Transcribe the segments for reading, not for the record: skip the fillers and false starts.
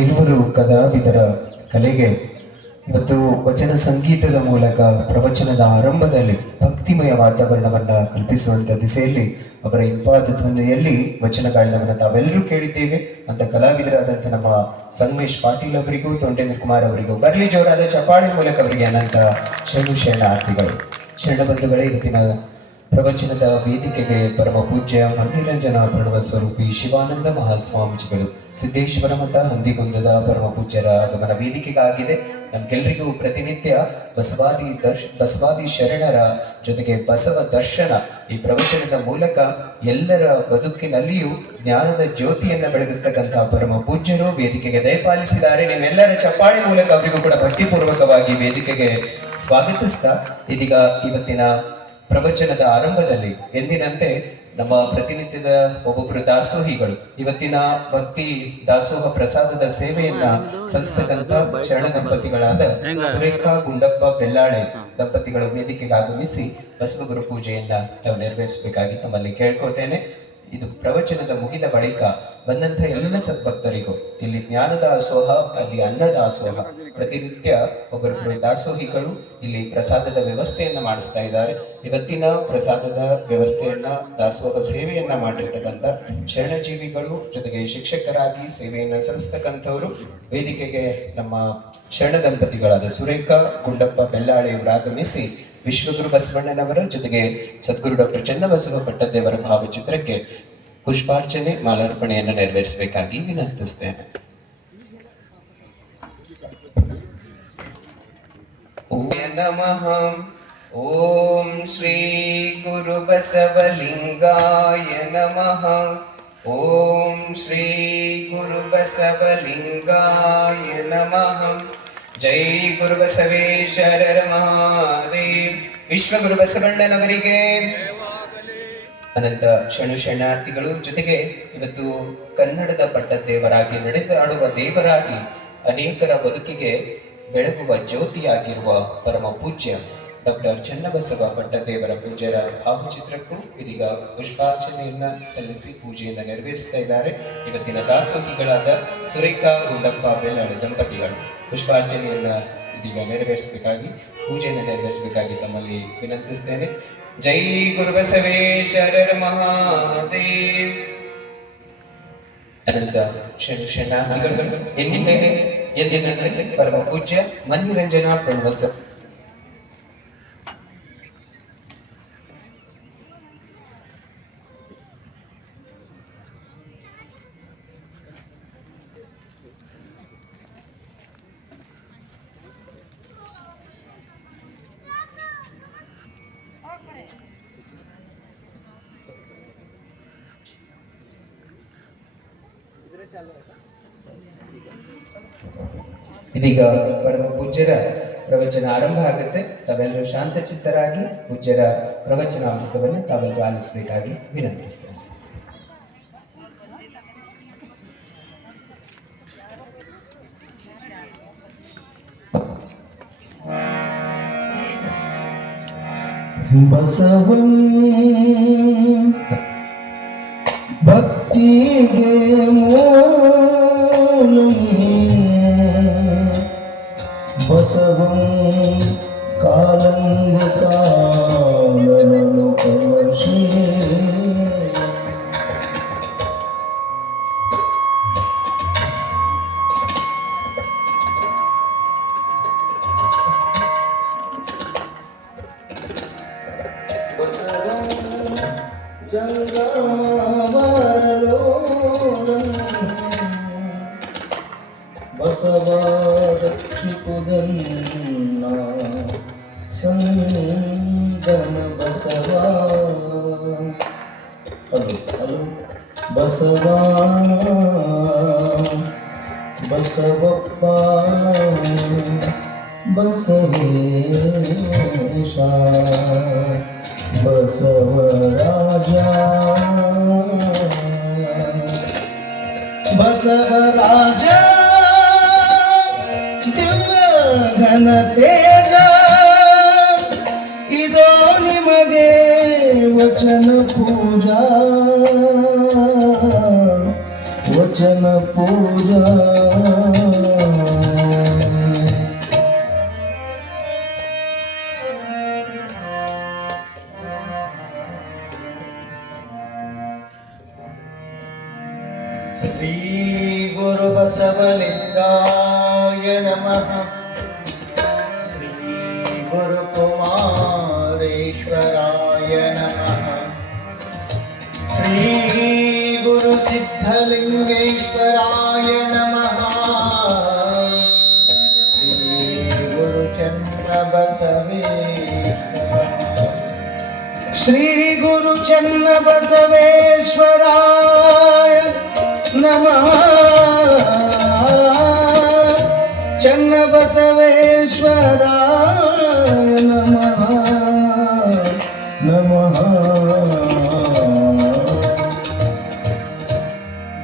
ಇರುವರು ಕಲಾವಿದರ ಕಲೆಗೆ ಇವತ್ತು ವಚನ ಸಂಗೀತದ ಮೂಲಕ ಪ್ರವಚನದ ಆರಂಭದಲ್ಲಿ ಭಕ್ತಿಮಯ ವಾತಾವರಣವನ್ನ ಕಲ್ಪಿಸುವಂತ ದಿಸೆಯಲ್ಲಿ ಅವರ ಇಂಪಾದ ಧ್ವನಿಯಲ್ಲಿ ವಚನ ಗಾಯನವನ್ನು ತಾವೆಲ್ಲರೂ ಕೇಳಿದ್ದೇವೆ. ಅಂತ ಕಲಾವಿದರಾದಂಥ ನಮ್ಮ ಸಂಗಮೇಶ್ ಪಾಟೀಲ್ ಅವರಿಗೂ ತೊಂಡೇಂದ್ರ ಕುಮಾರ್ ಅವರಿಗೂ ಬರಲಿ ಜೋರಾದ ಚಪಾಳಿ ಮೂಲಕ ಅವರಿಗೆ ಅನಂತ ಶರಣಾರ್ಥಿಗಳು. ಶರಣಬಂಧುಗಳೇ, ಇವತ್ತಿನ ಪ್ರವಚನದ ವೇದಿಕೆಗೆ ಪರಮ ಪೂಜ್ಯ ಮನ್ನಿರಂಜನಾ ಪ್ರಣವ ಸ್ವರೂಪಿ ಶಿವಾನಂದ ಮಹಾಸ್ವಾಮೀಜಿಗಳು ಸಿದ್ದೇಶ್ವರ ಮಠ ಹಂದಿಗುಂದದ ಪರಮ ಪೂಜ್ಯರ ಆಗಮನ ವೇದಿಕೆಗಾಗಿದೆ. ನಮ್ಗೆಲ್ಲರಿಗೂ ಪ್ರತಿನಿತ್ಯ ಬಸವಾದಿ ಶರಣರ ಜೊತೆಗೆ ಬಸವ ದರ್ಶನ ಈ ಪ್ರವಚನದ ಮೂಲಕ ಎಲ್ಲರ ಬದುಕಿನಲ್ಲಿಯೂ ಜ್ಞಾನದ ಜ್ಯೋತಿಯನ್ನ ಬೆಳಗಿಸ್ತಕ್ಕಂತಹ ಪರಮ ಪೂಜ್ಯರು ವೇದಿಕೆಗೆ ದಯಪಾಲಿಸಿದ್ದಾರೆ. ನಿಮ್ಮೆಲ್ಲರ ಚಪ್ಪಾಳೆ ಮೂಲಕ ಅವರಿಗೂ ಕೂಡ ಭಕ್ತಿಪೂರ್ವಕವಾಗಿ ವೇದಿಕೆಗೆ ಸ್ವಾಗತಿಸ್ತಾ ಇದೀಗ ಇವತ್ತಿನ ಪ್ರವಚನದ ಆರಂಭದಲ್ಲಿ ಎಂದಿನಂತೆ ನಮ್ಮ ಪ್ರತಿನಿತ್ಯದ ಒಬ್ಬೊಬ್ಬರು ದಾಸೋಹಿಗಳು ಇವತ್ತಿನ ಭಕ್ತಿ ದಾಸೋಹ ಪ್ರಸಾದದ ಸೇವೆಯನ್ನ ಸಲ್ಲಿಸತಕ್ಕಂತ ಶರಣ ದಂಪತಿಗಳಾದ ಸುರೇಖಾ ಗುಂಡಪ್ಪ ಬೆಲ್ಲಾಳೆ ದಂಪತಿಗಳು ವೇದಿಕೆಗೆ ಆಗಮಿಸಿ ಬಸವಗುರು ಪೂಜೆಯನ್ನ ತಾವು ನೆರವೇರಿಸಬೇಕಾಗಿ ತಮ್ಮಲ್ಲಿ ಕೇಳ್ಕೊತೇನೆ. ಇದು ಪ್ರವಚನದ ಮುಗಿದ ಬಳಿಕ ಬಂದಂಥ ಎಲ್ಲ ಸದ್ಭಕ್ತರಿಗೂ ಇಲ್ಲಿ ಜ್ಞಾನದ ದಾಸೋಹ, ಅಲ್ಲಿ ಅನ್ನದ ದಾಸೋಹ, ಪ್ರತಿನಿತ್ಯ ಒಬ್ಬರು ದಾಸೋಹಿಗಳು ಇಲ್ಲಿ ಪ್ರಸಾದದ ವ್ಯವಸ್ಥೆಯನ್ನ ಮಾಡಿಸ್ತಾ ಇದ್ದಾರೆ. ಇವತ್ತಿನ ಪ್ರಸಾದದ ವ್ಯವಸ್ಥೆಯನ್ನ ದಾಸೋಹ ಸೇವೆಯನ್ನ ಮಾಡಿರ್ತಕ್ಕಂಥ ಶರಣಜೀವಿಗಳು ಜೊತೆಗೆ ಶಿಕ್ಷಕರಾಗಿ ಸೇವೆಯನ್ನ ಸಲ್ಲಿಸ್ತಕ್ಕಂಥವರು ವೇದಿಕೆಗೆ ನಮ್ಮ ಶರಣ ದಂಪತಿಗಳಾದ ಸುರೇಖಾ ಗುಂಡಪ್ಪ ಬೆಲ್ಲಾಳೆ ಇವರು ಆಗಮಿಸಿ ವಿಶ್ವಗುರು ಬಸವಣ್ಣನವರ ಜೊತೆಗೆ ಸದ್ಗುರು ಡಾಕ್ಟರ್ ಚನ್ನಬಸವ ಪಟ್ಟದೇವರ ಭಾವಚಿತ್ರಕ್ಕೆ ಪುಷ್ಪಾರ್ಚನೆ ಮಾಲಾರ್ಪಣೆಯನ್ನು ನೆರವೇರಿಸಬೇಕಾಗಿ ವಿನಂತಿಸ್ತೇನೆ. ಓಂ ನಮಃ. ಓಂ ಶ್ರೀ ಗುರು ಬಸವಲಿಂಗಾಯ ನಮಃ. ಓಂ ಶ್ರೀ ಗುರು ಬಸವಲಿಂಗಾಯ ನಮಃ. ಜೈ ಗುರು ಬಸವೇಶ್ವರ ಮಹಾದೇವ್. ವಿಶ್ವಗುರು ಬಸವಣ್ಣನವರಿಗೆ ಅನಂತ ಶರಣಾರ್ಥಿಗಳು. ಜೊತೆಗೆ ಇವತ್ತು ಕನ್ನಡದ ಪಟ್ಟದೇವರಾಗಿ ನಡೆದಾಡುವ ದೇವರಾಗಿ ಅನೇಕರ ಬದುಕಿಗೆ ಬೆಳಗುವ ಜ್ಯೋತಿಯಾಗಿರುವ ಪರಮ ಪೂಜ್ಯ ಡಾಕ್ಟರ್ ಚನ್ನಬಸವ ಪಟ್ಟದೇವರ ಪೂಜ್ಯರ ಭಾವಚಿತ್ರಕ್ಕೂ ಇದೀಗ ಪುಷ್ಪಾರ್ಚನೆಯನ್ನ ಸಲ್ಲಿಸಿ ಪೂಜೆಯನ್ನ ನೆರವೇರಿಸ್ತಾ ಇದ್ದಾರೆ ಇವತ್ತಿನ ದಾಸೋಹಿಗಳಾದ ಸುರೇಖಾ ಗುಂಡಪ್ಪ ಬೆಲ್ಲಾಳೆ ದಂಪತಿಗಳು. ಪುಷ್ಪಾರ್ಚನೆಯನ್ನ ಇದೀಗ ನೆರವೇರಿಸಬೇಕಾಗಿ ಪೂಜೆಯನ್ನು ನೆರವೇರಿಸಬೇಕಾಗಿ ತಮ್ಮಲ್ಲಿ ವಿನಂತಿಸ್ತೇನೆ. ಜೈ ಗುರು ಬಸವೇಶ್ವರ ಮಹಾದೇವ್. ಅನಂತ ಶರಣಾರ್ಥಿಗಳು. ಎಂದಿನಂತೆ ಪರಮ ಪೂಜ್ಯ ಮನ್ನಿರಂಜನಾ ಪ್ರಣವ ಇದೀಗ ಪರಮ ಪೂಜ್ಯರ ಪ್ರವಚನ ಆರಂಭ ಆಗುತ್ತೆ. ತಾವೆಲ್ಲರೂ ಶಾಂತಚಿತ್ತರಾಗಿ ಪೂಜ್ಯರ ಪ್ರವಚನಾಮೃತವನ್ನು ತಾವೆಲ್ಲರೂ ಆಲಿಸಬೇಕಾಗಿ ವಿನಂತಿಸ್ತೇನೆ. ಬಸವಂ ಭಕ್ತಿಗೆ ಮೂಲಂ ಬಸವಂ ಕಾಲಂಗ ಕಾಲನು ಕಲಶೇ ಬಸವ ರಕ್ಷಿಪುದನ್ನ ಸಂಗಮ ಬಸವ ಹಲೋ ಬಸವ ಬಸವಪ್ಪ ಬಸವೇಶ ಬಸವರಾಜ ಬಸವರಾಜ ದಿವ್ಯ ಘನ ತೇಜ ಇದೋ ನಿಮಗೆ ವಚನ ಪೂಜಾ ಪ್ರವಚನ ಪೂಜಾ ಶ್ರೀ ಗುರು ಬಸವಲಿಂಗಾಯ ನಮಃ. ಶ್ರೀ ಗುರು ಕುಮಾರೇಶ್ವರಾಯ ನಮಃ. ಶ್ರೀ ಗುರು ಸಿದ್ಧಲಿಂಗೇಶ್ವರಾಯ ನಮಃ. ಶ್ರೀ ಗುರು ಚನ್ನಬಸವೇಶ್ವರ. ಶ್ರೀ ಗುರು ಚನ್ನಬಸವೇಶ್ವರಾಯ ನಮಃ. ಚನ್ನಬಸವೇಶ್ವರಾಯ ನಮಃ ನಮಃ.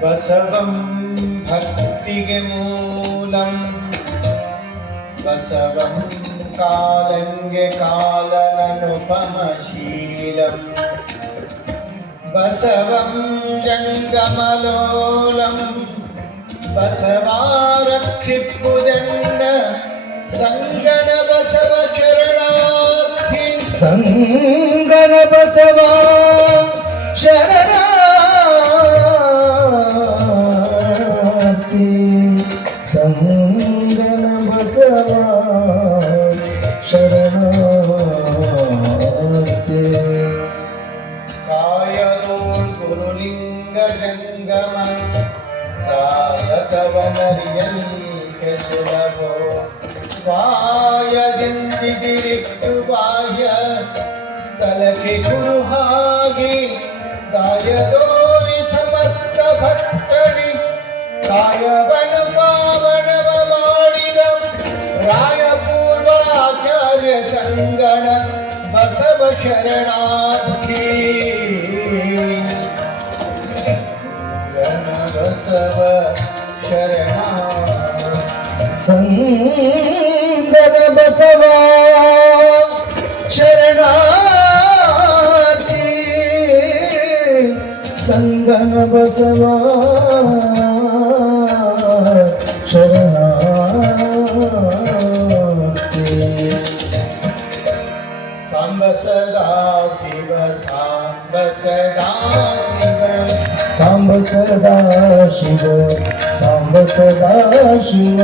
ಬಸವಂ ಭಕ್ತಿಗೆ ಮೂಲಂ, ಬಸವಂ ಕಾಲಂಗೆ ಕಾಲನನುಪಮಶೀಲಂ, ಬಸವಂ ಜಂಗಮಲೋಲಂ ಬಸವಾರಕ್ಷಿಪ್ಪುದೆನ್ನ ಸಂಗಣ ಬಸವ ಶರಣಾರ್ಥಿ. ಸಂಗಣ ಬಸವ ಶರಣಾರ್ಥಿ. ಸಂಗಣ ಬಸವ ಶರಣಾರ್ಥಿ. ಕಾಯದೋಳ್ ಗುರುಲಿಂಗ ಜಂಗಮ ಕಾಯತವನರಿಯಲ್ಕೆ ಸುಲಭೋ. ವಾಯದಿಂದಿರಿಟ್ಟು ಬಾಹ್ಯ ಸ್ಥಳಕ್ಕೆ ಗುರು ಹಾಗೆ ಗಾಯದೋರಿ ಸಮರ್ಥ ಭಕ್ತನಿ. ಕಾಯವನು ಪಾವನವ ಮಾಡಿದ ರಾಯಪೂರ್ವಾಚಾರ್ಯ ಸಂಗಣ ಬಸವ ಶರಣಾರ್ಥಿ. ಬಸವ ಶರಣ ಸಂಗನ ಬಸವ ಶರಣಾರ್ಥಿ. ಸಂಗನ ಬಸವ ಶರಣಾರ್ಥಿ. ಸಾಂಬ ಸದಾ ಶಿವ ಸಾಂಬ ಸದಾ ಶಿವ. ಸಾಂಬ ಸದಾ ಶಿವ ಸಾಂಬ ಸದಾ ಶಿವ.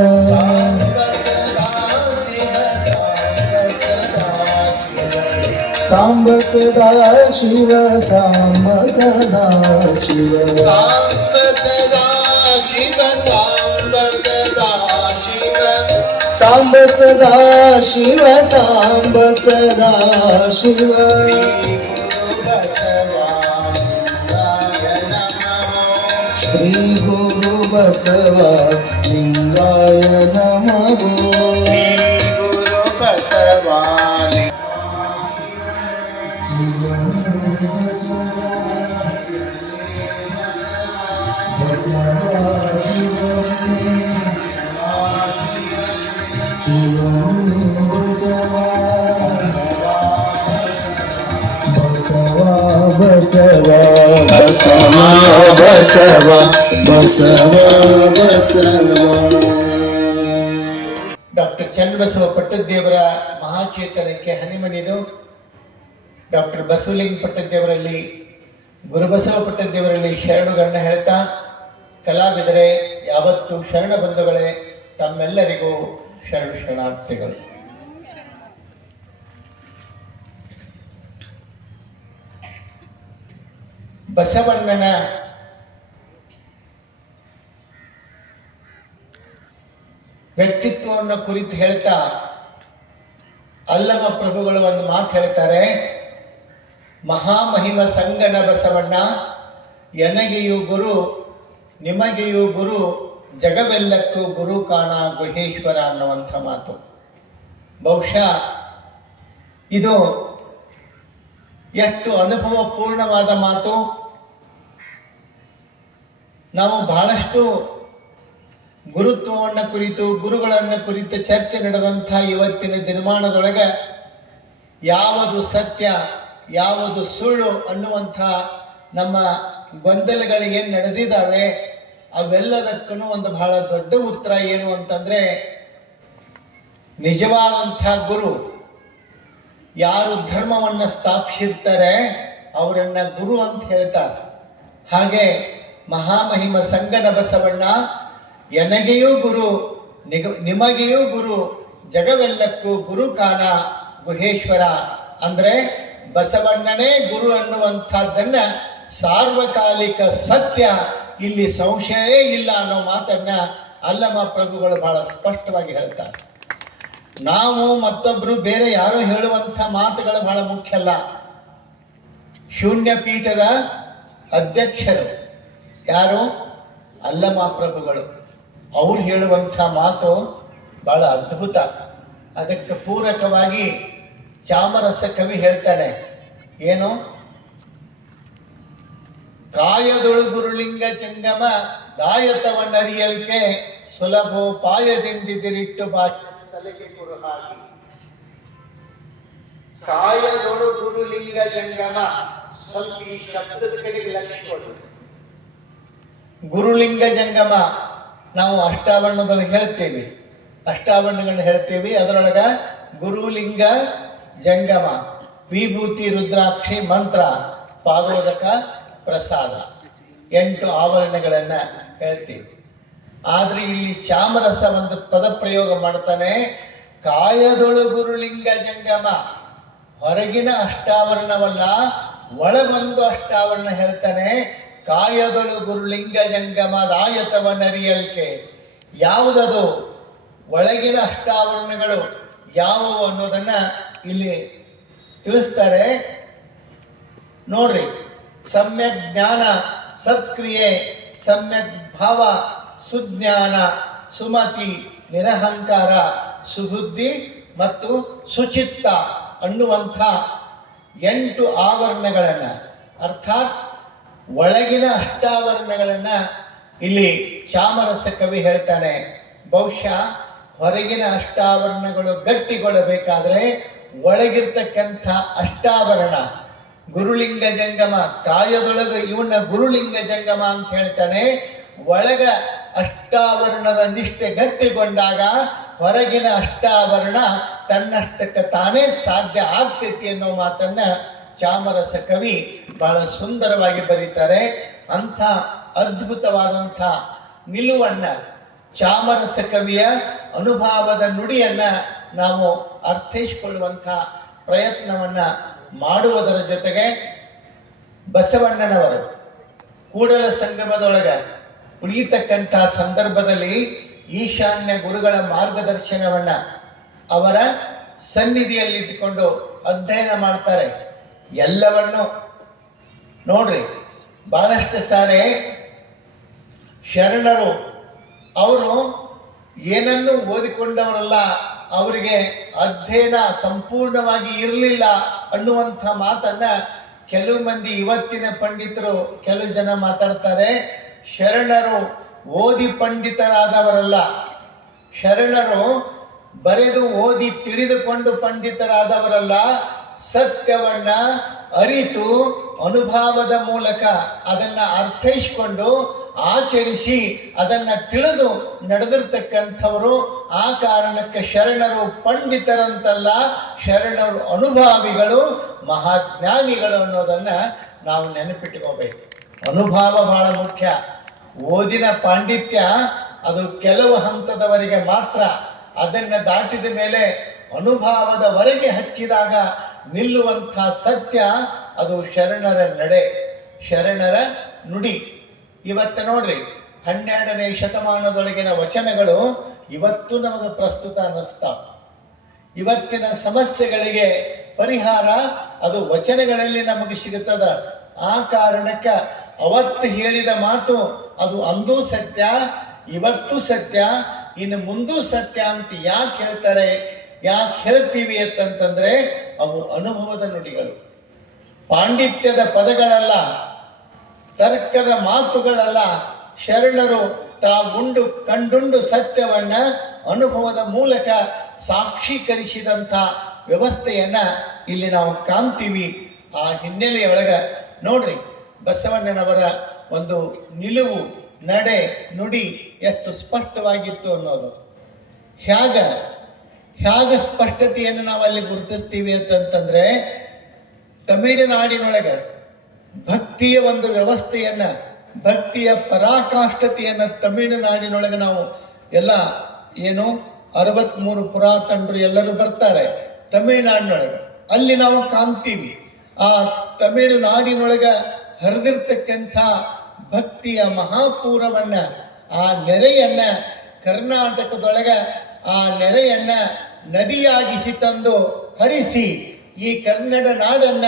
ಸಾಂಬ ಸದಾ ಶಿವ ಸಾಂಬ ಸದಾ ಶಿವ. ಸಾಂಬ ಸದಾ ಶಿವ ಸಾಂಬ ಸದಾ ಶಿವ. ಸಾಂಬ ಸದಾ ಶಿವ ಸಾಂಬ ಸದಾ ಶಿವ. ಶ್ರೀ ಗುರು ಬಸವ ಲಿಂಗಾಯ ನಮಃ. ಶ್ರೀ ಗುರು ಬಸವ ಬಸವ ಬಸವ ಬಸವ ಬಸವ ಬಸವ. ಡಾಕ್ಟರ್ ಚನ್ನಬಸವ ಪಟ್ಟದೇವರ ಮಹಾಚೇತನಕ್ಕೆ ಹನಿಮಣಿದು ಡಾಕ್ಟರ್ ಬಸವಲಿಂಗ ಪಟ್ಟದೇವರಲ್ಲಿ ಗುರುಬಸವ ಪಟ್ಟದೇವರಲ್ಲಿ ಶರಣುಗಳನ್ನ ಹೇಳ್ತಾ, ಕಲಾವಿದರೆ ಯಾವತ್ತು ಶರಣ ಬಂಧುಗಳೇ, ತಮ್ಮೆಲ್ಲರಿಗೂ ಶರಣು ಶರಣಾರ್ಥಿಗಳು. ಬಸವಣ್ಣನ ವ್ಯಕ್ತಿತ್ವವನ್ನು ಕುರಿತು ಹೇಳ್ತಾ ಅಲ್ಲಮ ಪ್ರಭುಗಳು ಒಂದು ಮಾತು ಹೇಳ್ತಾರೆ. ಮಹಾಮಹಿಮ ಸಂಗನ ಬಸವಣ್ಣ ಎನಗೆಯೂ ಗುರು ನಿಮಗೆಯೂ ಗುರು ಜಗವೆಲ್ಲಕ್ಕೂ ಗುರು ಕಾಣ ಗುಹೇಶ್ವರ ಅನ್ನುವಂಥ ಮಾತು. ಬಹುಶಃ ಇದು ಎಷ್ಟು ಅನುಭವ ಪೂರ್ಣವಾದ ಮಾತು. ನಾವು ಬಹಳಷ್ಟು ಗುರುತ್ವವನ್ನು ಕುರಿತು ಗುರುಗಳನ್ನು ಕುರಿತು ಚರ್ಚೆ ನಡೆದಂಥ ಇವತ್ತಿನ ದಿನಮಾನದೊಳಗೆ ಯಾವುದು ಸತ್ಯ ಯಾವುದು ಸುಳ್ಳು ಅನ್ನುವಂಥ ನಮ್ಮ ಗೊಂದಲಗಳಿಗೆ ನಡೆದಿದ್ದಾವೆ. ಅವೆಲ್ಲದಕ್ಕೂ ಒಂದು ಬಹಳ ದೊಡ್ಡ ಉತ್ತರ ಏನು ಅಂತಂದ್ರೆ, ನಿಜವಾದಂಥ ಗುರು ಯಾರು ಧರ್ಮವನ್ನು ಸ್ಥಾಪಿಸಿರ್ತಾರೆ ಅವರನ್ನ ಗುರು ಅಂತ ಹೇಳ್ತಾರೆ. ಹಾಗೆ ಮಹಾಮಹಿಮ ಸಂಗನ ಬಸವಣ್ಣ ಎನಗೆಯೂ ಗುರು ನಿಮಗೆಯೂ ಗುರು ಜಗವೆಲ್ಲಕ್ಕೂ ಗುರು ಕಾಣ ಗುಹೇಶ್ವರ ಅಂದ್ರೆ ಬಸವಣ್ಣನೇ ಗುರು ಅನ್ನುವಂಥದ್ದನ್ನ ಸಾರ್ವಕಾಲಿಕ ಸತ್ಯ, ಇಲ್ಲಿ ಸಂಶಯವೇ ಇಲ್ಲ ಅನ್ನೋ ಮಾತನ್ನ ಅಲ್ಲಮ ಪ್ರಭುಗಳು ಬಹಳ ಸ್ಪಷ್ಟವಾಗಿ ಹೇಳ್ತಾರೆ. ನಾವು ಮತ್ತೊಬ್ರು ಬೇರೆ ಯಾರು ಹೇಳುವಂಥ ಮಾತುಗಳು ಬಹಳ ಮುಖ್ಯ ಅಲ್ಲ. ಶೂನ್ಯ ಪೀಠದ ಅಧ್ಯಕ್ಷರು ಯಾರು? ಅಲ್ಲಮ ಪ್ರಭುಗಳು. ಅವ್ರು ಹೇಳುವಂಥ ಮಾತು ಬಹಳ ಅದ್ಭುತ. ಅದಕ್ಕೆ ಪೂರಕವಾಗಿ ಚಾಮರಸ ಕವಿ ಹೇಳ್ತಾನೆ, ಏನು? ಕಾಯದೊಳು ಗುರುಲಿಂಗ ಜಂಗಮ ದಾಯತವನ್ನರಿಯಲ್ಕೆ ಸುಲಭೋಪಾಯದಿಂದಿರಿಟ್ಟು ತಲೆಗೆ ಕುರುಹಾಗಿ. ಕಾಯದೊಳು ಗುರುಲಿಂಗ ಜಂಗಮ, ಸ್ವಲ್ಪ ಈ ಶಬ್ದದ ಕಡೆಗೆ ಲಕ್ಷ್ಯ ಕೊಡು. ಗುರುಲಿಂಗ ಜಂಗಮ ನಾವು ಅಷ್ಟಾವರಣದೊಳಗೆ ಹೇಳ್ತೇವೆ, ಅಷ್ಟಾವರಣಗಳನ್ನ ಹೇಳ್ತೇವೆ. ಅದರೊಳಗ ಗುರುಲಿಂಗ ಜಂಗಮ, ವಿಭೂತಿ ರುದ್ರಾಕ್ಷಿ ಮಂತ್ರ ಪಾದೋದಕ ಪ್ರಸಾದ 8 ಆವರಣಗಳನ್ನ ಹೇಳ್ತೀವಿ. ಆದ್ರೆ ಇಲ್ಲಿ ಚಾಮರಸ ಒಂದು ಪದ ಪ್ರಯೋಗ ಮಾಡ್ತಾನೆ, ಕಾಯದೊಳು ಗುರುಲಿಂಗ ಜಂಗಮ. ಹೊರಗಿನ ಅಷ್ಟಾವರಣವಲ್ಲ, ಒಳಗೊಂದು ಅಷ್ಟಾವರಣ ಹೇಳ್ತಾನೆ. ಕಾಯದೊಳು ಗುರುಲಿಂಗ ಜಂಗಮ ರಾಯತವನರಿಯಲ್ಕೆ. ಯಾವುದದು ಒಳಗಿನ ಅಷ್ಟಾವರಣಗಳು ಯಾವುವು ಅನ್ನೋದನ್ನ ಇಲ್ಲಿ ತಿಳಿಸ್ತಾರೆ ನೋಡ್ರಿ. ಸಮ್ಯಕ್ ಜ್ಞಾನ, ಸತ್ಕ್ರಿಯೆ, ಸಮ್ಯಕ್ ಭಾವ, ಸುಜ್ಞಾನ, ಸುಮತಿ, ನಿರಹಂಕಾರ, ಸುಬುದ್ಧಿ ಮತ್ತು ಸುಚಿತ್ತ ಅನ್ನುವಂಥ 8 ಆವರಣಗಳನ್ನ, ಅರ್ಥಾತ್ ಒಳಗಿನ ಅಷ್ಟಾವರಣಗಳನ್ನ ಇಲ್ಲಿ ಚಾಮರಸ ಕವಿ ಹೇಳ್ತಾನೆ. ಬಹುಶಃ ಹೊರಗಿನ ಅಷ್ಟಾವರಣಗಳು ಗಟ್ಟಿಗೊಳ್ಳಬೇಕಾದ್ರೆ ಒಳಗಿರ್ತಕ್ಕಂಥ ಅಷ್ಟಾವರಣ ಗುರುಲಿಂಗ ಜಂಗಮ, ಕಾಯದೊಳಗೆ ಇವನ್ನ ಗುರುಲಿಂಗ ಜಂಗಮ ಅಂತ ಹೇಳ್ತಾನೆ. ಒಳಗ ಅಷ್ಟಾವರಣದ ನಿಷ್ಠೆ ಗಟ್ಟಿಗೊಂಡಾಗ ಹೊರಗಿನ ಅಷ್ಟಾವರಣ ತನ್ನಷ್ಟಕ್ಕೆ ತಾನೇ ಸಾಧ್ಯ ಆಗ್ತೈತಿ ಅನ್ನೋ ಮಾತನ್ನ ಚಾಮರಸ ಕವಿ ಬಹಳ ಸುಂದರವಾಗಿ ಬರೀತಾರೆ. ಅಂಥ ಅದ್ಭುತವಾದಂಥ ನಿಲುವನ್ನ, ಚಾಮರಸ ಕವಿಯ ಅನುಭವದ ನುಡಿಯನ್ನ ನಾವು ಅರ್ಥೈಸಿಕೊಳ್ಳುವಂಥ ಪ್ರಯತ್ನವನ್ನ ಮಾಡುವುದರ ಜೊತೆಗೆ ಬಸವಣ್ಣನವರು ಕೂಡಲ ಸಂಗಮದೊಳಗ ಉಳಿಯತಕ್ಕಂಥ ಸಂದರ್ಭದಲ್ಲಿ ಈಶಾನ್ಯ ಗುರುಗಳ ಮಾರ್ಗದರ್ಶನವನ್ನ ಅವರ ಸನ್ನಿಧಿಯಲ್ಲಿದ್ದುಕೊಂಡು ಅಧ್ಯಯನ ಮಾಡ್ತಾರೆ. ಎಲ್ಲವನ್ನು ನೋಡ್ರಿ, ಬಹಳಷ್ಟು ಸಾರಿ ಶರಣರು ಅವರು ಏನನ್ನು ಓದಿಕೊಂಡವರಲ್ಲ, ಅವರಿಗೆ ಅಧ್ಯಯನ ಸಂಪೂರ್ಣವಾಗಿ ಇರಲಿಲ್ಲ ಅನ್ನುವಂಥ ಮಾತನ್ನ ಕೆಲವು ಮಂದಿ ಇವತ್ತಿನ ಪಂಡಿತರು ಕೆಲವು ಜನ ಮಾತಾಡ್ತಾರೆ. ಶರಣರು ಓದಿ ಪಂಡಿತರಾದವರಲ್ಲ, ಶರಣರು ಬರೆದು ಓದಿ ತಿಳಿದುಕೊಂಡು ಪಂಡಿತರಾದವರಲ್ಲ. ಸತ್ಯವನ್ನ ಅರಿತು ಅನುಭವದ ಮೂಲಕ ಅದನ್ನ ಅರ್ಥೈಸಿಕೊಂಡು ಆಚರಿಸಿ ಅದನ್ನ ತಿಳಿದು ನಡೆದಿರ್ತಕ್ಕಂಥವರು. ಆ ಕಾರಣಕ್ಕೆ ಶರಣರು ಪಂಡಿತರಂತಲ್ಲ, ಶರಣರು ಅನುಭಾವಿಗಳು, ಮಹಾಜ್ಞಾನಿಗಳು ಅನ್ನೋದನ್ನ ನಾವು ನೆನಪಿಟ್ಕೋಬೇಕು. ಅನುಭವ ಬಹಳ ಮುಖ್ಯ. ಓದಿನ ಪಾಂಡಿತ್ಯ ಅದು ಕೆಲವು ಹಂತದವರೆಗೆ ಮಾತ್ರ. ಅದನ್ನು ದಾಟಿದ ಮೇಲೆ ಅನುಭವದವರೆಗೆ ಹಚ್ಚಿದಾಗ ನಿಲ್ಲುವಂಥ ಸತ್ಯ ಅದು ಶರಣರ ನಡೆ, ಶರಣರ ನುಡಿ. ಇವತ್ತು ನೋಡ್ರಿ, 12ನೇ ಶತಮಾನದೊಳಗಿನ ವಚನಗಳು ಇವತ್ತು ನಮಗೆ ಪ್ರಸ್ತುತ ಅನ್ನಿಸ್ತಾವ. ಇವತ್ತಿನ ಸಮಸ್ಯೆಗಳಿಗೆ ಪರಿಹಾರ ಅದು ವಚನಗಳಲ್ಲಿ ನಮಗೆ ಸಿಗುತ್ತದ. ಆ ಕಾರಣಕ್ಕೆ ಅವತ್ತು ಹೇಳಿದ ಮಾತು ಅದು ಅಂದೂ ಸತ್ಯ, ಇವತ್ತು ಸತ್ಯ, ಇನ್ನು ಮುಂದೂ ಸತ್ಯ ಅಂತ ಯಾಕೆ ಹೇಳ್ತಾರೆ, ಯಾಕೆ ಹೇಳ್ತೀವಿ ಅಂತಂತಂದ್ರೆ ಅವು ಅನುಭವದ ನುಡಿಗಳು, ಪಾಂಡಿತ್ಯದ ಪದಗಳಲ್ಲ, ತರ್ಕದ ಮಾತುಗಳಲ್ಲ. ಶರಣರು ತಾವುಂಡು ಕಂಡುಂಡು ಸತ್ಯವನ್ನ ಅನುಭವದ ಮೂಲಕ ಸಾಕ್ಷೀಕರಿಸಿದಂಥ ವ್ಯವಸ್ಥೆಯನ್ನ ಇಲ್ಲಿ ನಾವು ಕಾಣ್ತೀವಿ. ಆ ಹಿನ್ನೆಲೆಯೊಳಗ ನೋಡ್ರಿ, ಬಸವಣ್ಣನವರ ಒಂದು ನಿಲುವು ನಡೆ ನುಡಿ ಎಷ್ಟು ಸ್ಪಷ್ಟವಾಗಿತ್ತು ಅನ್ನೋದು. ಹೇಗೆ ಸ್ಪಷ್ಟತೆಯನ್ನು ನಾವು ಅಲ್ಲಿ ಗುರುತಿಸ್ತೀವಿ ಅಂತಂತಂದ್ರೆ, ತಮಿಳುನಾಡಿನೊಳಗೆ ಭಕ್ತಿಯ ಒಂದು ವ್ಯವಸ್ಥೆಯನ್ನ, ಭಕ್ತಿಯ ಪರಾಕಾಷ್ಠತೆಯನ್ನು ತಮಿಳುನಾಡಿನೊಳಗೆ ನಾವು ಎಲ್ಲ ಏನು 63 ಪುರಾತನರು ಎಲ್ಲರೂ ಬರ್ತಾರೆ ತಮಿಳುನಾಡಿನೊಳಗೆ, ಅಲ್ಲಿ ನಾವು ಕಾಣ್ತೀವಿ. ಆ ತಮಿಳುನಾಡಿನೊಳಗೆ ಹರಿದಿರ್ತಕ್ಕಂಥ ಭಕ್ತಿಯ ಮಹಾಪೂರವನ್ನ, ಆ ನೆರೆಯನ್ನ ಕರ್ನಾಟಕದೊಳಗೆ ಆ ನೆರೆಯನ್ನ ನದಿಯಾಗಿಸಿ ತಂದು ಹರಿಸಿ ಈ ಕನ್ನಡ ನಾಡನ್ನ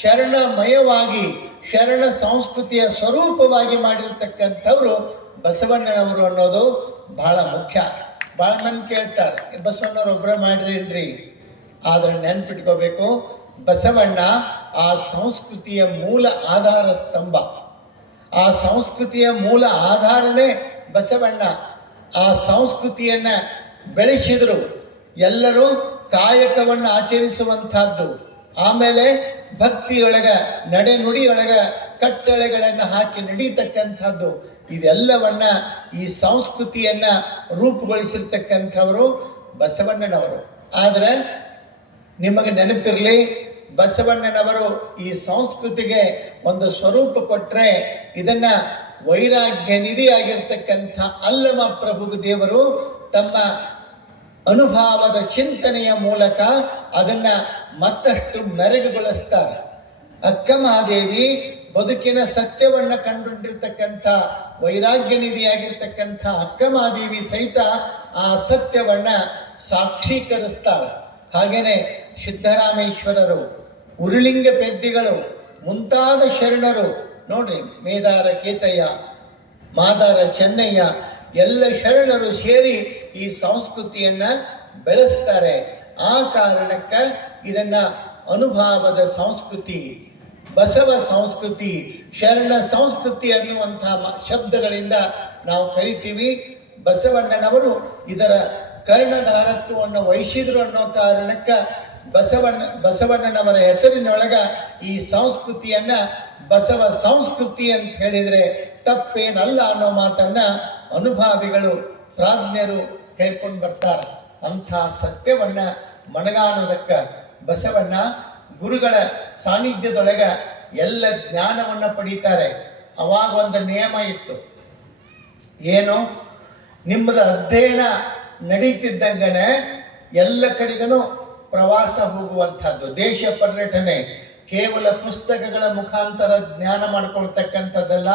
ಶರಣಮಯವಾಗಿ, ಶರಣ ಸಂಸ್ಕೃತಿಯ ಸ್ವರೂಪವಾಗಿ ಮಾಡಿರ್ತಕ್ಕಂಥವ್ರು ಬಸವಣ್ಣನವರು ಅನ್ನೋದು ಬಹಳ ಮುಖ್ಯ. ಭಾಳ ಮಂದಿ ಕೇಳ್ತಾರೆ, ಬಸವಣ್ಣವ್ರು ಒಬ್ಬರೇ ಮಾಡ್ರೇನ್ರಿ? ಆದ್ರೆ ನೆನ್ಪಿಟ್ಕೋಬೇಕು, ಬಸವಣ್ಣ ಆ ಸಂಸ್ಕೃತಿಯ ಮೂಲ ಆಧಾರ ಸ್ತಂಭ. ಆ ಸಂಸ್ಕೃತಿಯ ಮೂಲ ಆಧಾರನೇ ಬಸವಣ್ಣ. ಆ ಸಂಸ್ಕೃತಿಯನ್ನ ಬೆಳೆಸಿದರು. ಎಲ್ಲರೂ ಕಾಯಕವನ್ನು ಆಚರಿಸುವಂತಹದ್ದು, ಆಮೇಲೆ ಭಕ್ತಿಯೊಳಗ ನಡೆನುಡಿಯೊಳಗ ಕಟ್ಟಳೆಗಳನ್ನು ಹಾಕಿ ನಡೀತಕ್ಕಂಥದ್ದು, ಇದೆಲ್ಲವನ್ನ ಈ ಸಂಸ್ಕೃತಿಯನ್ನ ರೂಪುಗೊಳಿಸಿರ್ತಕ್ಕಂಥವರು ಬಸವಣ್ಣನವರು. ಆದರೆ ನಿಮಗೆ ನೆನಪಿರಲಿ, ಬಸವಣ್ಣನವರು ಈ ಸಂಸ್ಕೃತಿಗೆ ಒಂದು ಸ್ವರೂಪ ಕೊಟ್ಟರೆ ಇದನ್ನ ವೈರಾಗ್ಯ ನಿಧಿಯಾಗಿರ್ತಕ್ಕಂಥ ಅಲ್ಲಮ ಪ್ರಭು ದೇವರು ತಮ್ಮ ಅನುಭವದ ಚಿಂತನೆಯ ಮೂಲಕ ಅದನ್ನ ಮತ್ತಷ್ಟು ಮೆರುಗುಗೊಳಿಸ್ತಾರೆ. ಅಕ್ಕ ಮಹಾದೇವಿ ಬದುಕಿನ ಸತ್ಯವನ್ನ ಕಂಡುಕೊಂಡಿರ್ತಕ್ಕಂಥ ವೈರಾಗ್ಯ ನಿಧಿಯಾಗಿರ್ತಕ್ಕಂಥ ಅಕ್ಕ ಮಹಾದೇವಿ ಸಹಿತ ಆ ಸತ್ಯವನ್ನ ಸಾಕ್ಷೀಕರಿಸ್ತಾಳೆ. ಹಾಗೇನೆ ಸಿದ್ದರಾಮೇಶ್ವರರು, ಉರುಳಿಂಗ ಪೆದ್ದಿಗಳು ಮುಂತಾದ ಶರಣರು ನೋಡ್ರಿ, ಮೇದಾರ ಕೇತಯ್ಯ, ಮಾದಾರ ಚೆನ್ನಯ್ಯ ಎಲ್ಲ ಶರಣರು ಸೇರಿ ಈ ಸಂಸ್ಕೃತಿಯನ್ನ ಬೆಳೆಸ್ತಾರೆ. ಆ ಕಾರಣಕ್ಕೆ ಇದನ್ನ ಅನುಭವದ ಸಂಸ್ಕೃತಿ, ಬಸವ ಸಂಸ್ಕೃತಿ, ಶರಣ ಸಂಸ್ಕೃತಿ ಅನ್ನುವಂತಹ ಶಬ್ದಗಳಿಂದ ನಾವು ಕರಿತೀವಿ. ಬಸವಣ್ಣನವರು ಇದರ ಕರ್ಣಧಾರತ್ವವನ್ನು ವಹಿಸಿದ್ರು ಅನ್ನೋ ಕಾರಣಕ್ಕೆ ಬಸವಣ್ಣನವರ ಹೆಸರಿನೊಳಗ ಈ ಸಂಸ್ಕೃತಿಯನ್ನ ಬಸವ ಸಂಸ್ಕೃತಿ ಅಂತ ಹೇಳಿದರೆ ತಪ್ಪೇನಲ್ಲ ಅನ್ನೋ ಮಾತನ್ನ ಅನುಭಾವಿಗಳು, ಪ್ರಾಜ್ಞರು ಹೇಳ್ಕೊಂಡು ಬರ್ತಾರೆ. ಅಂಥ ಸತ್ಯವನ್ನ ಮನಗಾಣೋದಕ್ಕ ಬಸವಣ್ಣ ಗುರುಗಳ ಸಾನ್ನಿಧ್ಯದೊಳಗ ಎಲ್ಲ ಜ್ಞಾನವನ್ನ ಪಡೀತಾರೆ. ಅವಾಗ ಒಂದು ನಿಯಮ ಇತ್ತು, ಏನು, ನಿಮ್ಮದ ಅಧ್ಯಯನ ನಡೀತಿದ್ದಂಗನೆ ಎಲ್ಲ ಕಡೆಗೂ ಪ್ರವಾಸ ಹೋಗುವಂಥದ್ದು, ದೇಶ ಪರ್ಯಟನೆ. ಕೇವಲ ಪುಸ್ತಕಗಳ ಮುಖಾಂತರ ಜ್ಞಾನ ಮಾಡ್ಕೊಳ್ತಕ್ಕಂಥದ್ದೆಲ್ಲ,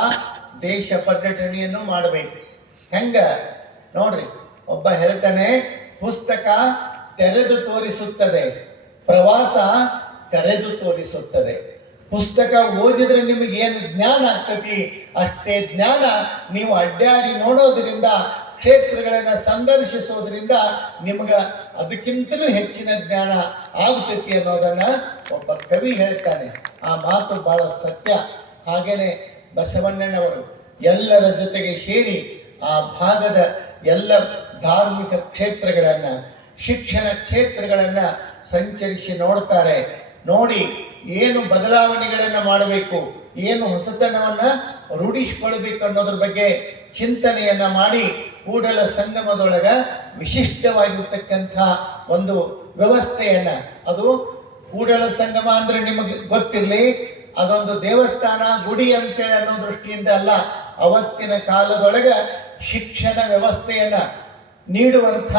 ದೇಶ ಪರ್ಯಟನೆಯನ್ನು ಮಾಡಬೇಕು. ಹೆಂಗ ನೋಡ್ರಿ, ಒಬ್ಬ ಹೇಳ್ತಾನೆ, ಪುಸ್ತಕ ತೆರೆದು ತೋರಿಸುತ್ತದೆ, ಪ್ರವಾಸ ಕರೆದು ತೋರಿಸುತ್ತದೆ. ಪುಸ್ತಕ ಓದಿದ್ರೆ ನಿಮಗೆ ಏನು ಜ್ಞಾನ ಆಗ್ತತಿ, ಅಷ್ಟೇ ಜ್ಞಾನ ನೀವು ಅಡ್ಡಾಡಿ ನೋಡೋದ್ರಿಂದ, ಕ್ಷೇತ್ರಗಳನ್ನು ಸಂದರ್ಶಿಸೋದ್ರಿಂದ ನಿಮ್ಗೆ ಅದಕ್ಕಿಂತಲೂ ಹೆಚ್ಚಿನ ಜ್ಞಾನ ಆಗ್ತತಿ ಅನ್ನೋದನ್ನ ಒಬ್ಬ ಕವಿ ಹೇಳ್ತಾನೆ. ಆ ಮಾತು ಬಹಳ ಸತ್ಯ. ಹಾಗೇನೆ ಬಸವಣ್ಣನವರು ಎಲ್ಲರ ಜೊತೆಗೆ ಸೇರಿ ಆ ಭಾಗದ ಎಲ್ಲ ಧಾರ್ಮಿಕ ಕ್ಷೇತ್ರಗಳನ್ನು, ಶಿಕ್ಷಣ ಕ್ಷೇತ್ರಗಳನ್ನು ಸಂಚರಿಸಿ ನೋಡ್ತಾರೆ. ನೋಡಿ ಏನು ಬದಲಾವಣೆಗಳನ್ನು ಮಾಡಬೇಕು, ಏನು ಹೊಸತನವನ್ನು ರೂಢಿಸಿಕೊಳ್ಬೇಕು ಅನ್ನೋದ್ರ ಬಗ್ಗೆ ಚಿಂತನೆಯನ್ನ ಮಾಡಿ ಕೂಡಲ ಸಂಗಮದೊಳಗ ವಿಶಿಷ್ಟವಾಗಿರ್ತಕ್ಕಂಥ ಒಂದು ವ್ಯವಸ್ಥೆಯನ್ನ, ಅದು ಕೂಡಲ ಸಂಗಮ ಅಂದ್ರೆ ನಿಮಗೆ ಗೊತ್ತಿರಲಿ, ಅದೊಂದು ದೇವಸ್ಥಾನ ಗುಡಿ ಅಂತೇಳಿ ಅನ್ನೋ ದೃಷ್ಟಿಯಿಂದ ಅಲ್ಲ, ಅವತ್ತಿನ ಕಾಲದೊಳಗ ಶಿಕ್ಷಣ ವ್ಯವಸ್ಥೆಯನ್ನ ನೀಡುವಂಥ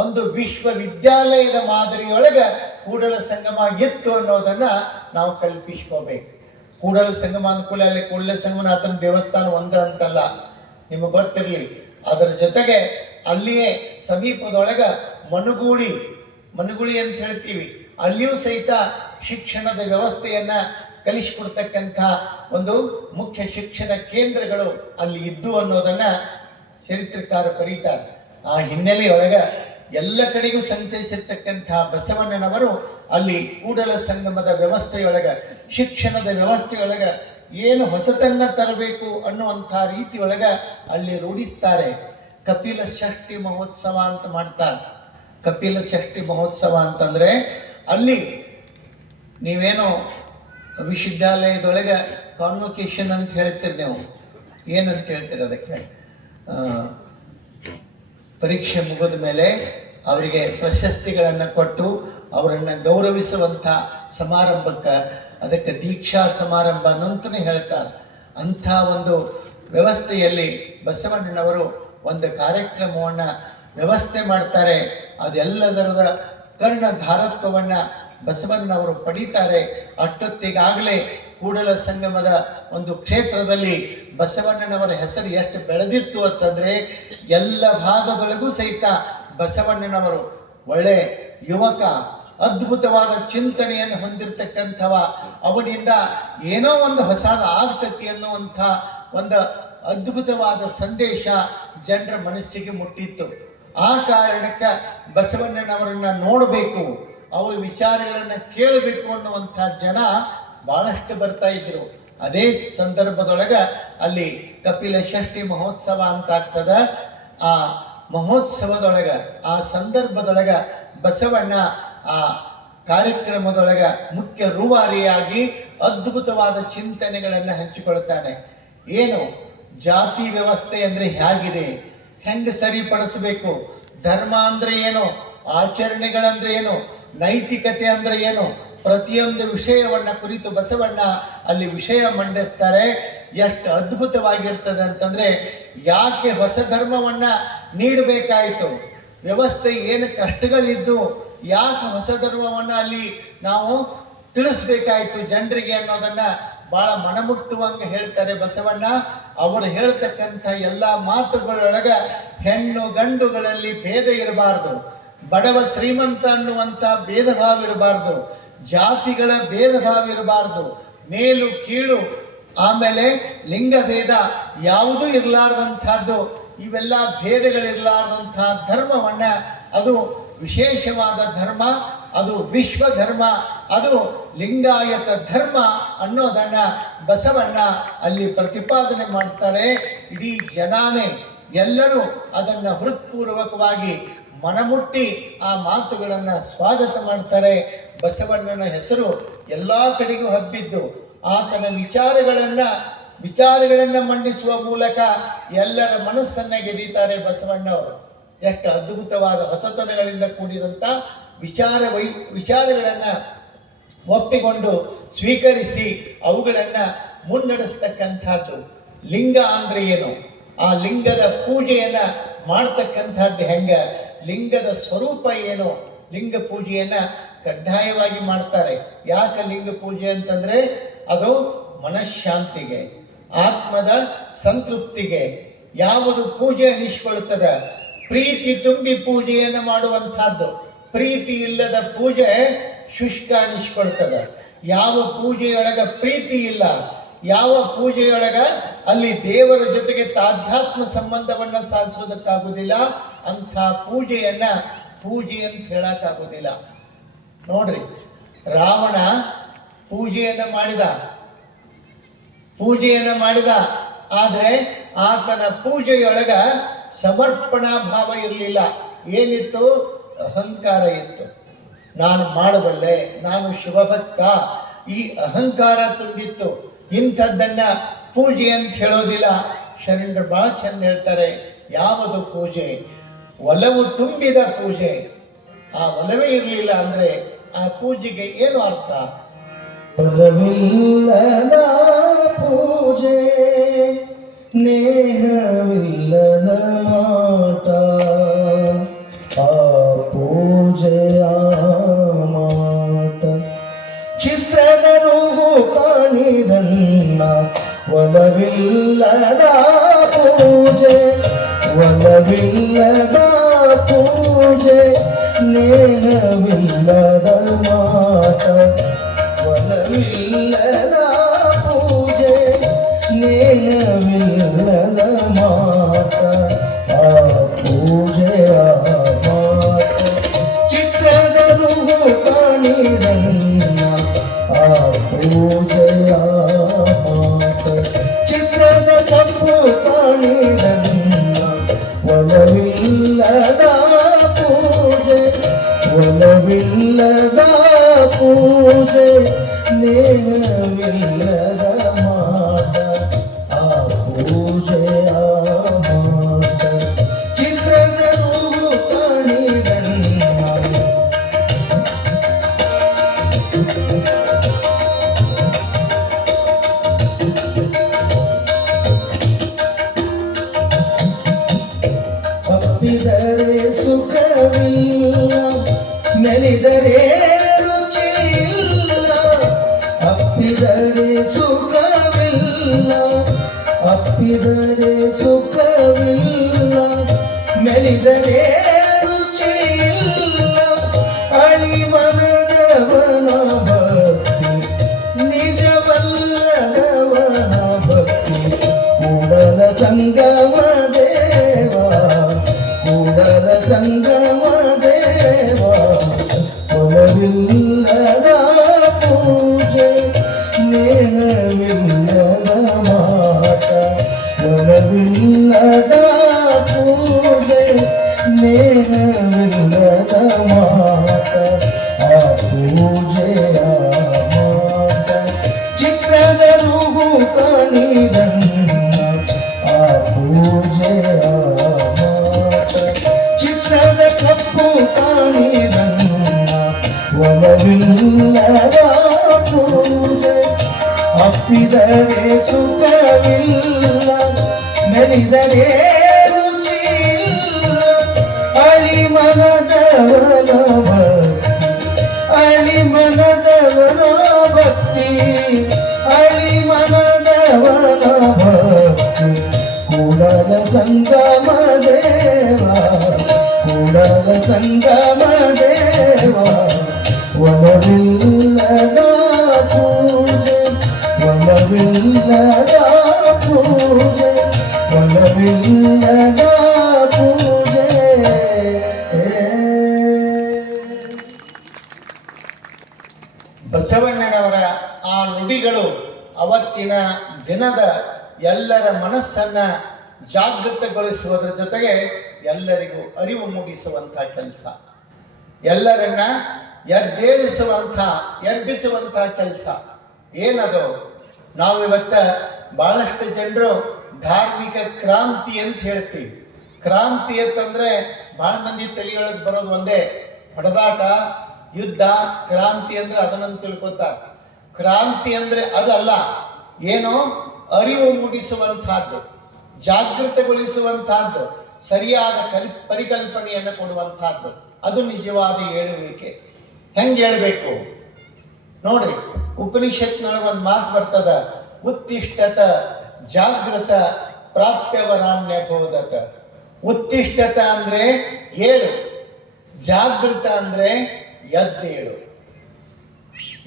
ಒಂದು ವಿಶ್ವವಿದ್ಯಾಲಯದ ಮಾದರಿಯೊಳಗ ಕೂಡಲ ಸಂಗಮ ಇತ್ತು ಅನ್ನೋದನ್ನ ನಾವು ಕಲ್ಪಿಸ್ಕೋಬೇಕು. ಕೂಡಲ ಸಂಗಮ ಅನುಕೂಲ ಅಲ್ಲಿ ಕೂಡಲ ಸಂಗಮನಾಥನ ದೇವಸ್ಥಾನ ಒಂದ ಅಂತಲ್ಲ, ನಿಮಗೆ ಗೊತ್ತಿರಲಿ. ಅದರ ಜೊತೆಗೆ ಅಲ್ಲಿಯೇ ಸಮೀಪದೊಳಗ ಮನುಗುಳಿ ಅಂತ ಹೇಳ್ತೀವಿ, ಅಲ್ಲಿಯೂ ಸಹಿತ ಶಿಕ್ಷಣದ ವ್ಯವಸ್ಥೆಯನ್ನ ಕಲಿಸಿಕೊಡ್ತಕ್ಕಂಥ ಒಂದು ಮುಖ್ಯ ಶಿಕ್ಷಣ ಕೇಂದ್ರಗಳು ಅಲ್ಲಿ ಇದ್ದು ಅನ್ನೋದನ್ನ ಚರಿತ್ರಕಾರ ಬರೀತಾರೆ. ಆ ಹಿನ್ನೆಲೆಯೊಳಗ ಎಲ್ಲ ಕಡೆಗೂ ಸಂಚರಿಸಿರ್ತಕ್ಕಂಥ ಬಸವಣ್ಣನವರು ಅಲ್ಲಿ ಕೂಡಲ ಸಂಗಮದ ವ್ಯವಸ್ಥೆಯೊಳಗ, ಶಿಕ್ಷಣದ ವ್ಯವಸ್ಥೆಯೊಳಗ ಏನು ಹೊಸತನ್ನ ತರಬೇಕು ಅನ್ನುವಂಥ ರೀತಿಯೊಳಗ ಅಲ್ಲಿ ರೂಢಿಸ್ತಾರೆ. ಕಪಿಲ ಷಷ್ಠಿ ಮಹೋತ್ಸವ ಅಂತ ಮಾಡ್ತಾರೆ. ಕಪಿಲ ಷಷ್ಠಿ ಮಹೋತ್ಸವ ಅಂತಂದ್ರೆ ಅಲ್ಲಿ ನೀವೇನೋ ವಿಶ್ವವಿದ್ಯಾಲಯದೊಳಗೆ ಕಾನ್ವೊಕೇಶನ್ ಅಂತ ಹೇಳ್ತೀರಿ ನೀವು, ಏನಂತ ಹೇಳ್ತೀರ ಅದಕ್ಕೆ, ಪರೀಕ್ಷೆ ಮುಗಿದ ಮೇಲೆ ಅವರಿಗೆ ಪ್ರಶಸ್ತಿಗಳನ್ನು ಕೊಟ್ಟು ಅವರನ್ನು ಗೌರವಿಸುವಂಥ ಸಮಾರಂಭಕ್ಕೆ, ಅದಕ್ಕೆ ದೀಕ್ಷಾ ಸಮಾರಂಭ ಅಂತಲೇ ಹೇಳ್ತಾರೆ. ಅಂಥ ಒಂದು ವ್ಯವಸ್ಥೆಯಲ್ಲಿ ಬಸವಣ್ಣನವರು ಒಂದು ಕಾರ್ಯಕ್ರಮವನ್ನು ವ್ಯವಸ್ಥೆ ಮಾಡ್ತಾರೆ. ಅದೆಲ್ಲದರ ಕರ್ಣಧಾರತ್ವವನ್ನು ಬಸವಣ್ಣನವರು ಪಡೀತಾರೆ. ಅಷ್ಟೊತ್ತಿಗಾಗಲೇ ಕೂಡಲ ಸಂಗಮದ ಒಂದು ಕ್ಷೇತ್ರದಲ್ಲಿ ಬಸವಣ್ಣನವರ ಹೆಸರು ಎಷ್ಟು ಬೆಳೆದಿತ್ತು ಅಂತಂದರೆ, ಎಲ್ಲ ಭಾಗದೊಳಗೂ ಸಹಿತ ಬಸವಣ್ಣನವರು ಒಳ್ಳೆ ಯುವಕ, ಅದ್ಭುತವಾದ ಚಿಂತನೆಯನ್ನು ಹೊಂದಿರತಕ್ಕಂಥವ, ಅವನಿಂದ ಏನೋ ಒಂದು ಹೊಸದು ಆಗ್ತತಿ ಅನ್ನುವಂಥ ಒಂದು ಅದ್ಭುತವಾದ ಸಂದೇಶ ಜನರ ಮನಸ್ಸಿಗೆ ಮುಟ್ಟಿತ್ತು. ಆ ಕಾರಣಕ್ಕೆ ಬಸವಣ್ಣನವರನ್ನು ನೋಡಬೇಕು, ಅವರ ವಿಚಾರಗಳನ್ನು ಕೇಳಬೇಕು ಅನ್ನುವಂಥ ಜನ ಭಾಳಷ್ಟು ಬರ್ತಾ ಇದ್ರು. ಅದೇ ಸಂದರ್ಭದೊಳಗೆ ಅಲ್ಲಿ ಕಪಿಲ ಷಷ್ಠಿ ಮಹೋತ್ಸವ ಅಂತ ಆಗ್ತದ. ಆ ಮಹೋತ್ಸವದೊಳಗೆ, ಆ ಸಂದರ್ಭದೊಳಗೆ ಬಸವಣ್ಣ ಆ ಕಾರ್ಯಕ್ರಮದೊಳಗೆ ಮುಖ್ಯ ರೂವಾರಿಯಾಗಿ ಅದ್ಭುತವಾದ ಚಿಂತನೆಗಳನ್ನು ಹಂಚಿಕೊಳ್ತಾನೆ. ಏನು ಜಾತಿ ವ್ಯವಸ್ಥೆ ಅಂದರೆ ಹೇಗಿದೆ, ಹೆಂಗೆ ಸರಿಪಡಿಸಬೇಕು, ಧರ್ಮ ಅಂದರೆ ಏನು, ಆಚರಣೆಗಳಂದ್ರೆ ಏನು, ನೈತಿಕತೆ ಅಂದರೆ ಏನು, ಪ್ರತಿಯೊಂದು ವಿಷಯವನ್ನು ಕುರಿತು ಬಸವಣ್ಣ ಅಲ್ಲಿ ವಿಷಯ ಮಂಡಿಸ್ತಾರೆ. ಎಷ್ಟು ಅದ್ಭುತವಾಗಿರ್ತದೆ ಅಂತಂದರೆ, ಯಾಕೆ ಹೊಸ ಧರ್ಮವನ್ನು ನೀಡಬೇಕಾಯಿತು, ವ್ಯವಸ್ಥೆ ಏನು ಕಷ್ಟಗಳಿದ್ದು ಯಾಕೆ ಹೊಸ ಧರ್ಮವನ್ನು ಅಲ್ಲಿ ನಾವು ತಿಳಿಸ್ಬೇಕಾಯಿತು ಜನರಿಗೆ ಅನ್ನೋದನ್ನು ಭಾಳ ಮನಮುಟ್ಟುವಂಗೆ ಹೇಳ್ತಾರೆ ಬಸವಣ್ಣ. ಅವರು ಹೇಳ್ತಕ್ಕಂಥ ಎಲ್ಲ ಮಾತುಗಳೊಳಗೆ ಹೆಣ್ಣು ಗಂಡುಗಳಲ್ಲಿ ಭೇದ ಇರಬಾರ್ದು, ಬಡವ ಶ್ರೀಮಂತ ಅನ್ನುವಂಥ ಭೇದ ಭಾವ ಇರಬಾರ್ದು, ಜಾತಿಗಳ ಭೇದ ಭಾವ ಇರಬಾರ್ದು, ಮೇಲು ಕೀಳು, ಆಮೇಲೆ ಲಿಂಗಭೇದ ಯಾವುದೂ ಇರಲಾರ್ದಂಥದ್ದು, ಇವೆಲ್ಲ ಭೇದಗಳಿರಲಾರ್ದಂಥ ಧರ್ಮವನ್ನು, ಅದು ವಿಶೇಷವಾದ ಧರ್ಮ, ಅದು ವಿಶ್ವ ಧರ್ಮ, ಅದು ಲಿಂಗಾಯತ ಧರ್ಮ ಅನ್ನೋದನ್ನು ಬಸವಣ್ಣ ಅಲ್ಲಿ ಪ್ರತಿಪಾದನೆ ಮಾಡ್ತಾರೆ. ಇಡೀ ಜನಾನೇ ಎಲ್ಲರೂ ಅದನ್ನು ಹೃತ್ಪೂರ್ವಕವಾಗಿ ಮನಮುಟ್ಟಿ ಆ ಮಾತುಗಳನ್ನು ಸ್ವಾಗತ ಮಾಡ್ತಾರೆ. ಬಸವಣ್ಣನ ಹೆಸರು ಎಲ್ಲ ಕಡೆಗೂ ಹಬ್ಬಿದ್ದು, ಆತನ ವಿಚಾರಗಳನ್ನು ಮಂಡಿಸುವ ಮೂಲಕ ಎಲ್ಲರ ಮನಸ್ಸನ್ನು ಗೆದೀತಾರೆ ಬಸವಣ್ಣವರು. ಎಷ್ಟು ಅದ್ಭುತವಾದ ಹೊಸತನಗಳಿಂದ ಕೂಡಿದಂಥ ವಿಚಾರಗಳನ್ನು ಒಪ್ಪಿಕೊಂಡು ಸ್ವೀಕರಿಸಿ ಅವುಗಳನ್ನು ಮುನ್ನಡೆಸ್ತಕ್ಕಂಥದ್ದು. ಲಿಂಗ ಅಂದರೆ ಏನು, ಆ ಲಿಂಗದ ಪೂಜೆಯನ್ನು ಮಾಡ್ತಕ್ಕಂಥದ್ದು ಹೆಂಗೆ, ಲಿಂಗದ ಸ್ವರೂಪ ಏನು, ಲಿಂಗ ಪೂಜೆಯನ್ನು ಕಡ್ಡಾಯವಾಗಿ ಮಾಡ್ತಾರೆ. ಯಾಕೆ ಲಿಂಗ ಪೂಜೆ ಅಂತಂದರೆ, ಅದು ಮನಃಶಾಂತಿಗೆ, ಆತ್ಮದ ಸಂತೃಪ್ತಿಗೆ ಯಾವುದು ಪೂಜೆ ಅನಿಸ್ಕೊಳ್ತದೆ, ಪ್ರೀತಿ ತುಂಬಿ ಪೂಜೆಯನ್ನು ಮಾಡುವಂಥದ್ದು. ಪ್ರೀತಿ ಇಲ್ಲದ ಪೂಜೆ ಶುಷ್ಕ ಅನಿಸ್ಕೊಳ್ತದೆ. ಯಾವ ಪೂಜೆಯೊಳಗೆ ಪ್ರೀತಿ ಇಲ್ಲ, ಯಾವ ಪೂಜೆಯೊಳಗೆ ಅಲ್ಲಿ ದೇವರ ಜೊತೆಗೆ ತಾಧ್ಯಾತ್ಮ ಸಂಬಂಧವನ್ನು ಸಾಧಿಸೋದಕ್ಕಾಗೋದಿಲ್ಲ, ಅಂಥ ಪೂಜೆಯನ್ನು ಪೂಜೆ ಅಂತ ಹೇಳೋಕ್ಕಾಗೋದಿಲ್ಲ. ನೋಡ್ರಿ, ರಾವಣ ಪೂಜೆಯನ್ನು ಮಾಡಿದ, ಆದರೆ ಆತನ ಪೂಜೆಯೊಳಗ ಸಮರ್ಪಣಾ ಭಾವ ಇರಲಿಲ್ಲ. ಏನಿತ್ತು? ಅಹಂಕಾರ ಇತ್ತು. ನಾನು ಮಾಡಬಲ್ಲೆ, ನಾನು ಶಿವಭಕ್ತ, ಈ ಅಹಂಕಾರ ತುಂಬಿತ್ತು. ಇಂಥದ್ದನ್ನು ಪೂಜೆ ಅಂತ ಹೇಳೋದಿಲ್ಲ. ಶರಣರು ಭಾಳ ಚಂದ ಹೇಳ್ತಾರೆ, ಯಾವುದು ಪೂಜೆ? ಒಲವು ತುಂಬಿದ ಪೂಜೆ. ಆ ಒಲವೇ ಇರಲಿಲ್ಲ ಅಂದರೆ ಆ ಪೂಜೆಗೆ ಏನು ಅರ್ಥ? ಒಲವಿಲ್ಲದ ಪೂಜೆ, ನೇಹವಿಲ್ಲದ ಮಾಟ, ಆ ಪೂಜೆಯ ಮಾಟ. ಚಿತ್ರದ ರೂಗು ಕಾಣಿರನ್ನ, ಒಲವಿಲ್ಲದ ಪೂಜೆ, ಒಲವಿಲ್ಲದ ಪೂಜೆ, ನೇಹವಿಲ್ಲದ ಮಾಟ. ಒಲವಿಲ್ಲದ ಪೂಜೆ, ನೇಹವಿಲ್ಲದ ಮಾಟ, ಆ ಪೂಜೆಯ ಮಾಟ. ಚಿತ್ರದ ರೂಗು ಕಾಣಿರನ್ನ, ಆ ಪೂಜೆಯ ಮಾಟ. ಚಿತ್ರದ ಕಪ್ಪು ಕಾಣಿರನ್ನ, ಒಲವಿಲ್ಲದ ಪೂಜೆ, ಒಲವಿಲ್ಲದ ಪೂಜೆ, ನೇಹವಿಲ್ಲದ ಮಾಟ, ಆ ಪೂಜೆಯ ಅಪ್ಪಿದರೆ ಸುಖವಿಲ್ಲ, ಮೆಲಿದರೆ ರುಚಿಯಿಲ್ಲ. ಅಪ್ಪಿದರೆ ಸುಖವಿಲ್ಲ, ಅಪ್ಪಿದರೆ ಸುಖವಿಲ್ಲ, ಮೆಲಿದರೆ ರುಚಿಯಿಲ್ಲ. ಅಳಿಮನದವನ ಭಕ್ತಿ ನಿಜವಲ್ಲದವನ ಭಕ್ತಿ. ಕೂಡಲ ಸಂಗಮ ದೇವ, ಕೂಡಲ ಸಂಗಮ ದೇವ. ಒಲವಿಲ್ಲದ ಪೂಜೆ, ನೇಹವಿಲ್ಲದ ಮಾಟ. ಒಲವಿಲ್ಲದ ಪೂಜೆ, ನೇಹವಿಲ್ಲದ ಮಾಟ. ಆ ಪೂಜೆಯ ಮಾಟ ಚಿತ್ರದ ರುಗು ಕಾಣಿರಣ್ಣ. ಆ ಪೂಜೆಯ ಮಾಟ ಚಿತ್ರದ ಕಪ್ಪು ಕಾಣಿರಣ್ಣ. ಒಲವಿಲ್ಲದ ಪೂಜೆ, ಅಪ್ಪಿದರೆ ಸುಖವಿಲ್ಲ, ಮೆಲಿದರೆ ರುಚಿಯಿಲ್ಲ. ಅಳಿಮನದವನ ಭಕ್ತಿ, ಅಳಿಮನದವನ ಭಕ್ತಿ, ಅಳಿಮನದವನ ಭಕ್ತಿ. ಕೂಡಲ ಸಂಗಮ ದೇವ, ಕೂಡಲ ಸಂಗಮ ದೇವ. ಒಲವಿಲ್ಲದ ಪೂಜೆ, ಒಲವಿಲ್ಲದ ಪೂಜೆ, ಒಲವಿಲ್ಲದ ಪೂಜೆ. ಬಸವಣ್ಣನವರ ಆ ನುಡಿಗಳು ಅವತ್ತಿನ ದಿನದ ಎಲ್ಲರ ಮನಸ್ಸನ್ನ ಜಾಗೃತಗೊಳಿಸುವುದರ ಜೊತೆಗೆ ಎಲ್ಲರಿಗೂ ಅರಿವು ಮೂಡಿಸುವಂಥ ಕೆಲಸ, ಎಲ್ಲರನ್ನ ಎದ್ದೇಳಿಸುವಂಥ ಎಬ್ಬಿಸುವಂಥ ಕೆಲಸ. ಏನದು? ನಾವಿವತ್ತ ಬಹಳಷ್ಟು ಜನರು ಧಾರ್ಮಿಕ ಕ್ರಾಂತಿ ಅಂತ ಹೇಳ್ತೀವಿ. ಕ್ರಾಂತಿ ಅಂತಂದ್ರೆ ಬಹಳ ಮಂದಿ ತಲೆಯೊಳಗೆ ಬರೋದು ಒಂದೇ, ಹೊಡೆದಾಟ, ಯುದ್ಧ. ಕ್ರಾಂತಿ ಅಂದ್ರೆ ಅದನ್ನು ತಿಳ್ಕೊತಾರೆ. ಕ್ರಾಂತಿ ಅಂದ್ರೆ ಅದಲ್ಲ, ಏನೋ ಅರಿವು ಮೂಡಿಸುವಂತಹದ್ದು, ಜಾಗೃತಗೊಳಿಸುವಂತಹದ್ದು, ಸರಿಯಾದ ಪರಿಕಲ್ಪನೆಯನ್ನು ಕೊಡುವಂತಹದ್ದು. ಅದು ನಿಜವಾದ ಏಳುವಿಕೆ. ಹೆಂಗೆ ಹೇಳ್ಬೇಕು ನೋಡ್ರಿ, ಉಪನಿಷತ್ನೊಳಗೆ ಒಂದು ಮಾತು ಬರ್ತದ, ಉತ್ತಿಷ್ಠತ ಜಾಗೃತ ಪ್ರಾಪ್ಯವರಾನ್ಯ ಬೋಧತ. ಉತ್ತಿಷ್ಠತ ಅಂದ್ರೆ ಏಳು, ಜಾಗೃತ ಅಂದ್ರೆ ಎದ್ದೇಳು.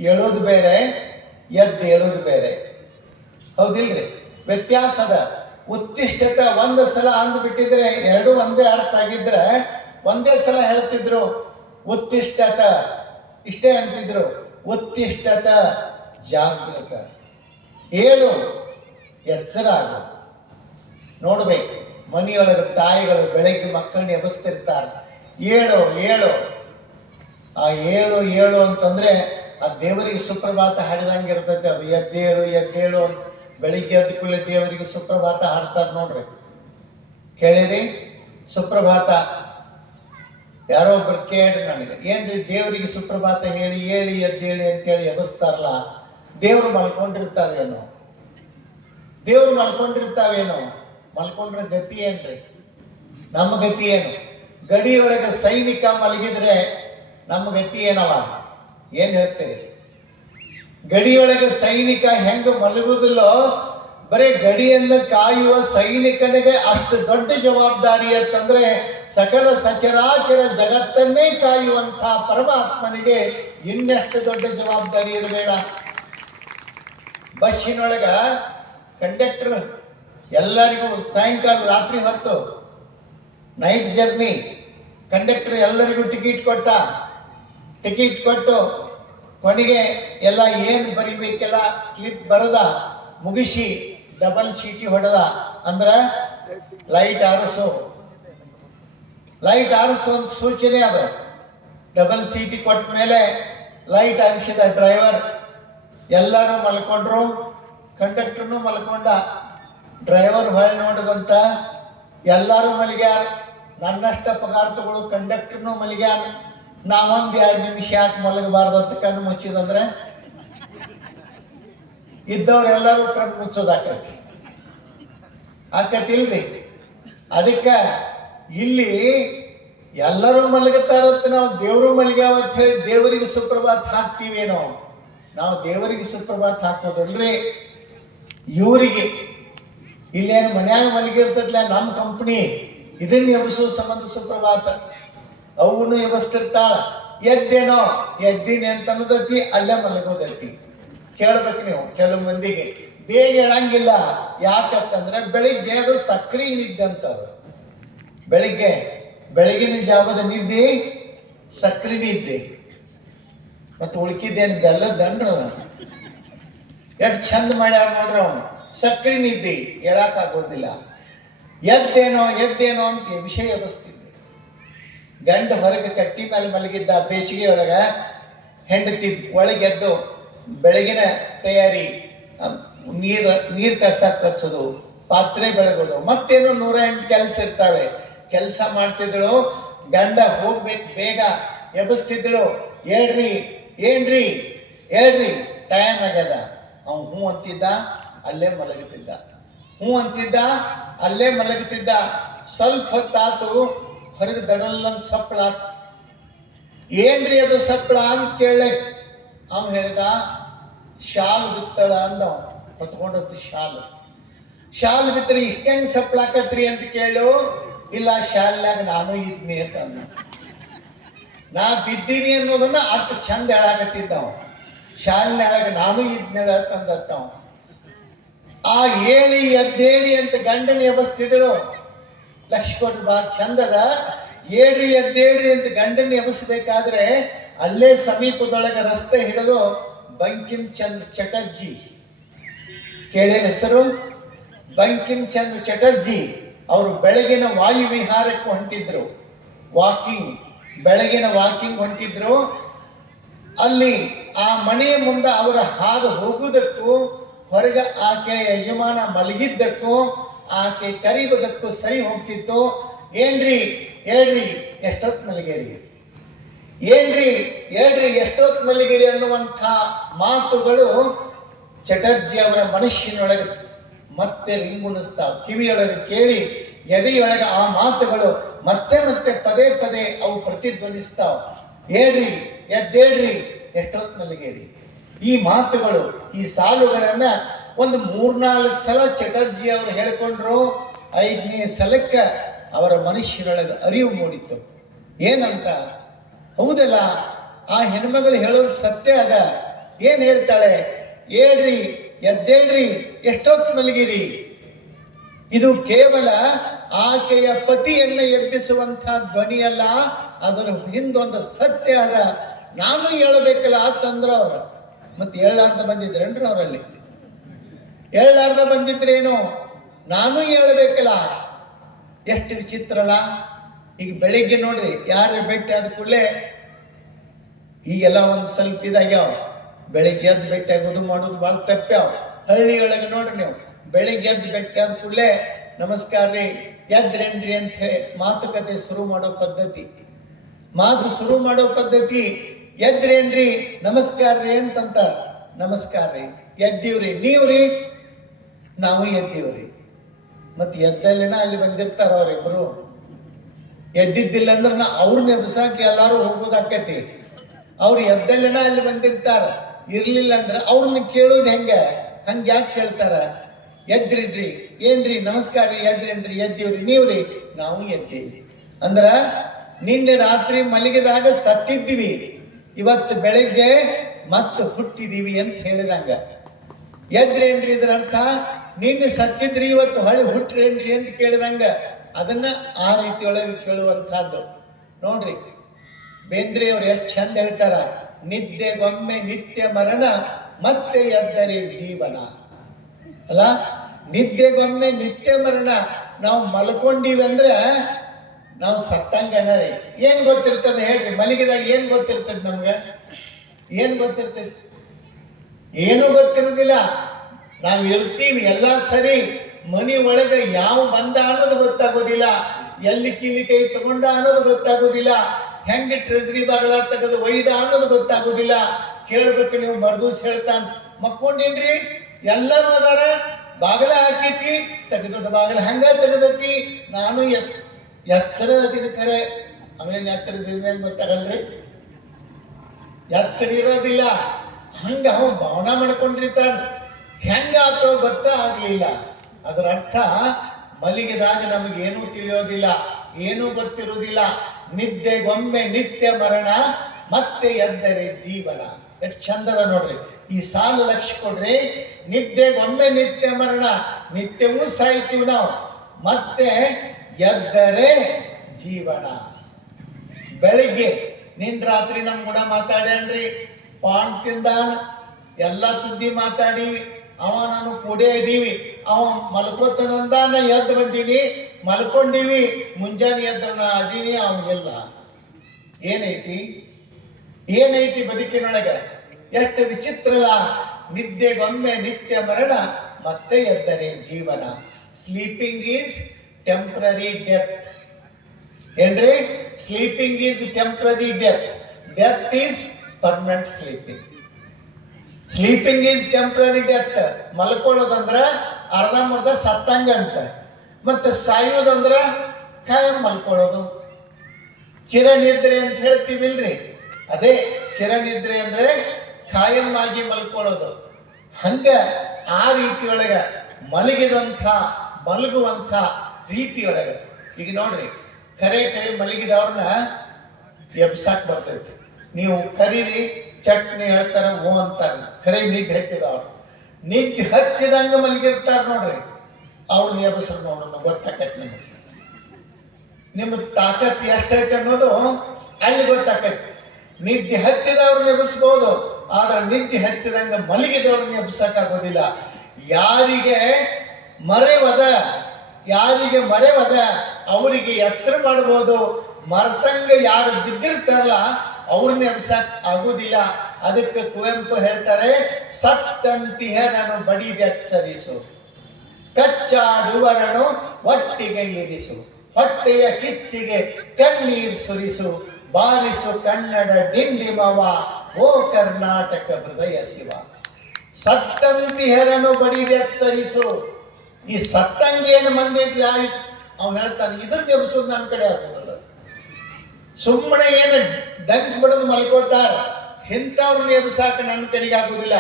ಹೇಳೋದು ಬೇರೆ, ಎದ್ದೇಳೋದು ಬೇರೆ. ಹೌದಿಲ್ರಿ? ವ್ಯತ್ಯಾಸದ. ಉತ್ತಿಷ್ಠತ ಒಂದು ಸಲ ಅಂದ್ಬಿಟ್ಟಿದ್ರೆ ಎರಡು ಒಂದೇ ಅರ್ಥ ಆಗಿದ್ರೆ ಒಂದೇ ಸಲ ಹೇಳ್ತಿದ್ರು ಉತ್ತಿಷ್ಠತ, ಇಷ್ಟೇ ಅಂತಿದ್ರು. ಉತ್ತಿಷ್ಠತ ಜಾಗೃತ, ಏಳು, ಎಚ್ಚರಾಗು. ನೋಡ್ಬೇಕು, ಮನೆಯೊಳಗೆ ತಾಯಿಗಳು ಬೆಳಗ್ಗೆ ಮಕ್ಕಳನ್ನ ಎಬ್ಬಿಸ್ತಿರ್ತಾರೆ, ಏಳು ಏಳು. ಆ ಏಳು ಏಳು ಅಂತಂದ್ರೆ ಆ ದೇವರಿಗೆ ಸುಪ್ರಭಾತ ಹಾಡಿದಂಗೆ ಇರ್ತೈತೆ. ಅದು ಎದ್ದೇಳು ಎದ್ದೇಳು ಅಂತ ಬೆಳಿಗ್ಗೆ ಎದ್ದ ಕೂಡಲೇ ದೇವರಿಗೆ ಸುಪ್ರಭಾತ ಹಾಡ್ತಾರೆ ನೋಡ್ರಿ. ಕೇಳಿರಿ? ಸುಪ್ರಭಾತ ಯಾರೋ ಒಬ್ರು ಕೇಳ್ರಿ ನನಗೆ, ಏನ್ರಿ ದೇವರಿಗೆ ಸುಪ್ರಭಾತ ಹೇಳಿ ಹೇಳಿ ಎದ್ದೇಳಿ ಅಂತೇಳಿ ಎಬ್ಬಿಸ್ತಾರಲ್ಲ, ದೇವ್ರು ಮಲ್ಕೊಂಡಿರ್ತಾವೇನೋ? ದೇವ್ರು ಮಲ್ಕೊಂಡಿರ್ತಾವೇನೋ? ಮಲ್ಕೊಂಡ್ರೆ ಗತಿ ಏನ್ರಿ? ನಮ್ಮ ಗತಿ ಏನು? ಗಡಿಯೊಳಗೆ ಸೈನಿಕ ಮಲಗಿದ್ರೆ ನಮ್ಮ ಗತಿ ಏನವ? ಏನ್ ಹೇಳ್ತೀರಿ? ಗಡಿಯೊಳಗೆ ಸೈನಿಕ ಹೆಂಗ ಮಲಗುದಿಲ್ಲೋ, ಬರೀ ಗಡಿಯನ್ನು ಕಾಯುವ ಸೈನಿಕನಿಗೆ ಅಷ್ಟು ದೊಡ್ಡ ಜವಾಬ್ದಾರಿ ಅಂತಂದ್ರೆ ಸಕಲ ಸಚರಾಚರ ಜಗತ್ತನ್ನೇ ಕಾಯುವಂತಹ ಪರಮಾತ್ಮನಿಗೆ ಇನ್ನೆಷ್ಟು ದೊಡ್ಡ ಜವಾಬ್ದಾರಿ ಇರಬೇಡ. ಬಸ್ಸಿನೊಳಗ ಕಂಡಕ್ಟರ್ ಎಲ್ಲರಿಗೂ ಸಾಯಂಕಾಲ ರಾತ್ರಿ ಹೊತ್ತು ನೈಟ್ ಜರ್ನಿ, ಕಂಡಕ್ಟರ್ ಎಲ್ಲರಿಗೂ ಟಿಕೆಟ್ ಕೊಟ್ಟ. ಟಿಕೆಟ್ ಕೊಟ್ಟು ಕೊನೆಗೆ ಎಲ್ಲ ಏನು ಬರಿಬೇಕೆಲ್ಲ ಸ್ಲಿಪ್ ಬರದ ಮುಗಿಸಿ ಡಬಲ್ ಚೀಟಿ ಹೊಡೆದ. ಅಂದ್ರೆ ಲೈಟ್ ಆರಿಸು, ಲೈಟ್ ಆರಿಸು ಅಂತ ಸೂಚನೆ ಅದು. ಡಬಲ್ ಚೀಟಿ ಕೊಟ್ಟ ಮೇಲೆ ಲೈಟ್ ಆರಿಸಿದ ಡ್ರೈವರ್. ಎಲ್ಲರೂ ಮಲ್ಕೊಂಡ್ರು, ಕಂಡಕ್ಟರ್ನು ಮಲ್ಕೊಂಡ. ಡ್ರೈವರ್ ಹೊಳೆ ನೋಡಿದಂತ ಎಲ್ಲರೂ ಮಲಗ್ಯಾರ. ನನ್ನಷ್ಟ ಪಗಾರ ತಗೊಳ್ಳೋ ಕಂಡಕ್ಟರ್ನು ಮಲಗ್ಯಾರ. ನಾವೊಂದು 2 ನಿಮಿಷ ಯಾಕೆ ಮಲಗಬಾರ್ದಂತ ಕಣ್ಣು ಮುಚ್ಚಿದಂದ್ರೆ ಇದ್ದವ್ರೆಲ್ಲರೂ ಕಣ್ಣು ಮುಚ್ಚೋದಾಕತಿ. ಆಕತಿಲ್ರಿ? ಅದಕ್ಕೆ ಇಲ್ಲಿ ಎಲ್ಲರೂ ಮಲಗುತ್ತಾರತ್ತ ನಾವು ದೇವರು ಮಲಗ್ಯಾವ ಅಂತ ಹೇಳಿ ದೇವರಿಗೆ ಸುಪ್ರಭಾತ್ ಹಾಕ್ತೀವೇನೋ. ನಾವು ದೇವರಿಗೆ ಸುಪ್ರಭಾತ್ ಹಾಕೋದಲ್ರಿ, ಇವರಿಗೆ ಇಲ್ಲೇನು ಮನ್ಯಾಗ ಮಲಗಿರ್ತದಲ್ಲ ನಮ್ಮ ಕಂಪ್ನಿ ಇದನ್ನ ಎಬ್ಸೋ ಸಂಬಂಧ ಸುಪ್ರಭಾತ. ಅವನು ಎಬ್ಸ್ತಿರ್ತಾಳ. ಎದ್ದೇನೋ ಎದ್ದೀನಿ ಅಂತ ಅನ್ನೋದತಿ, ಅಲ್ಲೇ ಮಲಗೋದತಿ. ಕೇಳ್ಬೇಕು ನೀವು ಕೆಲವು ಮಂದಿಗೆ ಬೇಗ ಹೇಳಂಗಿಲ್ಲ. ಯಾಕಂತಂದ್ರೆ ಬೆಳಿಗ್ಗೆ ಅದು ಸಕ್ರಿ ನಿದ್ದೆ ಅಂತದು. ಬೆಳಗಿನ ಜಾವದ ನಿದ್ದೆ ಸಕ್ರಿ ನಿದ್ದೆ. ಮತ್ತು ಉಳ್ಕಿದ್ದೇನು ಬೆಲ್ಲದ ದಂಡ್ರ ಎಷ್ಟು ಚಂದ ಮಾಡ್ಯಾರ ನೋಡ್ರಿ. ಅವನು ಸಕ್ರಿ ನಿದ್ದೆ ಹೇಳಕ್ಕಾಗೋದಿಲ್ಲ. ಎದ್ದೇನೋ ಅಂತ ವಿಷಯ ಎಬ್ಬಿಸ್ತಿದ್ದೆ. ಗಂಡ ಹೊರಗೆ ಕಟ್ಟಿ ಮೇಲೆ ಮಲಗಿದ್ದ ಬೇಸಿಗೆ ಒಳಗ, ಹೆಂಡತಿ ಒಳಗೆದ್ದು ಬೆಳಗಿನ ತಯಾರಿ, ನೀರು ಕಸ ಕಚ್ಚೋದು, ಪಾತ್ರೆ ಬೆಳಗೋದು, ಮತ್ತೇನು 108 ಕೆಲಸ ಇರ್ತಾವೆ. ಕೆಲಸ ಮಾಡ್ತಿದ್ದಳು. ಗಂಡ ಹೋಗ್ಬೇಕು ಬೇಗ ಎಬ್ಬಿಸ್ತಿದ್ದಳು. ಏನ್ರಿ ಟೈಮ್ ಆಗ್ಯದ. ಅವ್ನು ಹ್ಞೂ ಅಂತಿದ್ದ, ಅಲ್ಲೇ ಮಲಗುತ್ತಿದ್ದ. ಸ್ವಲ್ಪ ಹೊತ್ತಾತು, ಹೊರಗೆ ದಡಲ್ಲಂತ ಸಪ್ಪಳ. ಏನ್ರಿ ಅದು ಸಪ್ಪಳ ಅಂತ ಕೇಳ. ಅವ್ನು ಹೇಳಿದ, ಶಾಲ್ ಬಿತ್ತಳ ಅಂದ. ಹೊತ್ಕೊಂಡದ್ದು ಶಾಲ್ ಬಿತ್ತರಿ ಇಷ್ಟಂಗೆ ಸಪ್ಪಳಾಕತ್ರಿ ಅಂತ ಕೇಳು. ಇಲ್ಲ, ಶಾಲ್ನಾಗ ನಾನು ಇದ್ನಿ ಅಂತ ಅಂದ. ನಾ ಬಿದ್ದೀನಿ ಅನ್ನೋದನ್ನ ಅಷ್ಟು ಚಂದ ಹೇಳಾಕತ್ತಿದ್ದವ. ಶಾಲ್ನಾಗ ನಾನು ಇದ್ನೇಳ ಅಂತಂದತ್ತವ. ಆ ಎದ್ದೇಳಿ ಅಂತ ಗಂಡನ ಎಬ್ಬಿಸ್ತಿದ್ದಳು. ಲಕ್ಷ ಕೊಟ್ರು ಬಾ ಚಂದದ. ಎದ್ದೇಳ್ರಿ ಅಂತ ಗಂಡನ ಎಬ್ಬಿಸ್ಬೇಕಾದ್ರೆ ಅಲ್ಲೇ ಸಮೀಪದೊಳಗೆ ರಸ್ತೆ ಹಿಡಿದು ಬಂಕಿಮ್ ಚಂದ್ರ ಚಟರ್ಜಿ ಕೇಳೇನ ಹೆಸರು? ಬಂಕಿಮ್ ಚಂದ್ರ ಚಟರ್ಜಿ ಅವರು ಬೆಳಗಿನ ವಾಯು ವಿಹಾರಕ್ಕೆ ಹೊಂಟಿದ್ರು. ಬೆಳಗಿನ ವಾಕಿಂಗ್ ಹೊಂಟಿದ್ರು. ಅಲ್ಲಿ ಆ ಮನೆಯ ಮುಂದೆ ಅವರ ಹಾದು ಹೋಗುವುದಕ್ಕೂ, ಹೊರಗೆ ಆಕೆ ಯಜಮಾನ ಮಲಗಿದ್ದಕ್ಕೂ, ಆಕೆ ಕರೀಬುದಕ್ಕೂ ಸರಿ ಹೋಗ್ತಿತ್ತು. ಹೇಳ್ರಿ ಎಷ್ಟೊತ್ತು ಮಲಗೇರಿ, ಹೇಳ್ರಿ ಎಷ್ಟೊತ್ತು ಮಲಗಿರಿ ಅನ್ನುವಂಥ ಮಾತುಗಳು ಚಟರ್ಜಿ ಅವರ ಮನಸ್ಸಿನೊಳಗೆ ಮತ್ತೆ ರಿಂಗುಣಿಸ್ತಾವೆ. ಕಿವಿಯೊಳಗೆ ಕೇಳಿ ಎದೆಯೊಳಗೆ ಆ ಮಾತುಗಳು ಮತ್ತೆ ಪದೇ ಅವು ಪ್ರತಿಧ್ವನಿಸ್ತಾವ. ಎದ್ದೇಳ್ರಿ ಎಷ್ಟೊತ್ತು ಮಲಗೇರಿ. ಈ ಮಾತುಗಳು, ಈ ಸಾಲುಗಳನ್ನ ಒಂದು 3-4 ಸಲ ಚಟರ್ಜಿ ಅವರು ಹೇಳಿಕೊಂಡ್ರು. 5ನೇ ಸಲಕ್ಕೆ ಅವರ ಮನುಷ್ಯರೊಳಗೆ ಅರಿವು ಮೂಡಿತ್ತು. ಏನಂತ? ಹೌದಲ್ಲ, ಆ ಹೆಣ್ಮಗಳು ಹೇಳೋದು ಸತ್ಯ ಅದ. ಏನ್ ಹೇಳ್ತಾಳೆ? ಎದ್ದೇಳ್ರಿ ಎಷ್ಟೊತ್ತು ಮಲಗಿರಿ. ಇದು ಕೇವಲ ಆಕೆಯ ಪತಿಯನ್ನ ಎಬ್ಬಿಸುವಂಥ ಧ್ವನಿಯಲ್ಲ, ಅದರ ಹಿಂದೊಂದು ಸತ್ಯ ಅದ. ನಾನು ಹೇಳಬೇಕಲ್ಲ ಅಂತಂದ್ರ ಅವ್ರ. ಮತ್ತೆ ಹೇಳಾರ್ದ ಬಂದಿದ್ರೇನ್ರಿ ಅವರಲ್ಲಿ? ಹೇಳಾರ್ದ ಬಂದಿದ್ರೇನು? ನಾನು ಹೇಳಬೇಕಲ್ಲ. ಎಷ್ಟು ವಿಚಿತ್ರಲ್ಲ. ಈಗ ಬೆಳಿಗ್ಗೆ ನೋಡ್ರಿ, ಯಾರು ಭೇಟಿ ಆದ ಕೂಡಲೇ ಈಗೆಲ್ಲ ಒಂದು ಸ್ವಲ್ಪ ಇದಾಗ್ಯಾವ. ಬೆಳಿಗ್ಗೆ ಎದ್ದು ಭೇಟಿ ಆಗೋದು ಮಾಡೋದು ಭಾಳ ತಪ್ಪ್ಯಾವ. ಹಳ್ಳಿಯೊಳಗೆ ನೋಡ್ರಿ ನೀವು, ಬೆಳಿಗ್ಗೆ ಎದ್ದು ಭೇಟಿ ಆದ ಕೂಡಲೇ ನಮಸ್ಕಾರ ರೀ, ಎದ್ರೇನ್ರಿ ಅಂತ ಹೇಳಿ ಮಾತುಕತೆ ಶುರು ಮಾಡೋ ಪದ್ಧತಿ. ಎದ್ರೇನ್ರಿ, ನಮಸ್ಕಾರ ರೀ ಅಂತಂತಾರ. ನಮಸ್ಕಾರ ರೀ, ಎದ್ದೀವ್ರಿ, ನೀವ್ರಿ? ನಾವು ಎದ್ದೀವ್ರಿ. ಮತ್ತೆ ಎದ್ದಲ್ಲೇನ ಅಲ್ಲಿ ಬಂದಿರ್ತಾರ ಅವರಿಬ್ರು. ಎದ್ದಿದ್ದಿಲ್ಲ ಅಂದ್ರೆ ಅವ್ರನ್ನ ಎಬ್ಸಾಕಿ ಎಲ್ಲಾರು ಹೋಗೋದಾಕತಿ. ಅವ್ರು ಎದ್ದಲ್ಲೇನ ಅಲ್ಲಿ ಬಂದಿರ್ತಾರ. ಇರ್ಲಿಲ್ಲ ಅಂದ್ರೆ ಅವ್ರನ್ನ ಕೇಳೋದು ಹಂಗೆ ಯಾಕೆ ಕೇಳ್ತಾರ? ಎದ್ರಿಡ್ರಿ, ಏನ್ರಿ, ನಮಸ್ಕಾರ ರೀ, ಎದ್ರೇನ್ರಿ? ಎದ್ದೀವ್ರಿ, ನೀವ್ರಿ? ನಾವು ಎದ್ದೀವಿ. ಅಂದ್ರ ನಿನ್ನೆ ರಾತ್ರಿ ಮಲಗಿದಾಗ ಸತ್ತಿದ್ದೀವಿ, ಇವತ್ತು ಬೆಳಗ್ಗೆ ಮತ್ತೆ ಹುಟ್ಟಿದೀವಿ ಅಂತ ಹೇಳಿದಂಗ. ಎದ್ರೇನ್ರಿ ಇದ್ರ ಅರ್ಥ? ನಿನ್ನೆ ಸತ್ತಿದ್ರಿ, ಇವತ್ತು ಹೊಳ್ಳಿ ಹುಟ್ಟ್ರೇನ್ರಿ ಅಂತ ಕೇಳಿದಂಗ. ಅದನ್ನ ಆ ರೀತಿಯೊಳಗೆ ಕೇಳುವಂತಹದ್ದು. ನೋಡ್ರಿ, ಬೇಂದ್ರೆ ಅವ್ರು ಎಷ್ಟು ಚಂದ ಹೇಳ್ತಾರ, ನಿದ್ದೆಗೊಮ್ಮೆ ನಿತ್ಯ ಮರಣ, ಮತ್ತೆ ಎದ್ದರೆ ಜೀವನ. ಅಲ್ಲ, ನಿದ್ದೆಗೊಮ್ಮೆ ನಿತ್ಯ ಮರಣ. ನಾವು ಮಲ್ಕೊಂಡಿವಿ ಅಂದ್ರೆ ನಾವು ಸತ್ತಂಗನ ರೀ. ಏನ್ ಗೊತ್ತಿರ್ತದೆ ಹೇಳ್ರಿ? ಮಲಗಿದಾಗ ಏನ್ ಗೊತ್ತಿರ್ತದೆ ನಮ್ಗೆ? ಏನ್ ಗೊತ್ತಿರ್ತದೆ? ಏನೂ ಗೊತ್ತಿರೋದಿಲ್ಲ. ನಾವು ಇರ್ತೀವಿ ಎಲ್ಲ ಸರಿ, ಮನೆ ಒಳಗೆ ಯಾವ ಬಂದ ಅನ್ನೋದು ಗೊತ್ತಾಗೋದಿಲ್ಲ, ಎಲ್ಲಿ ಕೀಲಿ ಕೈ ತಗೊಂಡ ಅನ್ನೋದು ಗೊತ್ತಾಗೋದಿಲ್ಲ, ಹೆಂಗೆ ಟ್ರೆಜರಿ ಬಾಗಲ ತೆಗೆದು ಒಯ್ದ ಅನ್ನೋದು ಗೊತ್ತಾಗೋದಿಲ್ಲ. ಕೇಳ್ಬೇಕು ನೀವು, ಮರ್ದೂಸ್ ಹೇಳ್ತಾನ, ಮಕ್ಕೊಂಡೇನ್ರಿ? ಎಲ್ಲರೂ ಅದಾರ, ಬಾಗಲ ಹಾಕೈತಿ, ತೆಗೆದೊಡ್ಡ ಬಾಗಲ ಹಂಗ ತೆಗೆದೈತಿ. ನಾನು ಎತ್ತರ ಅದಿನ ಖರೆ ಅವೇನು ಎತ್ತರದಿಂದ ಹೆಂಗೆ ಗೊತ್ತಾಗಲ್ರಿ? ಎತ್ತರ ಇರೋದಿಲ್ಲ, ಹಂಗ ಅವ ಭಾವನಾ ಮಾಡ್ಕೊಂಡಿರ್ತಾನೆ. ಹೆಂಗಾತೋ ಗೊತ್ತಾಗ್ಲಿಲ್ಲ. ಅದರ ಅರ್ಥ ಮಲಗಿದಾಗ ನಮಗೇನೂ ತಿಳಿಯೋದಿಲ್ಲ, ಏನೂ ಗೊತ್ತಿರುವುದಿಲ್ಲ. ನಿದ್ದೆಗೊಮ್ಮೆ ನಿತ್ಯ ಮರಣ, ಮತ್ತೆ ಎದ್ದರೆ ಜೀವನ. ಎಷ್ಟು ಚಂದದ ನೋಡ್ರಿ ಈ ಸಾಲು. ಲಕ್ಷ್ಯ ಕೊಡ್ರಿ. ನಿದ್ದೆಗೊಮ್ಮೆ ನಿತ್ಯ ಮರಣ, ನಿತ್ಯವೂ ಸಾಯ್ತೀವಿ ನಾವು, ಮತ್ತೆ ಎದ್ದರೆ ಜೀವನ. ಬೆಳಿಗ್ಗೆ ನಿನ್ ರಾತ್ರಿ ನಮ್ ಕೂಡ ಮಾತಾಡ್ಯಾನ್ರಿ, ಪಾನ್ ತಿಂದಾನ, ಎಲ್ಲ ಸುದ್ದಿ ಮಾತಾಡೀವಿ. ಅವ ನಾನು ಕೂಡೇ ಇದ್ದೀವಿ, ಅವ ಮಲ್ಕೋತನಂದಾನ ಎದ್ದು ಬಂದೀನಿ, ಮಲ್ಕೊಂಡಿವಿ, ಮುಂಜಾನೆ ಎದ್ರ ನಾ ಅದೀನಿ, ಅವನಿಗೆಲ್ಲ ಏನೈತಿ ಏನೈತಿ ಬದುಕಿನೊಳಗ? ಎಷ್ಟು ವಿಚಿತ್ರಲ್ಲ. ನಿದ್ದೆಗೊಮ್ಮೆ ನಿತ್ಯ ಮರಣ, ಮತ್ತೆ ಎದ್ದರೆ ಜೀವನ. Sleeping is temporary death. ಏನ್ರಿ? Sleeping is temporary death, death is permanent sleeping. Sleeping is temporary death. ಮಲ್ಕೊಳ್ಳೋದಂದ್ರ ಅರ್ಧಂಬರ್ಧ ಸತ್ತಂಗ ಅಂತ, ಮತ್ತೆ ಸಾಯೋದಂದ್ರ ಕಾಯಂ ಮಲ್ಕೊಳ್ಳೋದು. ಚಿರನಿದ್ರೆ ಅಂತ ಹೇಳ್ತೀವಿಲ್ರಿ, ಅದೇ ಚಿರನಿದ್ರೆ ಅಂದ್ರೆ ಕಾಯಂ ಆಗಿ ಮಲ್ಕೊಳ್ಳೋದು. ಹಂಗ ಆ ರೀತಿಯೊಳಗ ಮಲಗುವಂಥ ರೀತಿಯೊಳಗ ಈಗ ನೋಡ್ರಿ, ಕರೆ ಮಲಗಿದವ್ರನ್ನ ಎಬ್ಸಾಕ್ ಬರ್ತೈತಿ. ನೀವು ಕರೀರಿ, ಚಟ್ನಿ ಹೇಳ್ತಾರ, ಓ ಅಂತಾರ. ಖರೆ ನಿದ್ದೆ ಹತ್ತಿದವ್ರು, ನಿದ್ದೆ ಹತ್ತಿದಂಗ ಮಲಗಿರ್ತಾರ ನೋಡ್ರಿ, ಅವ್ರನ್ನ ಎಬ್ಸ್ರು ನೋಡೋಣ, ಗೊತ್ತಾಕೈತಿ ನಿಮಗೆ. ನಿಮ್ಮ ತಾಕತ್ ಎಷ್ಟೈತೆ ಅನ್ನೋದು ಅಲ್ಲಿ ಗೊತ್ತಾಕೈತಿ. ನಿದ್ದೆ ಹತ್ತಿದವ್ರನ್ನ ಎಬ್ಸ್ಬೋದು, ಆದ್ರೆ ನಿದ್ದೆ ಹತ್ತಿದಂಗ ಮಲಗಿದವ್ರನ್ನ ಎಬ್ಸಕ್ಕಾಗೋದಿಲ್ಲ. ಯಾರಿಗೆ ಮರೆವದ ಅವರಿಗೆ ಎಚ್ಚರ ಮಾಡ್ಬೋದು, ಮರ್ತಂಗ ಯಾರು ಬಿದ್ದಿರ್ತಾರಲ್ಲ ಅವ್ರನ್ನ ಎಬ್ಸಕ್ ಆಗುದಿಲ್ಲ. ಅದಕ್ಕೆ ಕುವೆಂಪು ಹೇಳ್ತಾರೆ, ಸತ್ತಂತಿಹರನು ಬಡಿದೆಚ್ಚರಿಸು, ಕಚ್ಚಾಡುವರನು ಒಟ್ಟಿಗೆ ಇರಿಸು, ಹೊಟ್ಟೆಯ ಕಿಚ್ಚಿಗೆ ಕಣ್ಣೀರ್ ಸುರಿಸು, ಬಾರಿಸು ಕನ್ನಡ ಡಿಂಡಿಮವ, ಓ ಕರ್ನಾಟಕ ಹೃದಯ ಶಿವ. ಸತ್ತಂತಿಹರನು ಬಡಿದೆಚ್ಚರಿಸು. ಈ ಸತ್ತಂಗೇನು ಮಂದಿ ಐತಿ, ಅವ್ನು ಹೇಳ್ತಾನೆ, ಇದ್ರ ಎಬ್ಸೋದು ನನ್ನ ಕಡೆ ಆಗೋದಿಲ್ಲ. ಸುಮ್ಮನೆ ಏನು ಡಂಕ್ ಬಿಡೋದು ಮಲ್ಕೋತಾರ, ಇಂಥವ್ರನ್ನ ಎಬ್ಸಾಕ ನನ್ನ ಕಡೆಗೆ ಆಗುದಿಲ್ಲ.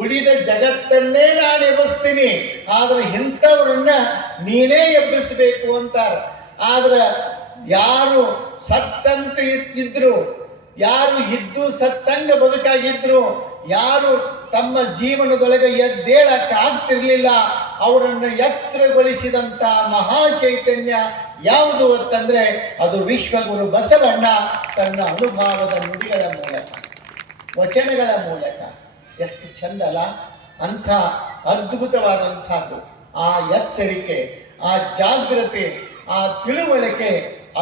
ಉಳಿದ ಜಗತ್ತನ್ನೇ ನಾನು ಎಬ್ಬಿಸ್ತೀನಿ, ಆದ್ರೆ ಇಂಥವ್ರನ್ನ ನೀನೇ ಎಬ್ಬಿಸಬೇಕು ಅಂತಾರ. ಆದ್ರೆ ಯಾರು ಸತ್ತಂತ ಇದ್ರು, ಯಾರು ಇದ್ದು ಸತ್ತಂಗ ಬದುಕಾಗಿದ್ರು, ಯಾರು ತಮ್ಮ ಜೀವನದೊಳಗೆ ಎದ್ದೇಳಕ್ಕೆ ಆಗ್ತಿರ್ಲಿಲ್ಲ, ಅವರನ್ನು ಎಚ್ಚರಗೊಳಿಸಿದಂತ ಮಹಾ ಚೈತನ್ಯ ಯಾವುದು ಅಂತಂದ್ರೆ ಅದು ವಿಶ್ವಗುರು ಬಸವಣ್ಣ ತನ್ನ ಅನುಭವದ ನುಡಿಗಳ ಮೂಲಕ, ವಚನಗಳ ಮೂಲಕ. ಎಷ್ಟು ಚಂದಲ್ಲ, ಅಂಥ ಅದ್ಭುತವಾದಂಥದ್ದು ಆ ಎಚ್ಚರಿಕೆ, ಆ ಜಾಗೃತಿ, ಆ ತಿಳುವಳಿಕೆ,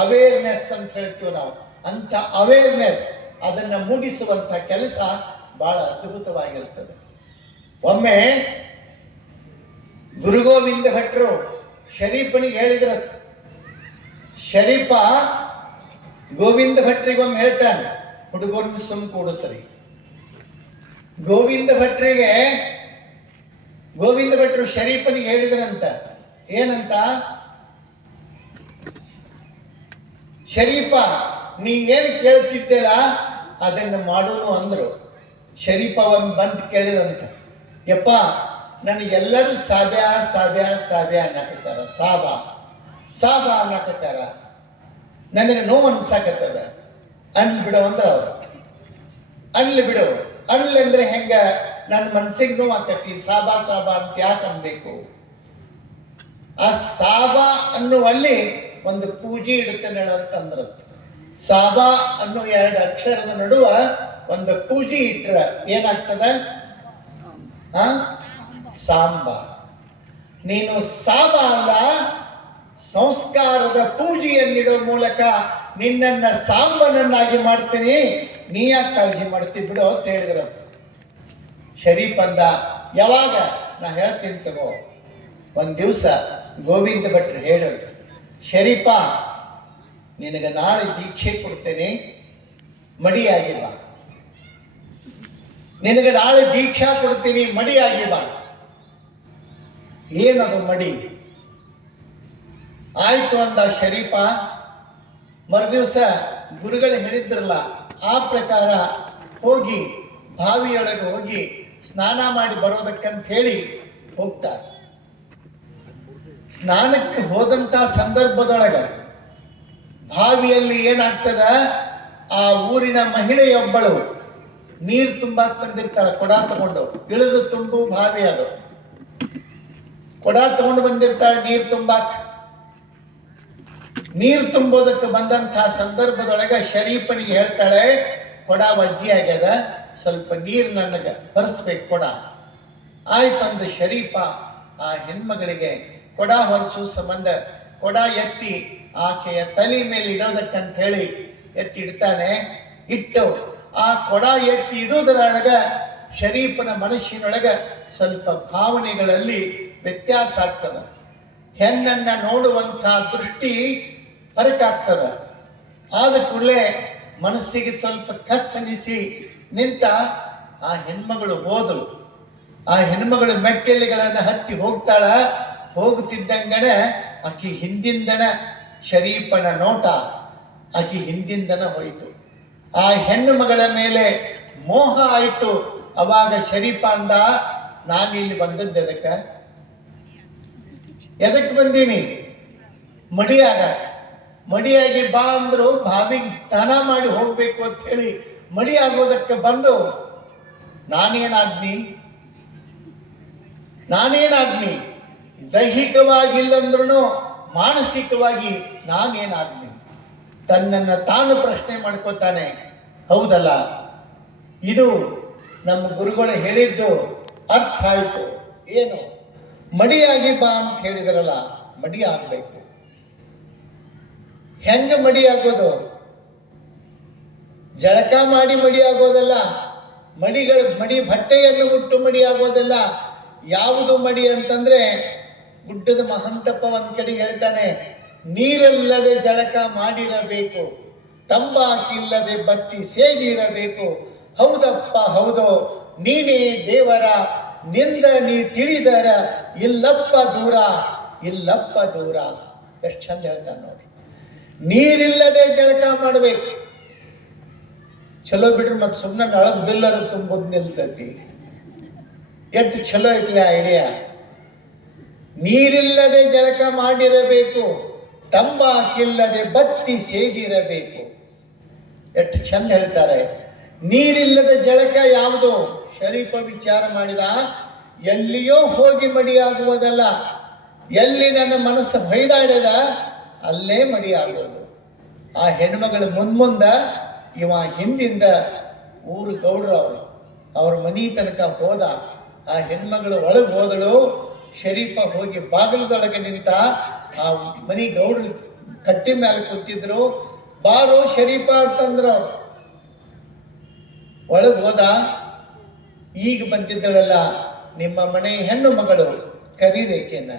ಅವೇರ್ನೆಸ್ ಅಂತ ಹೇಳ್ತೀವಿ ನಾವು. ಅಂಥ ಅವೇರ್ನೆಸ್, ಅದನ್ನು ಮೂಡಿಸುವಂಥ ಕೆಲಸ ಬಹಳ ಅದ್ಭುತವಾಗಿರ್ತದೆ. ಒಮ್ಮೆ ಗುರುಗೋವಿಂದ ಭಟ್ರು ಶರೀಫನಿಗೆ ಹೇಳಿದ್ರ, ಶರೀಫ ಗೋವಿಂದ ಭಟ್ರಿಗೊಮ್ಮೆ ಹೇಳ್ತಾನೆ, ಹುಡುಗರನ್ನ ಸುಮ್ ಕೂಡಿಸ್ರಿ. ಗೋವಿಂದ ಭಟ್ರು ಶರೀಫನಿಗೆ ಹೇಳಿದ್ರಂತ, ಏನಂತ? ಶರೀಫ, ನೀ ಏನು ಕೇಳ್ತಿದ್ದೆಲ್ಲ ಅದನ್ನು ಮಾಡೋನು ಅಂದ್ರು. ಶರೀಫ ಒಂದು ಬಂದು ಕೇಳಿದಂತ, ಯಪ್ಪ ನನಗೆಲ್ಲರೂ ಸಾಬ್ಯಾ ಅನ್ನಕತ್ತಾರ, ಸಾಬ ಅನ್ನಕತ್ತಾರ, ನನಗೆ ನೋವು ಅನ್ಸಾಕತ್ತದ, ಅನ್ಲಿ ಬಿಡು ಅಂದ್ರೆ ಅವರು. ಅನ್ಲಿ ಬಿಡು, ಅನ್ಲಂದ್ರೆ ಹೆಂಗ? ನನ್ನ ಮನ್ಸಿಗೆ ನೋವು ಆಕತಿ, ಸಾಬ ಅಂತ ಯಾಕೆ ಅನ್ಬೇಕು? ಆ ಸಾಬ ಅನ್ನುವಲ್ಲಿ ಒಂದು ಪೂಜೆ ಇಡುತ್ತೇನೆ ಅಂತಂದ್ರ, ಸಾಬ ಅನ್ನೋ 2 ಅಕ್ಷರದ ನಡುವ ಒಂದು ಪೂಜೆ ಇಟ್ರ ಏನಾಗ್ತದ? ಸಾಂಬ. ನೀನು ಸಾಬ ಅಲ್ಲ, ಸಂಸ್ಕಾರದ ಪೂಜೆಯನ್ನಿಡೋ ಮೂಲಕ ನಿನ್ನನ್ನ ಸಾಂಬನನ್ನಾಗಿ ಮಾಡ್ತೀನಿ, ನೀ ಯಾಕೆ ಕಾಳಜಿ ಮಾಡ್ತೀವಿ ಬಿಡು ಅಂತ ಹೇಳಿದ್ರ. ಶರೀಫ್ ಅಂದ, ಯಾವಾಗ? ನಾ ಹೇಳ್ತೀನಿ ತಗೋ. ಒಂದು ದಿವಸ ಗೋವಿಂದ ಭಟ್ರು ಹೇಳೋದು, ಶರೀಫ ನಿನಗೆ ನಾಳೆ ದೀಕ್ಷೆ ಕೊಡ್ತೇನೆ, ಮಡಿಯಾಗಿ ಬಾ. ನಿನಗೆ ನಾಳೆ ದೀಕ್ಷಾ ಕೊಡ್ತೀನಿ, ಮಡಿಯಾಗಿ ಬಾ. ಏನದು ಮಡಿ? ಆಯ್ತು ಅಂದ ಶರೀಫ. ಮರುದಿವಸ ಗುರುಗಳು ಹೇಳಿದ್ರಲ್ಲ ಆ ಪ್ರಕಾರ ಹೋಗಿ ಬಾವಿಯೊಳಗೆ ಹೋಗಿ ಸ್ನಾನ ಮಾಡಿ ಬರೋದಕ್ಕಂತ ಹೇಳಿ ಹೋಗ್ತಾರೆ. ಸ್ನಾನಕ್ಕೆ ಹೋದಂಥ ಸಂದರ್ಭದೊಳಗೆ ಬಾವಿಯಲ್ಲಿ ಏನಾಗ್ತದ, ಆ ಊರಿನ ಮಹಿಳೆಯೊಬ್ಬಳು ನೀರು ತುಂಬಾಕ್ ಬಂದಿರ್ತಾಳೆ. ಕೊಡ ತಗೊಂಡು ಇಳಿದು ತುಂಬು ಬಾವಿ ಅದು. ಕೊಡ ತಗೊಂಡು ಬಂದಿರ್ತಾಳೆ ನೀರು ತುಂಬಾಕ್. ನೀರು ತುಂಬೋದಕ್ಕೆ ಬಂದಂಥ ಸಂದರ್ಭದೊಳಗೆ ಶರೀಫನಿಗೆ ಹೇಳ್ತಾಳೆ, ಕೊಡ ವಜ್ಜಿ ಆಗ್ಯದ, ಸ್ವಲ್ಪ ನೀರು ನನಗೆ ಹೊರಿಸ್ಬೇಕು ಕೊಡ. ಆಯ್ತಂದು ಶರೀಫ ಆ ಹೆಣ್ಮಗಳಿಗೆ ಕೊಡ ಹೊರಿಸು ಸಂಬಂಧ ಕೊಡ ಎತ್ತಿ ಆಕೆಯ ತಲೆ ಮೇಲೆ ಇಡೋದಕ್ಕಂತ ಹೇಳಿ ಎತ್ತಿ ಇಡ್ತಾನೆ. ಇಟ್ಟು ಆ ಕೊಡ ಎತ್ತಿ ಇಡುವುದರೊಳಗ ಶರೀಫನ ಮನಸ್ಸಿನೊಳಗೆ ಸ್ವಲ್ಪ ಭಾವನೆಗಳಲ್ಲಿ ವ್ಯತ್ಯಾಸ ಆಗ್ತದ. ಹೆಣ್ಣನ್ನ ನೋಡುವಂಥ ದೃಷ್ಟಿ ಫರಕಾಗ್ತದ. ಆದ ಕೂಡಲೇ ಮನಸ್ಸಿಗೆ ಸ್ವಲ್ಪ ಕಸನಿಸಿ ನಿಂತ ಆ ಹೆಣ್ಮಗಳು ಹೋದಳು. ಆ ಹೆಣ್ಮಗಳು ಮೆಟ್ಟಲಿಗಳನ್ನು ಹತ್ತಿ ಹೋಗ್ತಾಳ. ಹೋಗುತ್ತಿದ್ದಂಗನೆ ಆಕಿ ಹಿಂದಿಂದನ ಶರೀಫನ ನೋಟ ಆಕಿ ಹಿಂದಿಂದನ ಹೋಯಿತು. ಆ ಹೆಣ್ಣು ಮಗಳ ಮೇಲೆ ಮೋಹ ಆಯಿತು. ಅವಾಗ ಶರೀಫ ಅಂದ, ನಾನಿಲ್ಲಿ ಬಂದದ್ದು ಎದಕ್ಕೆ ಬಂದೀನಿ? ಮಡಿಯಾಗಿ ಬಾ ಅಂದ್ರು. ಬಾವಿಗೆ ಸ್ನಾನ ಮಾಡಿ ಹೋಗ್ಬೇಕು ಅಂತ ಹೇಳಿ ಮಡಿ ಆಗೋದಕ್ಕೆ ಬಂದು ನಾನೇನಾದ್ನಿ? ದೈಹಿಕವಾಗಿಲ್ಲಂದ್ರೂ ಮಾನಸಿಕವಾಗಿ ನಾನೇನಾದ್ನಿ? ತನ್ನನ್ನು ತಾನು ಪ್ರಶ್ನೆ ಮಾಡ್ಕೋತಾನೆ. ಹೌದಲ್ಲ, ಇದು ನಮ್ಮ ಗುರುಗಳು ಹೇಳಿದ್ದು ಅರ್ಥ ಆಯ್ತು. ಏನು? ಮಡಿಯಾಗಿ ಬಾ ಅಂತ ಹೇಳಿದ್ರಲ್ಲ, ಮಡಿ ಆಗ್ಬೇಕು. ಹೆಂಗ ಮಡಿ ಆಗೋದು? ಜಳಕ ಮಾಡಿ ಮಡಿ ಆಗೋದಲ್ಲ, ಮಡಿ ಬಟ್ಟೆಯನ್ನು ಮುಟ್ಟು ಮಡಿ ಆಗೋದಲ್ಲ. ಯಾವುದು ಮಡಿ ಅಂತಂದ್ರೆ, ಗುಡ್ಡದ ಮಹಂತಪ್ಪ ಒಂದ್ ಕಡೆ ಹೇಳ್ತಾನೆ, ನೀರಲ್ಲದೆ ಜಳಕ ಮಾಡಿರಬೇಕು, ತಂಬಾಕಿಲ್ಲದೆ ಬತ್ತಿ ಸೇದಿರಬೇಕು. ಹೌದಪ್ಪ ಹೌದು, ನೀನೇ ದೇವರ, ನಿಂದ ನೀ ತಿಳಿದರ ಇಲ್ಲಪ್ಪ ದೂರ. ಎಷ್ಟು ಚಂದ ಹೇಳ್ತಾನೆ ನೋಡಿ. ನೀರಿಲ್ಲದೆ ಜಳಕ ಮಾಡಬೇಕು. ಚಲೋ ಬಿಡ್ರಿ, ಮತ್ತೆ ಸುಮ್ಮನೆ ನಳದ ಬಿಲ್ಲರು ತುಂಬೋದು ನಿಲ್ತತಿ. ಎಷ್ಟು ಚಲೋ ಐತಿ ಆ ಐಡಿಯಾ. ನೀರಿಲ್ಲದೆ ಜಳಕ ಮಾಡಿರಬೇಕು, ತಂಬಾಕಿಲ್ಲದೆ ಬತ್ತಿ ಸೇದಿರಬೇಕು. ಎಷ್ಟು ಚಂದ ಹೇಳ್ತಾರೆ. ನೀರಿಲ್ಲದ ಜಳಕ ಯಾವುದು? ಶರೀಫ ವಿಚಾರ ಮಾಡಿದ, ಎಲ್ಲಿಯೋ ಹೋಗಿ ಮಡಿಯಾಗುವುದಲ್ಲ, ಎಲ್ಲಿ ನನ್ನ ಮನಸ್ಸು ಬೈದಾಡ್ಯದ ಅಲ್ಲೇ ಮಡಿಯಾಗೋದು. ಆ ಹೆಣ್ಮಗಳು ಮುಂದ ಇವ ಹಿಂದಿಂದ ಊರು ಗೌಡ್ರು ಅವ್ರ ಮನಿ ತನಕ ಹೋದ. ಆ ಹೆಣ್ಮಗಳು ಒಳಗೆ ಹೋದಳು. ಶರೀಫ ಹೋಗಿ ಬಾಗಿಲದೊಳಗೆ ನಿಂತ. ಆ ಮನಿ ಗೌಡ್ರು ಕಟ್ಟಿ ಮೇಲೆ ಕೂತಿದ್ರು. ಬಾರೋ ಶರೀಫ ಅಂತಂದ್ರು. ಒಳಗೆ ಹೋದ. ಈಗ ಬಂದಿದ್ದಳಲ್ಲ ನಿಮ್ಮ ಮನೆ ಹೆಣ್ಣು ಮಗಳು, ಕರೀರೇಕೆನ.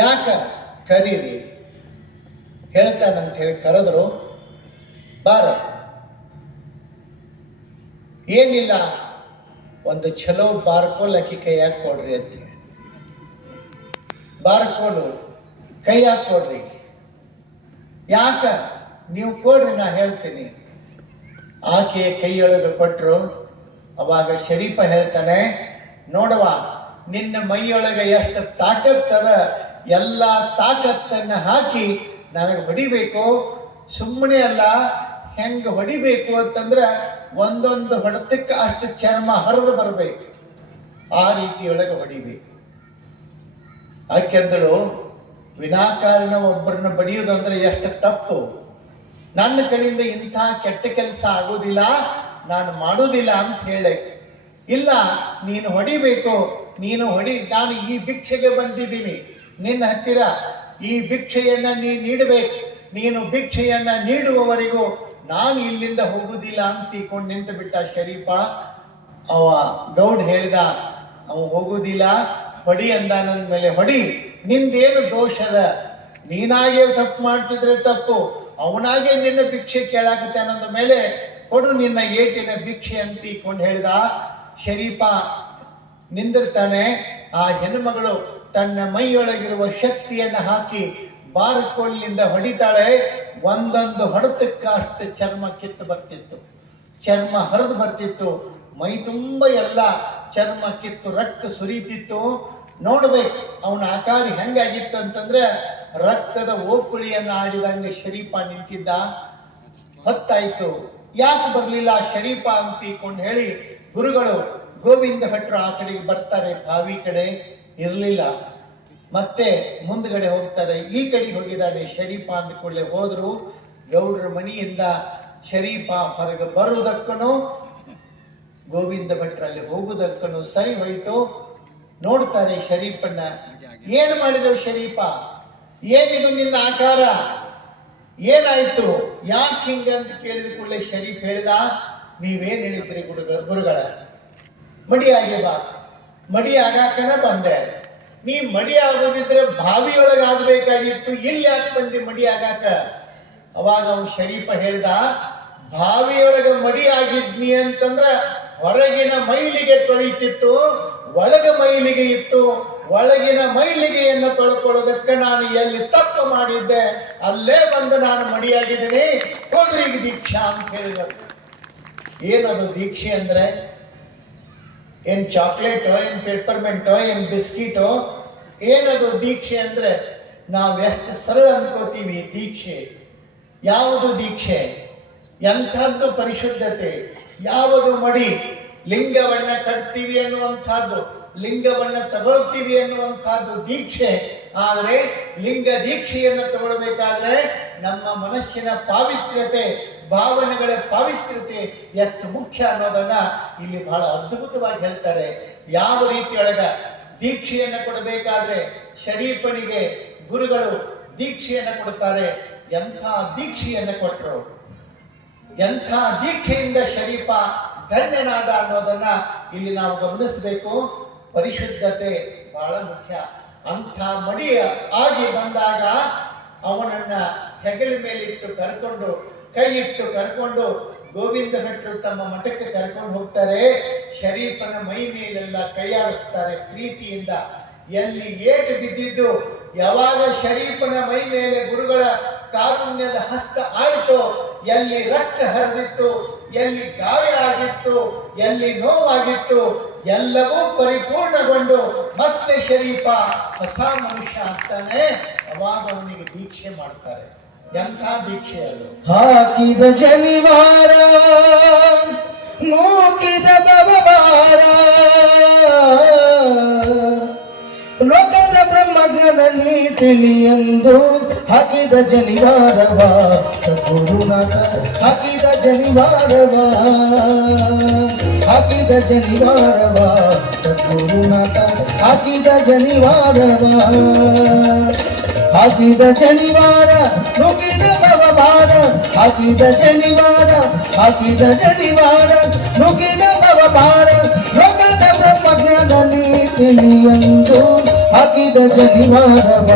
ಯಾಕ ಕರೀರಿ ಹೇಳ್ತಾನಂತ ಹೇಳಿ ಕರೆದ್ರು. ಬಾರ. ಏನಿಲ್ಲ, ಒಂದು ಚಲೋ ಬಾರ್ಕೋಲ್ ಅಕ್ಕಿ ಕೈಯಾಗ ಕೊಡ್ರಿ ಅಂತ. ಬಾರ್ಕೋಲು ಕೈಯಾಗ ಕೊಡ್ರಿ. ಯಾಕ? ನೀವು ಕೊಡ್ರಿ, ನಾ ಹೇಳ್ತೀನಿ. ಆಕೆಯ ಕೈಯೊಳಗೆ ಕೊಟ್ಟರು. ಅವಾಗ ಶರೀಫ ಹೇಳ್ತಾನೆ, ನೋಡವ, ನಿನ್ನ ಮೈಯೊಳಗೆ ಎಷ್ಟು ತಾಕತ್ತದ, ಎಲ್ಲ ತಾಕತ್ತನ್ನು ಹಾಕಿ ನನಗೆ ಹೊಡಿಬೇಕು. ಸುಮ್ಮನೆ ಅಲ್ಲ, ಹೆಂಗೆ ಹೊಡಿಬೇಕು ಅಂತಂದ್ರೆ ಒಂದೊಂದು ಹೊಡೆತಕ್ಕೆ ಅಷ್ಟು ಚರ್ಮ ಹರಿದು ಬರಬೇಕು. ಆ ರೀತಿಯೊಳಗೆ ಹೊಡಿಬೇಕು. ಯಾಕೆಂದಳು, ವಿನಾಕಾರಣ ಒಬ್ಬರನ್ನ ಬಡಿಯೋದಂದ್ರೆ ಎಷ್ಟು ತಪ್ಪು. ನನ್ನ ಕಡೆಯಿಂದ ಇಂಥ ಕೆಟ್ಟ ಕೆಲಸ ಆಗೋದಿಲ್ಲ, ನಾನು ಮಾಡೋದಿಲ್ಲ ಅಂತ ಹೇಳಿ. ಇಲ್ಲ, ನೀನು ಹೊಡಿಬೇಕು, ನೀನು ಹೊಡಿ. ನಾನು ಈ ಭಿಕ್ಷೆಗೆ ಬಂದಿದ್ದೀನಿ ನಿನ್ನ ಹತ್ತಿರ. ಈ ಭಿಕ್ಷೆಯನ್ನು ನೀಡಬೇಕು. ನೀನು ಭಿಕ್ಷೆಯನ್ನು ನೀಡುವವರೆಗೂ ನಾನು ಇಲ್ಲಿಂದ ಹೋಗುವುದಿಲ್ಲ ಅಂತ ತಿಳ್ಕೊಂಡು ನಿಂತು ಬಿಟ್ಟ ಶರೀಫ. ಅವ ಗೌಡ್ ಹೇಳಿದ, ಅವ ಹೋಗುವುದಿಲ್ಲ, ಹೊಡಿ ಅಂದ. ನನ್ನ ಮೇಲೆ ಹೊಡಿ, ನಿಂದೇನು ದೋಷದ? ನೀನಾಗೆ ತಪ್ಪು ಮಾಡ್ತಿದ್ರೆ ತಪ್ಪು, ಅವನಾಗೆ ನಿನ್ನ ಭಿಕ್ಷೆ ಕೇಳಾಕತ್ತೆ ಅನ್ನೋದ ಮೇಲೆ ಕೊಡು ನಿನ್ನ ಏಟಿನ ಭಿಕ್ಷೆ ಅಂತ ತಿಳ್ಕೊಂಡು ಹೇಳಿದ. ಶರೀಫ ನಿಂದಿರ್ತಾನೆ. ಆ ಹೆಣ್ಣುಮಗಳು ತನ್ನ ಮೈಯೊಳಗಿರುವ ಶಕ್ತಿಯನ್ನು ಹಾಕಿ ಬಾರ್ಕೋಲ್ನಿಂದ ಹೊಡಿತಾಳೆ. ಒಂದೊಂದು ಹೊಡೆತಕ್ಕೆ ಅಷ್ಟು ಚರ್ಮ ಕಿತ್ತು ಬರ್ತಿತ್ತು, ಚರ್ಮ ಹರಿದು ಬರ್ತಿತ್ತು, ಮೈ ತುಂಬ ಎಲ್ಲ ಚರ್ಮ ಕಿತ್ತು ರಕ್ತ ಸುರಿತಿತ್ತು. ನೋಡ್ಬೇಕು ಅವನ ಆಕಾರ ಹೆಂಗಾಗಿತ್ತು ಅಂತಂದ್ರೆ ರಕ್ತದ ಓಕುಳಿಯನ್ನು ಆಡಿದಂಗೆ ಶರೀಫ ನಿಂತಿದ್ದ. ಹೊತ್ತಾಯ್ತು, ಯಾಕೆ ಬರಲಿಲ್ಲ ಶರೀಫ ಅಂತಿಕೊಂಡು ಹೇಳಿ ಗುರುಗಳು ಗೋವಿಂದ ಭಟ್ರು ಆ ಕಡೆಗೆ ಬರ್ತಾರೆ, ಬಾವಿ ಕಡೆ ಇರಲಿಲ್ಲ. ಮತ್ತೆ ಮುಂದ್ಗಡೆ ಹೋಗ್ತಾರೆ, ಈ ಕಡೆಗೆ ಹೋಗಿದ್ದಾರೆ ಶರೀಫ ಅಂದ್ಕೊಳ್ಳೆ ಹೋದ್ರು. ಗೌಡ್ರ ಮನೆಯಿಂದ ಶರೀಫ ಹೊರಗೆ ಬರುವುದಕ್ಕೂ ಗೋವಿಂದ ಭಟ್ರಲ್ಲಿ ಹೋಗುವುದಕ್ಕೂ ಸರಿ ಹೋಯಿತು. ನೋಡ್ತಾರೆ ಶರೀಫನ್ನ, ಏನು ಮಾಡಿದವು ಶರೀಫ, ಏನಿದು ನಿನ್ನ ಆಕಾರ, ಏನಾಯ್ತು, ಯಾಕೆ ಹಿಂಗೆ ಅಂತ ಕೇಳಿದ ಕೂಡಲೇ ಶರೀಫ್ ಹೇಳಿದ, ನೀವೇನು ಹೇಳಿದ್ರಿ ಗುರುಗಳ, ಮಡಿಯಾಗಿ ಬಾ, ಮಡಿ ಆಗಾಕನ ಬಂದೆ. ನೀ ಮಡಿ ಆಗೋದಿದ್ರೆ ಬಾವಿಯೊಳಗೆ ಆಗ್ಬೇಕಾಗಿತ್ತು, ಇಲ್ಲಿ ಯಾಕೆ ಬಂದಿ ಮಡಿ ಆಗಾಕ? ಅವಾಗ ಅವ್ನು ಶರೀಫ ಹೇಳ್ದ, ಬಾವಿಯೊಳಗೆ ಮಡಿ ಆಗಿದ್ನಿ ಅಂತಂದ್ರ ಹೊರಗಿನ ಮೈಲಿಗೆ ತೊಳಿತಿತ್ತು, ಒಳಗ ಮೈಲಿಗೆ ಇತ್ತು. ಒಳಗಿನ ಮೈಲಿಗೆಯನ್ನು ತೊಳ್ಕೊಳ್ಳೋದಕ್ಕೆ ನಾನು ಎಲ್ಲಿ ತಪ್ಪು ಮಾಡಿದ್ದೆ ಅಲ್ಲೇ ಬಂದು ನಾನು ಮಡಿಯಾಗಿದ್ದೀನಿ, ಕೊಡ್ರಿ ಈಗ ದೀಕ್ಷಾ ಅಂತ ಹೇಳಿದರು. ಏನದು ದೀಕ್ಷೆ ಅಂದ್ರೆ? ಏನ್ ಚಾಕ್ಲೇಟೋ, ಏನ್ ಪೇಪರ್ಮೆಂಟೋ, ಏನ್ ಬಿಸ್ಕಿಟೋ? ಏನದು ದೀಕ್ಷೆ ಅಂದ್ರೆ? ನಾವು ಎಷ್ಟು ಸರಳ ಅನ್ಕೋತೀವಿ ದೀಕ್ಷೆ. ಯಾವುದು ದೀಕ್ಷೆ? ಎಂಥದ್ದು ಪರಿಶುದ್ಧತೆ, ಯಾವುದು ಮಡಿ? ಲಿಂಗವನ್ನ ಕಟ್ತೀವಿ ಅನ್ನುವಂಥದ್ದು, ಲಿಂಗವನ್ನ ತಗೊಳ್ತೀವಿ ಅನ್ನುವಂಥದ್ದು ದೀಕ್ಷೆ. ಆದರೆ ಲಿಂಗ ದೀಕ್ಷೆಯನ್ನು ತಗೊಳ್ಬೇಕಾದ್ರೆ ನಮ್ಮ ಮನಸ್ಸಿನ ಪಾವಿತ್ರ್ಯತೆ, ಭಾವನೆಗಳ ಪಾವಿತ್ರ್ಯತೆ ಎಷ್ಟು ಮುಖ್ಯ ಅನ್ನೋದನ್ನ ಇಲ್ಲಿ ಬಹಳ ಅದ್ಭುತವಾಗಿ ಹೇಳ್ತಾರೆ. ಯಾವ ರೀತಿಯೊಳಗ ದೀಕ್ಷೆಯನ್ನು ಕೊಡಬೇಕಾದ್ರೆ ಶರೀಫನಿಗೆ ಗುರುಗಳು ದೀಕ್ಷೆಯನ್ನು ಕೊಡ್ತಾರೆ. ಎಂಥ ದೀಕ್ಷೆಯನ್ನು ಕೊಟ್ಟರು, ಎಂಥ ದೀಕ್ಷೆಯಿಂದ ಶರೀಫ ಧನ್ಯನಾದ ಅನ್ನೋದನ್ನ ಇಲ್ಲಿ ನಾವು ಗಮನಿಸಬೇಕು. ಪರಿಶುದ್ಧತೆ ಬಹಳ ಮುಖ್ಯ. ಅಂಥ ಮಡಿಯ ಆಗಿ ಬಂದಾಗ ಅವನನ್ನ ಹೆಗಲ ಮೇಲಿಟ್ಟು ಕರ್ಕೊಂಡು, ಕೈ ಇಟ್ಟು ಕರ್ಕೊಂಡು ಗೋವಿಂದ ಭಟ್ರು ತಮ್ಮ ಮಠಕ್ಕೆ ಕರ್ಕೊಂಡು ಹೋಗ್ತಾರೆ. ಶರೀಫನ ಮೈ ಮೇಲೆಲ್ಲ ಕೈಯಾಡಿಸ್ತಾರೆ ಪ್ರೀತಿಯಿಂದ. ಎಲ್ಲಿ ಏಟು ಬಿದ್ದಿದ್ದು, ಯಾವಾಗ ಶರೀಫನ ಮೈ ಮೇಲೆ ಗುರುಗಳ ಕಾರುಣ್ಯದ ಹಸ್ತ ಆಡಿತು, ಎಲ್ಲಿ ರಕ್ತ ಹರಿದಿತ್ತು, ಎಲ್ಲಿ ಗಾಯ ಆಗಿತ್ತು, ಎಲ್ಲಿ ನೋವಾಗಿತ್ತು, ಎಲ್ಲವೂ ಪರಿಪೂರ್ಣಗೊಂಡು ಮತ್ತೆ ಶರೀಫ ಹೊಸ ಮನುಷ್ಯ ಆಗ್ತಾನೆ. ಅವಾಗ ಅವನಿಗೆ ದೀಕ್ಷೆ ಮಾಡ್ತಾರೆ. ಎಂಥ ದೀಕ್ಷೆ ಅದು? ಹಾಕಿದ ಜನಿವಾರ ನೂಕಿದ ಬಬಾರ, ಲೋಕದ ಬ್ರಹ್ಮಜ್ಞಾನಿ ತಿಳಿಯೆಂದು ಹಾಕಿದ ಜನಿವಾರವ ಸದ್ಗುರುನಾಥ, ಹಾಕಿದ ಜನಿವಾರವ, ಹಾಕಿದ ಜನಿವಾರವ ಸದ್ಗುರುನಾಥ, ಹಾಕಿದ ಜನಿವಾರವ, ಹಾಕಿದ ಜನಿವಾರ ನುಗ್ಗಿದ ಭವಭಾರ, ಹಾಕಿದ ಜನಿವಾರ, ಹಾಕಿದ ಜನಿವಾರ ನುಗ್ಗಿದ ಭವಭಾರ, ಲೋಕದ ಬ್ರಹ್ಮಜ್ಞಾನಿ ತಿಳಿಯೆಂದು ಹಾಕಿದ ಜನಿವಾರವ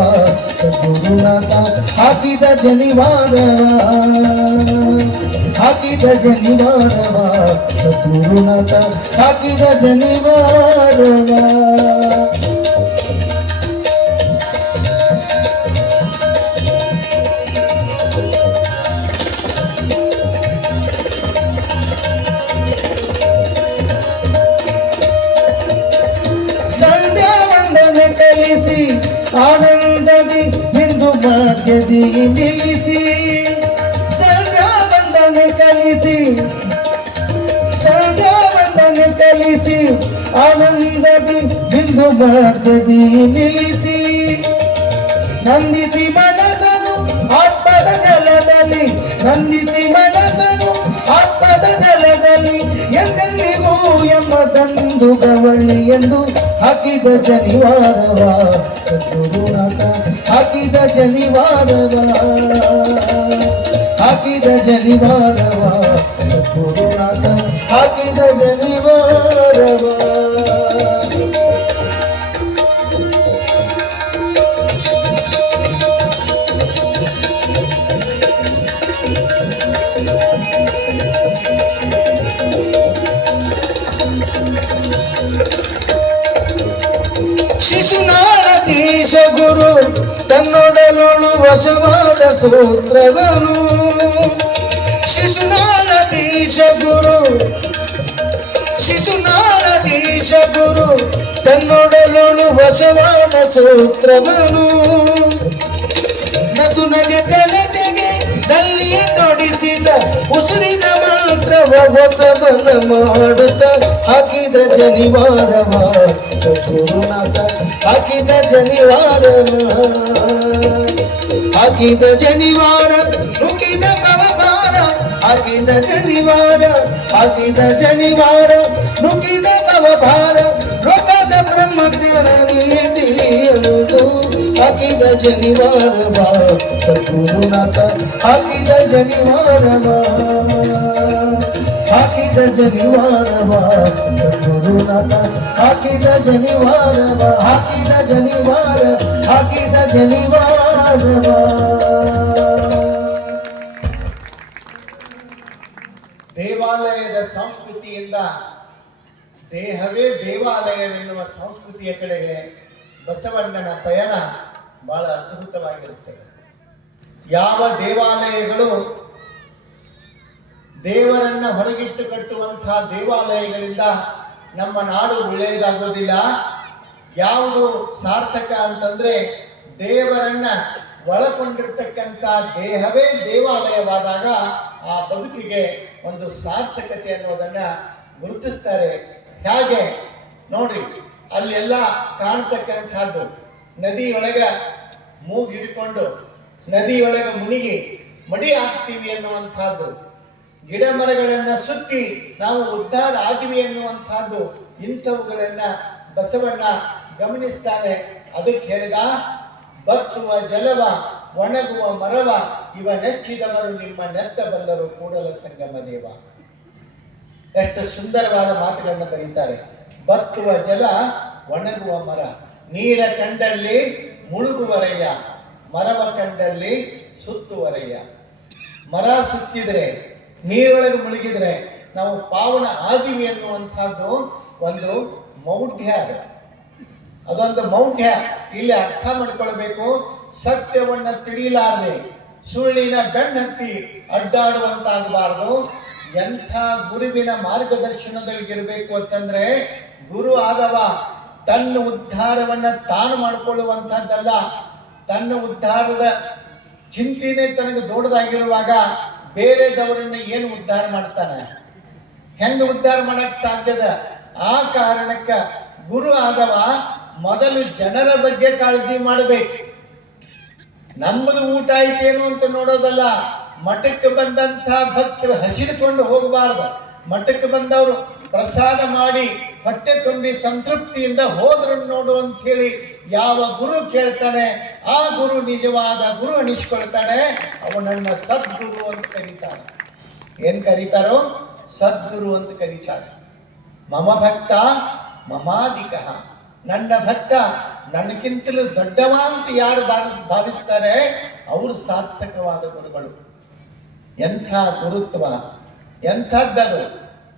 ಸದ್ಗುರುನಾಥ, ಹಾಕಿದ ಜನಿವಾರವ, ಹಾಕಿದ ಜನಿವಾರವ ಸದ್ಗುರುನಾಥ, ಹಾಕಿದ ಜನಿವಾರವ. ಕಲಿಸಿ ಆನಂದದಿ ಬಿಂದು ಮಧ್ಯದಿ ನಿಲ್ಲಿಸಿ, ಸಂಧ್ಯಾ ವಂದನೆ ಕಲಿಸಿ, ಸಂಧ್ಯಾ ವಂದನೆ ಕಲಿಸಿ ಆನಂದದಿ ಬಿಂದು ಮಧ್ಯದಿ ನಿಲ್ಲಿಸಿ, ನಂದಿಸಿ ಮನಸನು ಆತ್ಮದ ಜಲದಲ್ಲಿ, ನಂದಿಸಿ ಮನಸನು ಆತ್ಮದ ಜಲದಲ್ಲಿ, ಎಂದೆಂದಿಗೂ ಎಂಬ ಗವಳ್ಳಿ ಎಂದು ಹಾಕಿದ ಜನಿವಾರವ ಸದ್ಗುರುನಾಥ, ಹಾಕಿದ ಜನಿವಾರವ, ಹಾಕಿದ ಜನಿವಾರವ ಸದ್ಗುರುನಾಥ, ಹಾಕಿದ ಜನಿವಾರವ. ಶಿಶುನಾಳ ತನ್ನೊಡಲೊಳು ವಶವಾದ ಸೂತ್ರವನು ಶಿಶುನಾಳಧೀಶ ಗುರು ತನ್ನೊಡಲೊಳು ವಶವಾದ ಸೂತ್ರವನು ನಸುನಗೆ ತಲೆತೆಗೆ ದಲ್ಲಿಯ ತೊಡಿಸಿದ ಉಸುರಿದ ಮಂತ್ರವ ಹೊಸಬನ ಮಾಡುತ್ತ ಹಾಕಿದ ಜನಿವಾರವ ಸದ್ಗುರುನಾಥ ಹಾಕಿದ ಜನಿವಾರ ನುಗ್ಗಿದ ಭವಭಾರ ಹಾಕಿದ ಜನಿವಾರ ನುಗ್ಗಿದ ಭವಭಾರ ಲೋಕದ ಬ್ರಹ್ಮಜ್ಞಾನ ತಿಳಿಯಲು ಹಾಕಿದ ಜನಿವಾರವ ಸದ್ಗುರುನಾಥ ಹಾಕಿದ ಜನಿವಾರವ ಸದ್ಗುರುನಾಥ ಹಾಕಿದ ಜನಿವಾರವ ದೇವಾಲಯದ ಸಂಸ್ಕೃತಿಯಿಂದ ದೇಹವೇ ದೇವಾಲಯವೆನ್ನುವ ಸಂಸ್ಕೃತಿಯ ಕಡೆಗೆ ಬಸವಣ್ಣನ ಪಯಣ ಬಹಳ ಅದ್ಭುತವಾಗಿರುತ್ತದೆ. ಯಾವ ದೇವಾಲಯಗಳು ದೇವರನ್ನ ಹೊರಗಿಟ್ಟು ಕಟ್ಟುವಂತಹ ದೇವಾಲಯಗಳಿಂದ ನಮ್ಮ ನಾಡು ಒಳ್ಳೆಯದಾಗೋದಿಲ್ಲ. ಯಾವುದು ಸಾರ್ಥಕ ಅಂತಂದ್ರೆ ದೇವರನ್ನ ಒಳಗೊಂಡಿರ್ತಕ್ಕಂಥ ದೇಹವೇ ದೇವಾಲಯವಾದಾಗ ಆ ಬದುಕಿಗೆ ಒಂದು ಸಾರ್ಥಕತೆ ಅನ್ನೋದನ್ನ ಗುರುತಿಸ್ತಾರೆ. ಹೇಗೆ ನೋಡ್ರಿ, ಅಲ್ಲೆಲ್ಲ ಕಾಣ್ತಕ್ಕಂಥದ್ದು ನದಿಯೊಳಗ ಮೂಗಿಡ್ಕೊಂಡು ನದಿಯೊಳಗೆ ಮುನಿಗಿ ಮಡಿ ಆಗ್ತೀವಿ ಅನ್ನುವಂಥದ್ದು, ಗಿಡ ಮರಗಳನ್ನ ಸುತ್ತಿ ನಾವು ಉದ್ಧಾರ ಆದ್ವಿ ಎನ್ನುವಂಥದ್ದು, ಇಂಥವುಗಳನ್ನ ಬಸವಣ್ಣ ಗಮನಿಸ್ತಾನೆ. ಅದಕ್ಕೆ ಹೇಳಿದ, ಬತ್ತುವ ಜಲವ ಒಣಗುವ ಮರವ ಇವ ನೆಚ್ಚಿದವರು ನಿಮ್ಮ ನೆತ್ತಬಲ್ಲರು ಕೂಡಲ ಸಂಗಮ ದೇವ. ಎಷ್ಟು ಸುಂದರವಾದ ಮಾತುಗಳನ್ನು ಬರೀತಾರೆ. ಬತ್ತುವ ಜಲ ಒಣಗುವ ಮರ, ನೀರ ಕಂಡಲ್ಲಿ ಮುಳುಗುವರಯ್ಯ, ಮರವ ಕಂಡಲ್ಲಿ ಸುತ್ತುವರಯ್ಯ. ಮರ ಸುತ್ತಿದ್ರೆ, ನೀರೊಳಗೆ ಮುಳುಗಿದ್ರೆ ನಾವು ಪಾವನ ಆದಿವಿ ಅನ್ನುವಂಥದ್ದು ಒಂದು ಮೌಢ್ಯ. ಅದೊಂದು ಮೌಢ್ಯ. ಇಲ್ಲಿ ಅರ್ಥ ಮಾಡ್ಕೊಳ್ಬೇಕು. ಸತ್ಯವನ್ನ ತಿಳಿಲಾರದೆ ಸುಳ್ಳಿನ ಬೆನ್ನತ್ತಿ ಅಡ್ಡಾಡುವಂತಾಗಬಾರದು. ಎಂಥ ಗುರುವಿನ ಮಾರ್ಗದರ್ಶನದಲ್ಲಿಗಿರಬೇಕು ಅಂತಂದ್ರೆ, ಗುರು ಆದವ ತನ್ನ ಉದ್ಧಾರವನ್ನ ತಾನು ಮಾಡಿಕೊಳ್ಳುವಂಥದ್ದಲ್ಲ. ತನ್ನ ಉದ್ಧಾರದ ಚಿಂತನೆ ತನಗೆ ದೊಡ್ಡದಾಗಿರುವಾಗ ಬೇರೆದವರನ್ನ ಏನು ಉದ್ಧಾರ ಮಾಡ್ತಾನೆ? ಹೆಂಗ ಉದ್ಧಾರ ಮಾಡಕ್ ಸಾಧ್ಯದ? ಆ ಕಾರಣಕ್ಕ ಗುರು ಆದವ ಮೊದಲು ಜನರ ಬಗ್ಗೆ ಕಾಳಜಿ ಮಾಡಬೇಕು. ನಮ್ಮದು ಊಟ ಆಯ್ತೇನು ಅಂತ ನೋಡೋದಲ್ಲ. ಮಠಕ್ಕೆ ಬಂದಂಥ ಭಕ್ತರು ಹಸಿದುಕೊಂಡು ಹೋಗಬಾರ್ದು. ಮಠಕ್ಕೆ ಬಂದವರು ಪ್ರಸಾದ ಮಾಡಿ ಹೊಟ್ಟೆ ತುಂಬಿ ಸಂತೃಪ್ತಿಯಿಂದ ಹೋದ್ರು ನೋಡು ಅಂತ ಹೇಳಿ ಯಾವ ಗುರು ಕೇಳ್ತಾನೆ, ಆ ಗುರು ನಿಜವಾದ ಗುರು ಅನಿಸ್ಕೊಳ್ತಾನೆ. ಅವನನ್ನ ಸದ್ಗುರು ಅಂತ ಕರೀತಾರೆ. ಏನ್ ಕರೀತಾರೋ? ಸದ್ಗುರು ಅಂತ ಕರೀತಾರೆ. ಮಮ ಭಕ್ತ ಮಮಾಧಿಕ, ನನ್ನ ಭಕ್ತ ನನಗಿಂತಲೂ ದೊಡ್ಡವ ಅಂತ ಯಾರು ಭಾವಿಸ್ತಾರೆ ಅವರು ಸಾರ್ಥಕವಾದ ಗುರುಗಳು. ಎಂಥ ಗುರುತ್ವ, ಎಂಥದ್ದದು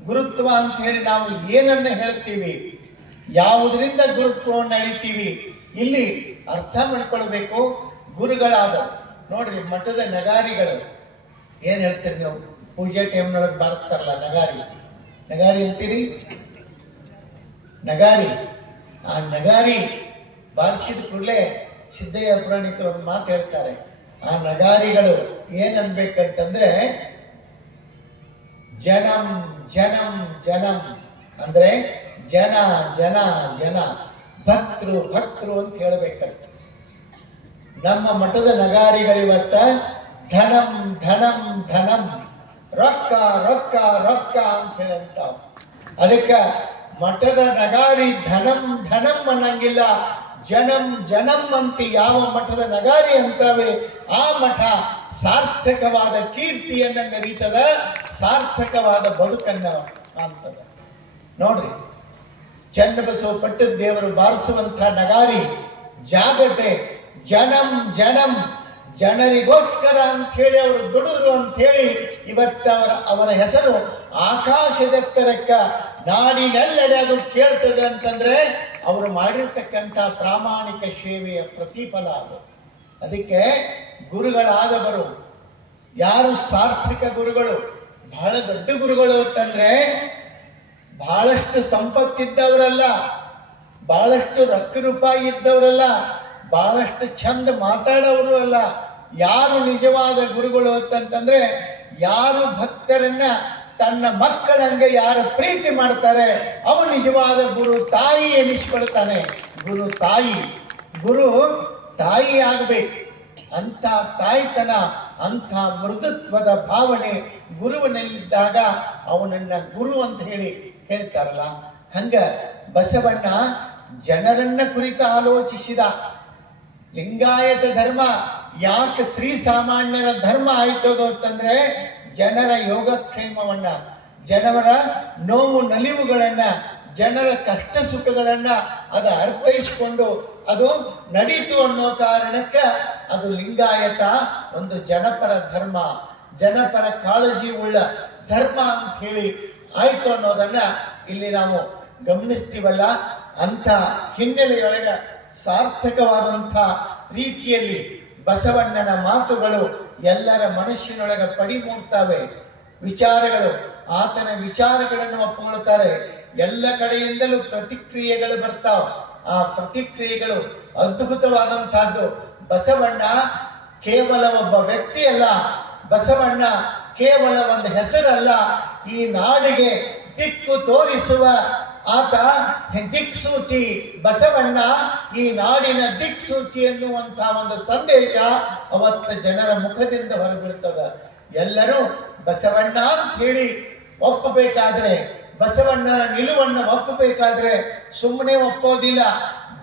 ಗುರುತ್ವ ಅಂತ ಹೇಳಿ ನಾವು ಏನನ್ನ ಹೇಳ್ತೀವಿ, ಯಾವುದರಿಂದ ಗುರುತ್ವವನ್ನು ಅಳಿತೀವಿ, ಇಲ್ಲಿ ಅರ್ಥ ಮಾಡ್ಕೊಳ್ಬೇಕು. ಗುರುಗಳಾದವು ನೋಡ್ರಿ, ಮಠದ ನಗಾರಿಗಳು ಏನ್ ಹೇಳ್ತೀರಿ ನೀವು? ಪೂಜೆ ಟೈಮ್ನೊಳಗೆ ಬಾರಿಸ್ತಾರಲ್ಲ ನಗಾರಿ ಅಂತೀರಿ. ನಗಾರಿ, ಆ ನಗಾರಿ ಬಾರಿಸಿದ ಕೂಡಲೇ ಸಿದ್ದಯ್ಯ ಪುರಾಣಿಕರು ಒಂದು ಮಾತು ಹೇಳ್ತಾರೆ. ಆ ನಗಾರಿಗಳು ಏನ್ ಅನ್ಬೇಕಂತಂದ್ರೆ, ಜನಂ ಜನಂ ಜನಂ ಅಂದ್ರೆ ಜನ ಜನ ಜನ, ಭಕ್ತರು ಭಕ್ತರು ಅಂತ ಹೇಳ್ಬೇಕಂತ. ನಮ್ಮ ಮಠದ ನಗಾರಿಗಳಿವತ್ತ ಧನಂ ಧನಂ ಧನಂ, ರೊಕ್ಕ ರೊಕ್ಕ ರೊಕ್ಕ ಅಂತ ಹೇಳಂತ. ಅದಕ್ಕೆ ಮಠದ ನಗಾರಿ ಧನಂ ಧನಂ ಅನ್ನಂಗಿಲ್ಲ, ಜನಂ ಜನಂ ಅಂತ ಯಾವ ಮಠದ ನಗಾರಿ ಅಂತವೆ ಆ ಮಠ ಸಾರ್ಥಕವಾದ ಕೀರ್ತಿಯನ್ನ ಮೆರೀತದ, ಸಾರ್ಥಕವಾದ ಬದುಕನ್ನ ಕಾಣ್ತದ. ನೋಡ್ರಿ, ಚನ್ನಬಸವ ಪಟ್ಟದ ದೇವರು ಬಾರಿಸುವಂಥ ನಗಾರಿ ಜಾಗಟೆ ಜನಂ ಜನಂ, ಜನರಿಗೋಸ್ಕರ ಅಂತ ಹೇಳಿ ಅವರು ದುಡಿದ್ರು ಅಂತ ಹೇಳಿ ಇವತ್ತು ಅವರ ಹೆಸರು ಆಕಾಶದೆತ್ತರಕ್ಕ ನಾಡಿನೆಲ್ಲೆಡೆ ಅದು ಕೇಳ್ತದೆ ಅಂತಂದ್ರೆ ಅವರು ಮಾಡಿರ್ತಕ್ಕಂಥ ಪ್ರಾಮಾಣಿಕ ಸೇವೆಯ ಪ್ರತಿಫಲ ಅದು. ಅದಕ್ಕೆ ಗುರುಗಳಾದವರು ಯಾರು ಸಾರ್ಥಕ ಗುರುಗಳು, ಬಹಳ ದೊಡ್ಡ ಗುರುಗಳು ಅಂತಂದ್ರೆ ಬಹಳಷ್ಟು ಸಂಪತ್ತಿದ್ದವರಲ್ಲ, ಬಹಳಷ್ಟು ರೊಕ್ಕ ರೂಪಾಯಿ ಇದ್ದವರಲ್ಲ, ಬಹಳಷ್ಟು ಚಂದ ಮಾತಾಡೋರು ಅಲ್ಲ. ಯಾರು ನಿಜವಾದ ಗುರುಗಳು ಅಂತಂತಂದ್ರೆ ಯಾರು ಭಕ್ತರನ್ನ ತನ್ನ ಮಕ್ಕಳಂಗೆ ಯಾರು ಪ್ರೀತಿ ಮಾಡ್ತಾರೆ ಅವನು ನಿಜವಾದ ಗುರು. ತಾಯಿ ಎನಿಸ್ಕೊಳ್ತಾನೆ ಗುರು. ಗುರು ತಾಯಿ ಆಗಬೇಕು. ಅಂಥ ತಾಯ್ತನ, ಅಂಥ ಮೃದುತ್ವದ ಭಾವನೆ ಗುರುವಿನಲ್ಲಿದ್ದಾಗ ಅವನನ್ನ ಗುರು ಅಂತ ಹೇಳ್ತಾರಲ್ಲ. ಹಂಗ ಬಸವಣ್ಣ ಜನರನ್ನ ಕುರಿತು ಆಲೋಚಿಸಿದ. ಲಿಂಗಾಯತ ಧರ್ಮ ಯಾಕೆ ಶ್ರೀ ಸಾಮಾನ್ಯರ ಧರ್ಮ ಆಯ್ತದು ಅಂತಂದ್ರೆ ಜನರ ಯೋಗಕ್ಷೇಮವನ್ನ, ಜನರ ನೋವು ನಲಿವುಗಳನ್ನ, ಜನರ ಕಷ್ಟ ಸುಖಗಳನ್ನ ಅದು ಅರ್ಥೈಸಿಕೊಂಡು ಅದು ನಡೀತು ಅನ್ನೋ ಕಾರಣಕ್ಕೆ ಅದು ಲಿಂಗಾಯತ ಒಂದು ಜನಪರ ಧರ್ಮ, ಜನಪರ ಕಾಳಜಿ ಉಳ್ಳ ಧರ್ಮ ಅಂತ ಹೇಳಿ ಆಯ್ತು ಅನ್ನೋದನ್ನ ಇಲ್ಲಿ ನಾವು ಗಮನಿಸ್ತೀವಲ್ಲ. ಅಂಥ ಹಿನ್ನೆಲೆಯೊಳಗ ಸಾರ್ಥಕವಾದಂಥ ರೀತಿಯಲ್ಲಿ ಬಸವಣ್ಣನ ಮಾತುಗಳು ಎಲ್ಲರ ಮನಸ್ಸಿನೊಳಗ ಪಡಿ ಮೂಡ್ತವೆ. ವಿಚಾರಗಳು, ಆತನ ವಿಚಾರಗಳನ್ನು ಒಪ್ಪಿಕೊಳ್ತಾರೆ. ಎಲ್ಲ ಕಡೆಯಿಂದಲೂ ಪ್ರತಿಕ್ರಿಯೆಗಳು ಬರ್ತಾವ. ಆ ಪ್ರತಿಕ್ರಿಯೆಗಳು ಅದ್ಭುತವಾದಂತಹದ್ದು. ಬಸವಣ್ಣ ಕೇವಲ ಒಬ್ಬ ವ್ಯಕ್ತಿ ಅಲ್ಲ, ಬಸವಣ್ಣ ಕೇವಲ ಒಂದು ಹೆಸರಲ್ಲ, ಈ ನಾಡಿಗೆ ದಿಕ್ಕು ತೋರಿಸುವ ಆತ ದಿಕ್ಸೂಚಿ. ಬಸವಣ್ಣ ಈ ನಾಡಿನ ದಿಕ್ಸೂಚಿ ಎನ್ನುವಂತಹ ಒಂದು ಸಂದೇಶ ಅವತ್ತು ಜನರ ಮುಖದಿಂದ ಹೊರಬೀಳ್ತದ. ಎಲ್ಲರೂ ಬಸವಣ್ಣ ಅಂತ ಹೇಳಿ ಒಪ್ಪಬೇಕಾದ್ರೆ, ಬಸವಣ್ಣನ ನಿಲುವನ್ನು ಒಪ್ಪಬೇಕಾದ್ರೆ ಸುಮ್ಮನೆ ಒಪ್ಪೋದಿಲ್ಲ.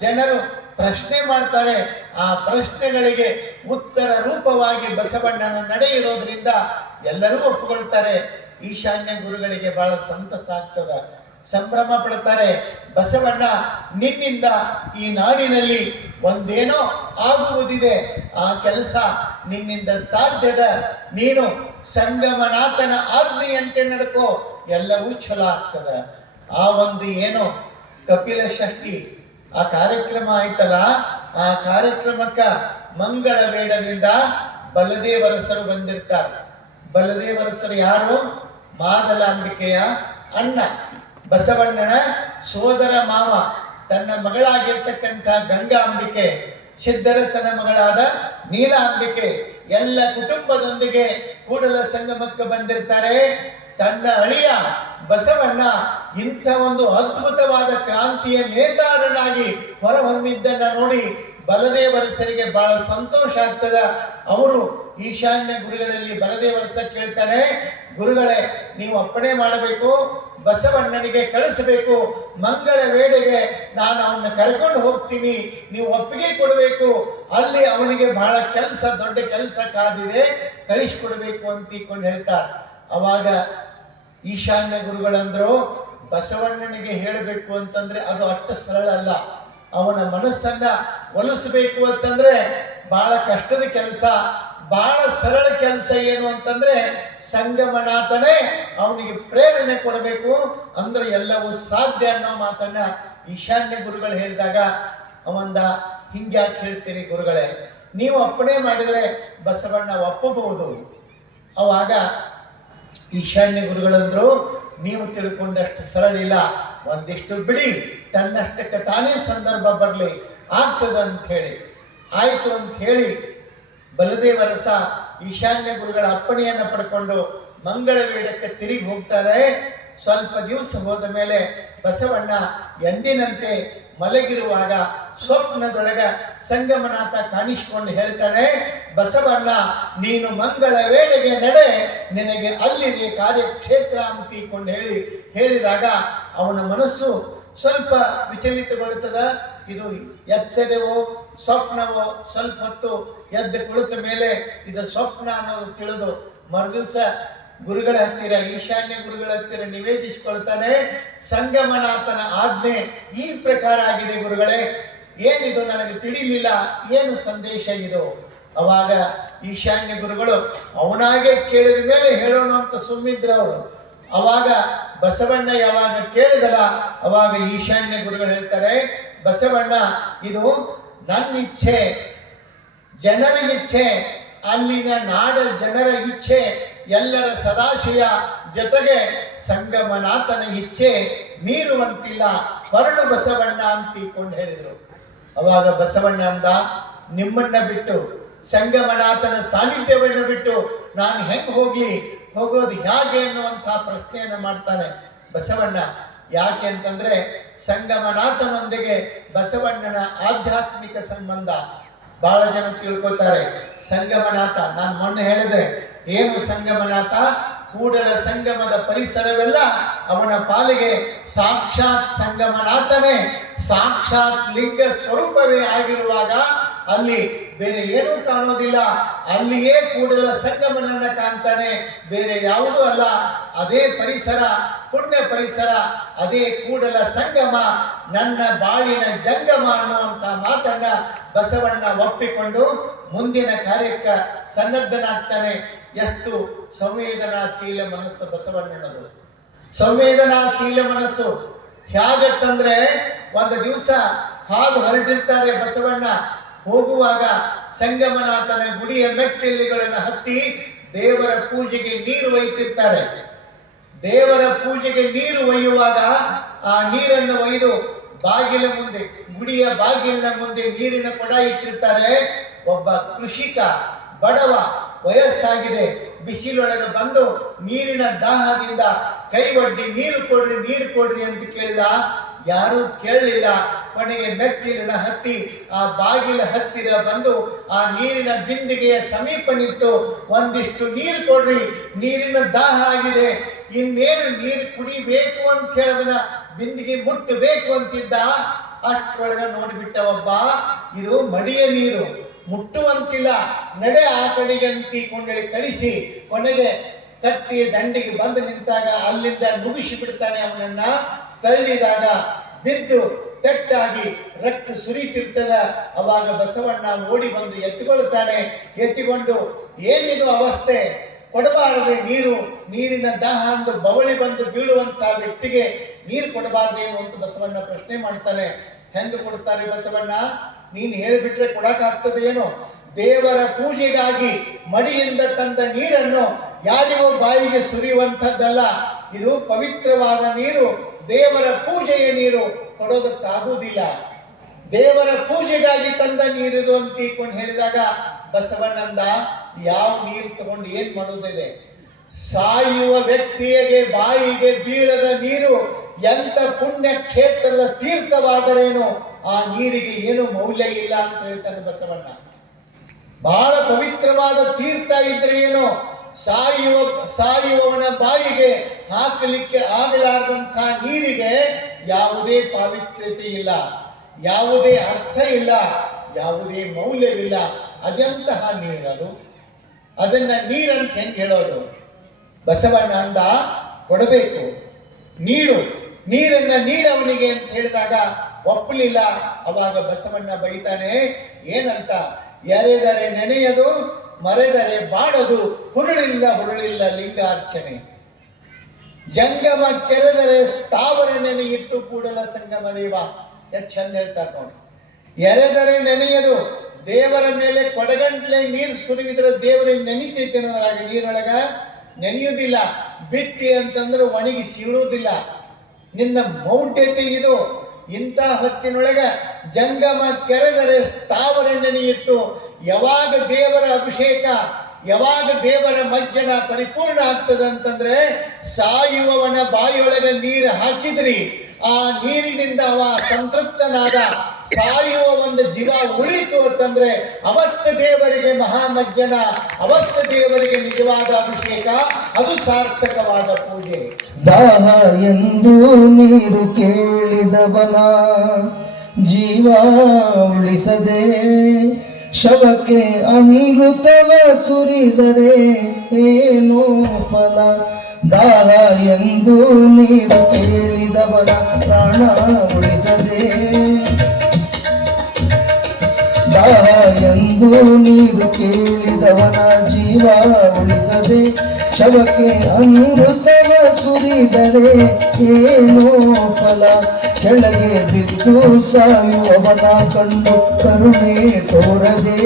ಜನರು ಪ್ರಶ್ನೆ ಮಾಡ್ತಾರೆ. ಆ ಪ್ರಶ್ನೆಗಳಿಗೆ ಉತ್ತರ ರೂಪವಾಗಿ ಬಸವಣ್ಣನ ನಡೆ ಇರೋದ್ರಿಂದ ಎಲ್ಲರೂ ಒಪ್ಪಿಕೊಳ್ತಾರೆ. ಈಶಾನ್ಯ ಗುರುಗಳಿಗೆ ಬಹಳ ಸಂತಸ ಆಗ್ತದ, ಸಂಭ್ರಮ ಪಡ್ತಾರೆ. ಬಸವಣ್ಣ, ನಿನ್ನಿಂದ ಈ ನಾಡಿನಲ್ಲಿ ಒಂದೇನೋ ಆಗುವುದಿದೆ, ಆ ಕೆಲಸ ನಿನ್ನಿಂದ ಸಾಧ್ಯದ. ನೀನು ಸಂಗಮನಾಥನ ಆಜ್ಞೆಯಂತೆ ನಡ್ಕೋ, ಎಲ್ಲವೂ ಛಲ ಆಗ್ತದ. ಆ ಒಂದು ಏನೋ ಕಪಿಲ ಷಷ್ಠಿ ಆ ಕಾರ್ಯಕ್ರಮ ಆಯ್ತಲ್ಲ, ಆ ಕಾರ್ಯಕ್ರಮಕ್ಕ ಮಂಗಳ ಬೇಡದಿಂದ ಬಲದೇವರಸರು ಬಂದಿರ್ತಾರೆ. ಬಲದೇವರಸರು ಯಾರು? ಮಾದಲಾಂಬಿಕೆಯ ಅಣ್ಣ, ಬಸವಣ್ಣನ ಸೋದರ ಮಾವ, ತನ್ನ ಮಗಳಾಗಿರ್ತಕ್ಕಂಥ ಗಂಗಾಂಬಿಕೆ, ಸಿದ್ಧರಸನ ಮಗಳಾದ ನೀಲಾಂಬಿಕೆ ಎಲ್ಲ ಕುಟುಂಬದೊಂದಿಗೆ ಕೂಡಲ ಸಂಗಮಕ್ಕೆ ಬಂದಿರ್ತಾರೆ. ತನ್ನ ಅಳಿಯ ಬಸವಣ್ಣ ಇಂಥ ಒಂದು ಅದ್ಭುತವಾದ ಕ್ರಾಂತಿಯ ನೇತಾರನಾಗಿ ಹೊರಹೊಮ್ಮಿದ್ದನ್ನ ನೋಡಿ ಬಲದೇವರಸರಿಗೆ ಬಹಳ ಸಂತೋಷ ಆಗ್ತದ. ಅವರು ಈಶಾನ್ಯ ಗುರುಗಳಲ್ಲಿ ಬಲದೇವರಸ ಕೇಳ್ತಾನೆ, ಗುರುಗಳೇ ನೀವು ಅಪ್ಪಣೆ ಮಾಡಬೇಕು, ಬಸವಣ್ಣನಿಗೆ ಕಳಿಸಬೇಕು, ಮಂಗಳ ವೇಳೆಗೆ ನಾನು ಅವನ್ನ ಕರ್ಕೊಂಡು ಹೋಗ್ತೀನಿ, ನೀವು ಒಪ್ಪಿಗೆ ಕೊಡಬೇಕು, ಅಲ್ಲಿ ಅವನಿಗೆ ಬಹಳ ಕೆಲಸ, ದೊಡ್ಡ ಕೆಲಸ ಕಾದಿದೆ, ಕಳಿಸ್ಕೊಡ್ಬೇಕು ಅಂತಿಕೊಂಡು ಹೇಳ್ತಾರೆ. ಅವಾಗ ಈಶಾನ್ಯ ಗುರುಗಳಂದ್ರು, ಬಸವಣ್ಣನಿಗೆ ಹೇಳಬೇಕು ಅಂತಂದ್ರೆ ಅದು ಅಷ್ಟು ಸರಳ ಅಲ್ಲ. ಅವನ ಮನಸ್ಸನ್ನ ಒಲಿಸಬೇಕು ಅಂತಂದ್ರೆ ಬಹಳ ಕಷ್ಟದ ಕೆಲಸ. ಬಹಳ ಸರಳ ಕೆಲಸ ಏನು ಅಂತಂದ್ರೆ ಸಂಗಮನಾಥನೇ ಅವನಿಗೆ ಪ್ರೇರಣೆ ಕೊಡಬೇಕು, ಅಂದ್ರೆ ಎಲ್ಲವೂ ಸಾಧ್ಯ ಅನ್ನೋ ಮಾತನ್ನ ಈಶಾನ್ಯ ಗುರುಗಳು ಹೇಳಿದಾಗ ಅವಂದ, ಹಿಂಗ್ಯಾಕೆ ಹೇಳ್ತೀರಿ ಗುರುಗಳೇ, ನೀವು ಅಪ್ಪಣೆ ಮಾಡಿದರೆ ಬಸವಣ್ಣ ಒಪ್ಪಬಹುದು. ಅವಾಗ ಈಶಾನ್ಯ ಗುರುಗಳಂದ್ರು, ನೀವು ತಿಳ್ಕೊಂಡಷ್ಟು ಸರಳ ಇಲ್ಲ, ಒಂದಿಷ್ಟು ಬಿಡಿ, ತನ್ನಷ್ಟಕ್ಕೆ ತಾನೇ ಸಂದರ್ಭ ಬರಲಿ, ಆಗ್ತದ ಅಂತ ಹೇಳಿ. ಆಯ್ತು ಅಂತ ಹೇಳಿ ಬಲದೇವರಸ ಈಶಾನ್ಯ ಗುರುಗಳ ಅಪ್ಪಣೆಯನ್ನು ಪಡ್ಕೊಂಡು ಮಂಗಳ ವೇಡಕ್ಕೆ ತಿರುಗಿ ಹೋಗ್ತಾರೆ. ಸ್ವಲ್ಪ ದಿವಸ ಹೋದ ಮೇಲೆ ಬಸವಣ್ಣ ಎಂದಿನಂತೆ ಮಲಗಿರುವಾಗ ಸ್ವಪ್ನದೊಳಗ ಸಂಗಮನಾಥ ಕಾಣಿಸ್ಕೊಂಡು ಹೇಳ್ತಾನೆ, ಬಸವಣ್ಣ ನೀನು ಮಂಗಳ ವೇಳೆಗೆ ನಡೆ, ನಿನಗೆ ಅಲ್ಲಿದೆ ಕಾರ್ಯಕ್ಷೇತ್ರ ಅಂತಿಕೊಂಡು ಹೇಳಿದಾಗ ಅವನ ಮನಸ್ಸು ಸ್ವಲ್ಪ ವಿಚಲಿತಗೊಳ್ಳುತ್ತದ. ಇದು ಎಚ್ಚರವೋ ಸ್ವಪ್ನವೋ, ಸ್ವಲ್ಪ ಹೊತ್ತು ಎದ್ದು ಕುಳಿತ ಮೇಲೆ ಇದು ಸ್ವಪ್ನ ಅನ್ನೋದು ತಿಳಿದು ಮರುದಿವಸ ಗುರುಗಳ ಹತ್ತಿರ, ಈಶಾನ್ಯ ಗುರುಗಳ ಹತ್ತಿರ ನಿವೇದಿಸಿಕೊಳ್ತಾನೆ, ಸಂಗಮನಾಥನ ಆಜ್ಞೆ ಈ ಪ್ರಕಾರ ಆಗಿದೆ ಗುರುಗಳೇ, ಏನಿದು ನನಗೆ ತಿಳಿಲಿಲ್ಲ, ಏನು ಸಂದೇಶ ಇದು? ಅವಾಗ ಈಶಾನ್ಯ ಗುರುಗಳು ಅವನಾಗೆ ಕೇಳಿದ ಮೇಲೆ ಹೇಳೋಣ ಅಂತ ಸುಮ್ಮಿದ್ರು ಅವರು. ಅವಾಗ ಬಸವಣ್ಣ ಯಾವಾಗ ಕೇಳಿದಲ್ಲ ಅವಾಗ ಈಶಾನ್ಯ ಗುರುಗಳು ಹೇಳ್ತಾರೆ, ಬಸವಣ್ಣ ಇದು ನನ್ನ ಇಚ್ಛೆ, ಜನರ ಇಚ್ಛೆ, ಅಲ್ಲಿನ ನಾಡ ಜನರ ಇಚ್ಛೆ, ಎಲ್ಲರ ಸದಾಶಯ ಜೊತೆಗೆ ಸಂಗಮನಾಥನ ಇಚ್ಛೆ ಮೀರುವಂತಿಲ್ಲ, ಹೊರಡು ಬಸವಣ್ಣ ಅಂತಿಕೊಂಡು ಹೇಳಿದರು. ಅವಾಗ ಬಸವಣ್ಣ ಅಂದ, ನಿಮ್ಮನ್ನ ಬಿಟ್ಟು, ಸಂಗಮನಾಥನ ಸಾನ್ನಿಧ್ಯವನ್ನು ಬಿಟ್ಟು ನಾನು ಹೆಂಗೆ ಹೋಗೋದು ಹೇಗೆ ಅನ್ನುವಂತಹ ಪ್ರಶ್ನೆಯನ್ನು ಮಾಡ್ತಾನೆ ಬಸವಣ್ಣ. ಯಾಕೆ ಅಂತಂದ್ರೆ ಸಂಗಮನಾಥನೊಂದಿಗೆ ಬಸವಣ್ಣನ ಆಧ್ಯಾತ್ಮಿಕ ಸಂಬಂಧ ಬಹಳ ಜನ ತಿಳ್ಕೊತಾರೆ. ಸಂಗಮನಾಥ, ನಾನು ಮೊನ್ನೆ ಹೇಳಿದೆ, ಏನು ಸಂಗಮನಾಥ? ಕೂಡಲ ಸಂಗಮದ ಪರಿಸರವೆಲ್ಲ ಅವನ ಪಾಲಿಗೆ ಸಾಕ್ಷಾತ್ ಸಂಗಮನಾಥನೇ, ಸಾಕ್ಷಾತ್ ಲಿಂಗ ಸ್ವರೂಪವೇ ಆಗಿರುವಾಗ ಅಲ್ಲಿ ಬೇರೆ ಏನೂ ಕಾಣೋದಿಲ್ಲ. ಅಲ್ಲಿಯೇ ಕೂಡಲ ಸಂಗಮನನ್ನ ಕಾಣ್ತಾನೆ, ಬೇರೆ ಯಾವುದೂ ಅಲ್ಲ. ಅದೇ ಪರಿಸರ, ಪುಣ್ಯ ಪರಿಸರ, ಅದೇ ಕೂಡಲ ಸಂಗಮ, ನನ್ನ ಬಾಳಿನ ಜಂಗಮ ಅನ್ನುವಂಥ ಮಾತನ್ನ ಬಸವಣ್ಣ ಒಪ್ಪಿಕೊಂಡು ಮುಂದಿನ ಕಾರ್ಯಕ್ಕೆ ಸನ್ನದ್ಧನಾಗ್ತಾನೆ. ಎಷ್ಟು ಸಂವೇದನಾಶೀಲ ಮನಸ್ಸು ಬಸವಣ್ಣನದು. ಸಂವೇದನಾಶೀಲ ಮನಸ್ಸು ಹೇಗತ್ತಂದ್ರೆ, ಒಂದು ದಿವಸ ಹಾದು ಹೊರಟಿರ್ತಾರೆ ಬಸವಣ್ಣ. ಹೋಗುವಾಗ ಸಂಗಮನಾಥನ ಗುಡಿಯ ಮೆಟ್ಟಿಲುಗಳನ್ನು ಹತ್ತಿ ದೇವರ ಪೂಜೆಗೆ ನೀರು ಒಯ್ತಿರ್ತಾರೆ. ದೇವರ ಪೂಜೆಗೆ ನೀರು ಒಯ್ಯುವಾಗ ಆ ನೀರನ್ನು ಒಯ್ದು ಬಾಗಿಲ ಮುಂದೆ, ಗುಡಿಯ ಬಾಗಿಲಿನ ಮುಂದೆ ನೀರಿನ ಕೊಡ ಇಟ್ಟಿರ್ತಾರೆ. ಒಬ್ಬ ಕೃಷಿಕ, ಬಡವ, ವಯಸ್ಸಾಗಿದೆ, ಬಿಸಿಲೊಳಗೆ ಬಂದು ನೀರಿನ ದಾಹದಿಂದ ಕೈ ಒಡ್ಡಿ ನೀರು ಕೊಡ್ರಿ ಅಂತ ಕೇಳಿದ. ಯಾರೂ ಕೇಳಲಿಲ್ಲ. ಕೊನೆಗೆ ಮೆಟ್ಟಿಲಿನ ಹತ್ತಿ ಆ ಬಾಗಿಲ ಹತ್ತಿರ ಬಂದು ಆ ನೀರಿನ ಬಿಂದಿಗೆಯ ಸಮೀಪ ನಿಂತು, ಒಂದಿಷ್ಟು ನೀರು ಕೊಡ್ರಿ, ನೀರಿನ ದಾಹ ಆಗಿದೆ, ಇನ್ನೇನು ನೀರು ಕುಡಿಬೇಕು ಅಂತ ಹೇಳಿದನ, ಬಿಂದಿಗೆ ಮುಟ್ಟಬೇಕು ಅಂತಿದ್ದ. ಅಷ್ಟರೊಳಗೆ ನೋಡಿಬಿಟ್ಟ ಒಬ್ಬ, ಇದು ಮಡಿಯ ನೀರು, ಮುಟ್ಟುವಂತಿಲ್ಲ, ನಡೆ ಆ ಕಡೆಗೆ ಅಂತಿಕೊಂಡೇಳಿ ಕಳಿಸಿ ಕೊನೆಗೆ ಕಟ್ಟಿ ದಂಡಿಗೆ ಬಂದು ನಿಂತಾಗ ಅಲ್ಲಿಂದ ನುಗ್ಗಿಸಿ ಬಿಡ್ತಾನೆ. ಅವನನ್ನ ತಳ್ಳಿದಾಗ ಬಿದ್ದು ಪೆಟ್ಟಾಗಿ ರಕ್ತ ಸುರಿತಿರ್ತದ. ಅವಾಗ ಬಸವಣ್ಣ ಓಡಿ ಬಂದು ಎತ್ತಿಕೊಳ್ತಾನೆ. ಎತ್ತಿಕೊಂಡು, ಏನಿದು ಅವಸ್ಥೆ, ಕೊಡಬಾರದೆ ನೀರು, ನೀರಿನ ದಾಹ ಅಂದು ಬವಳಿ ಬಂದು ಬೀಳುವಂತ ವ್ಯಕ್ತಿಗೆ ನೀರು ಕೊಡಬಾರ್ದೇನು ಅಂತ ಬಸವಣ್ಣ ಪ್ರಶ್ನೆ ಮಾಡ್ತಾನೆ. ಹೆಂಗೆ ಕೊಡ್ತಾರೆ ಬಸವಣ್ಣ? ನೀನು ಹೇಳಿಬಿಟ್ರೆ ಕೊಡಕ್ಕಾಗ್ತದೆ ಏನೋ? ದೇವರ ಪೂಜೆಗಾಗಿ ಮಡಿಯಿಂದ ತಂದ ನೀರನ್ನು ಯಾರಿಗೋ ಬಾಯಿಗೆ ಸುರಿಯುವಂಥದ್ದಲ್ಲ. ಇದು ಪವಿತ್ರವಾದ ನೀರು, ದೇವರ ಪೂಜೆಯ ನೀರು, ಕೊಡೋದಕ್ಕಾಗುವುದಿಲ್ಲ. ದೇವರ ಪೂಜೆಗಾಗಿ ತಂದ ನೀರಿದು ಅಂತ ತಿಳ್ಕೊಂಡು ಹೇಳಿದಾಗ ಬಸವಣ್ಣಂದ, ಯಾವ ನೀರು ತಗೊಂಡು ಏನ್ ಮಾಡೋದಿದೆ? ಸಾಯುವ ವ್ಯಕ್ತಿಗೆ ಬಾಯಿಗೆ ಬೀಳದ ನೀರು ಎಂತ ಪುಣ್ಯ ಕ್ಷೇತ್ರದ ತೀರ್ಥವಾದರೇನು ಆ ನೀರಿಗೆ ಏನು ಮೌಲ್ಯ ಇಲ್ಲ ಅಂತ ಹೇಳ್ತಾನೆ ಬಸವಣ್ಣ. ಬಹಳ ಪವಿತ್ರವಾದ ತೀರ್ಥ ಇದ್ರೆ ಏನು, ಸಾಯುವವನ ಬಾಯಿಗೆ ಹಾಕಲಿಕ್ಕೆ ಆಗಲಾರದಂಥ ನೀರಿಗೆ ಯಾವುದೇ ಪಾವಿತ್ರ್ಯತೆ ಇಲ್ಲ, ಯಾವುದೇ ಅರ್ಥ ಇಲ್ಲ, ಯಾವುದೇ ಮೌಲ್ಯವಿಲ್ಲ. ಅದೆಂತಹ ನೀರದು? ಅದನ್ನ ನೀರಂತ ಹೆಂಗೆ ಹೇಳೋದು? ಬಸವಣ್ಣ ಅಂದ, ಕೊಡಬೇಕು, ನೀರನ್ನ ನೀಡವನಿಗೆ ಅಂತ ಹೇಳಿದಾಗ ಒಪ್ಪಲಿಲ್ಲ. ಅವಾಗ ಬಸವಣ್ಣ ಬೈತಾನೆ, ಏನಂತ? ಎರೆದರೆ ನೆನೆಯದು, ಮರೆದರೆ ಬಾಡದು, ಹುರುಳಿಲ್ಲ ಲಿಂಗಾರ್ಚನೆ. ಜಂಗಮ ಕೆರೆದರೆ ಸ್ಥಾವರ ನೆನೆಯಿತ್ತು ಕೂಡಲ ಸಂಗಮ ದೇವ. ಎಷ್ಟು ಚಂದ ಹೇಳ್ತಾರೆ ನೋಡಿ. ಎರೆದರೆ ನೆನೆಯದು, ದೇವರ ಮೇಲೆ ಕೊಡಗಂಟ್ಲೆ ನೀರು ಸುರಿವಿದ್ರೆ ದೇವರಿಗೆ ನೆನೀತೈತೆ ಅನ್ನೋದ್ರಾಗ, ನೀರೊಳಗ ನೆನೆಯುವುದಿಲ್ಲ. ಬಿಟ್ಟಿ ಅಂತಂದ್ರೆ ಒಣಗಿ ಸೀಳುವುದಿಲ್ಲ. ನಿನ್ನ ಮೌಢ್ಯತೆ ಇದು. ಇಂಥ ಹೊತ್ತಿನೊಳಗ ಜಂಗಮ ಕೆರೆದರೆ ಸ್ಥಾವರ ನೆನೆಯಿತ್ತು. ಯಾವಾಗ ದೇವರ ಅಭಿಷೇಕ, ಯಾವಾಗ ದೇವರ ಮಜ್ಜನ ಪರಿಪೂರ್ಣ ಆಗ್ತದಂತಂದ್ರೆ, ಸಾಯುವವನ ಬಾಯಿಯೊಳಗೆ ನೀರು ಹಾಕಿದ್ರಿ, ಆ ನೀರಿನಿಂದ ಅವ ಸಂತೃಪ್ತನಾದ, ಸಾಯುವ ಒಂದು ಜೀವ ಉಳಿತು ಅಂತಂದ್ರೆ ಅವತ್ತು ದೇವರಿಗೆ ಮಹಾಮಜ್ಜನ, ಅವತ್ತು ದೇವರಿಗೆ ನಿಜವಾದ ಅಭಿಷೇಕ, ಅದು ಸಾರ್ಥಕವಾದ ಪೂಜೆ. ದಾಹ ಎಂದು ನೀರು ಕೇಳಿದವನ ಜೀವ ಉಳಿಸದೆ, ಶವಕ್ಕೆ ಅಮೃತವ ಸುರಿದರೆ ಏನೋ ಫಲ. ದಾಹ ಎಂದು ನೀರು ಕೇಳಿದವನ ಪ್ರಾಣ ಉಳಿಸದೆ, ದಾಹ ಎಂದು ನೀರು ಕೇಳಿದವನ ಜೀವ ಉಳಿಸದೆ ಶವಕ್ಕೆ ಅಮೃತವ ಸುರಿದರೆ ಏನೋ ಫಲ. ಕೆಳಗೆ ಬಿದ್ದು ಸಾಯುವವನ ಕಂಡು ಕರುಣೆ ತೋರದೆ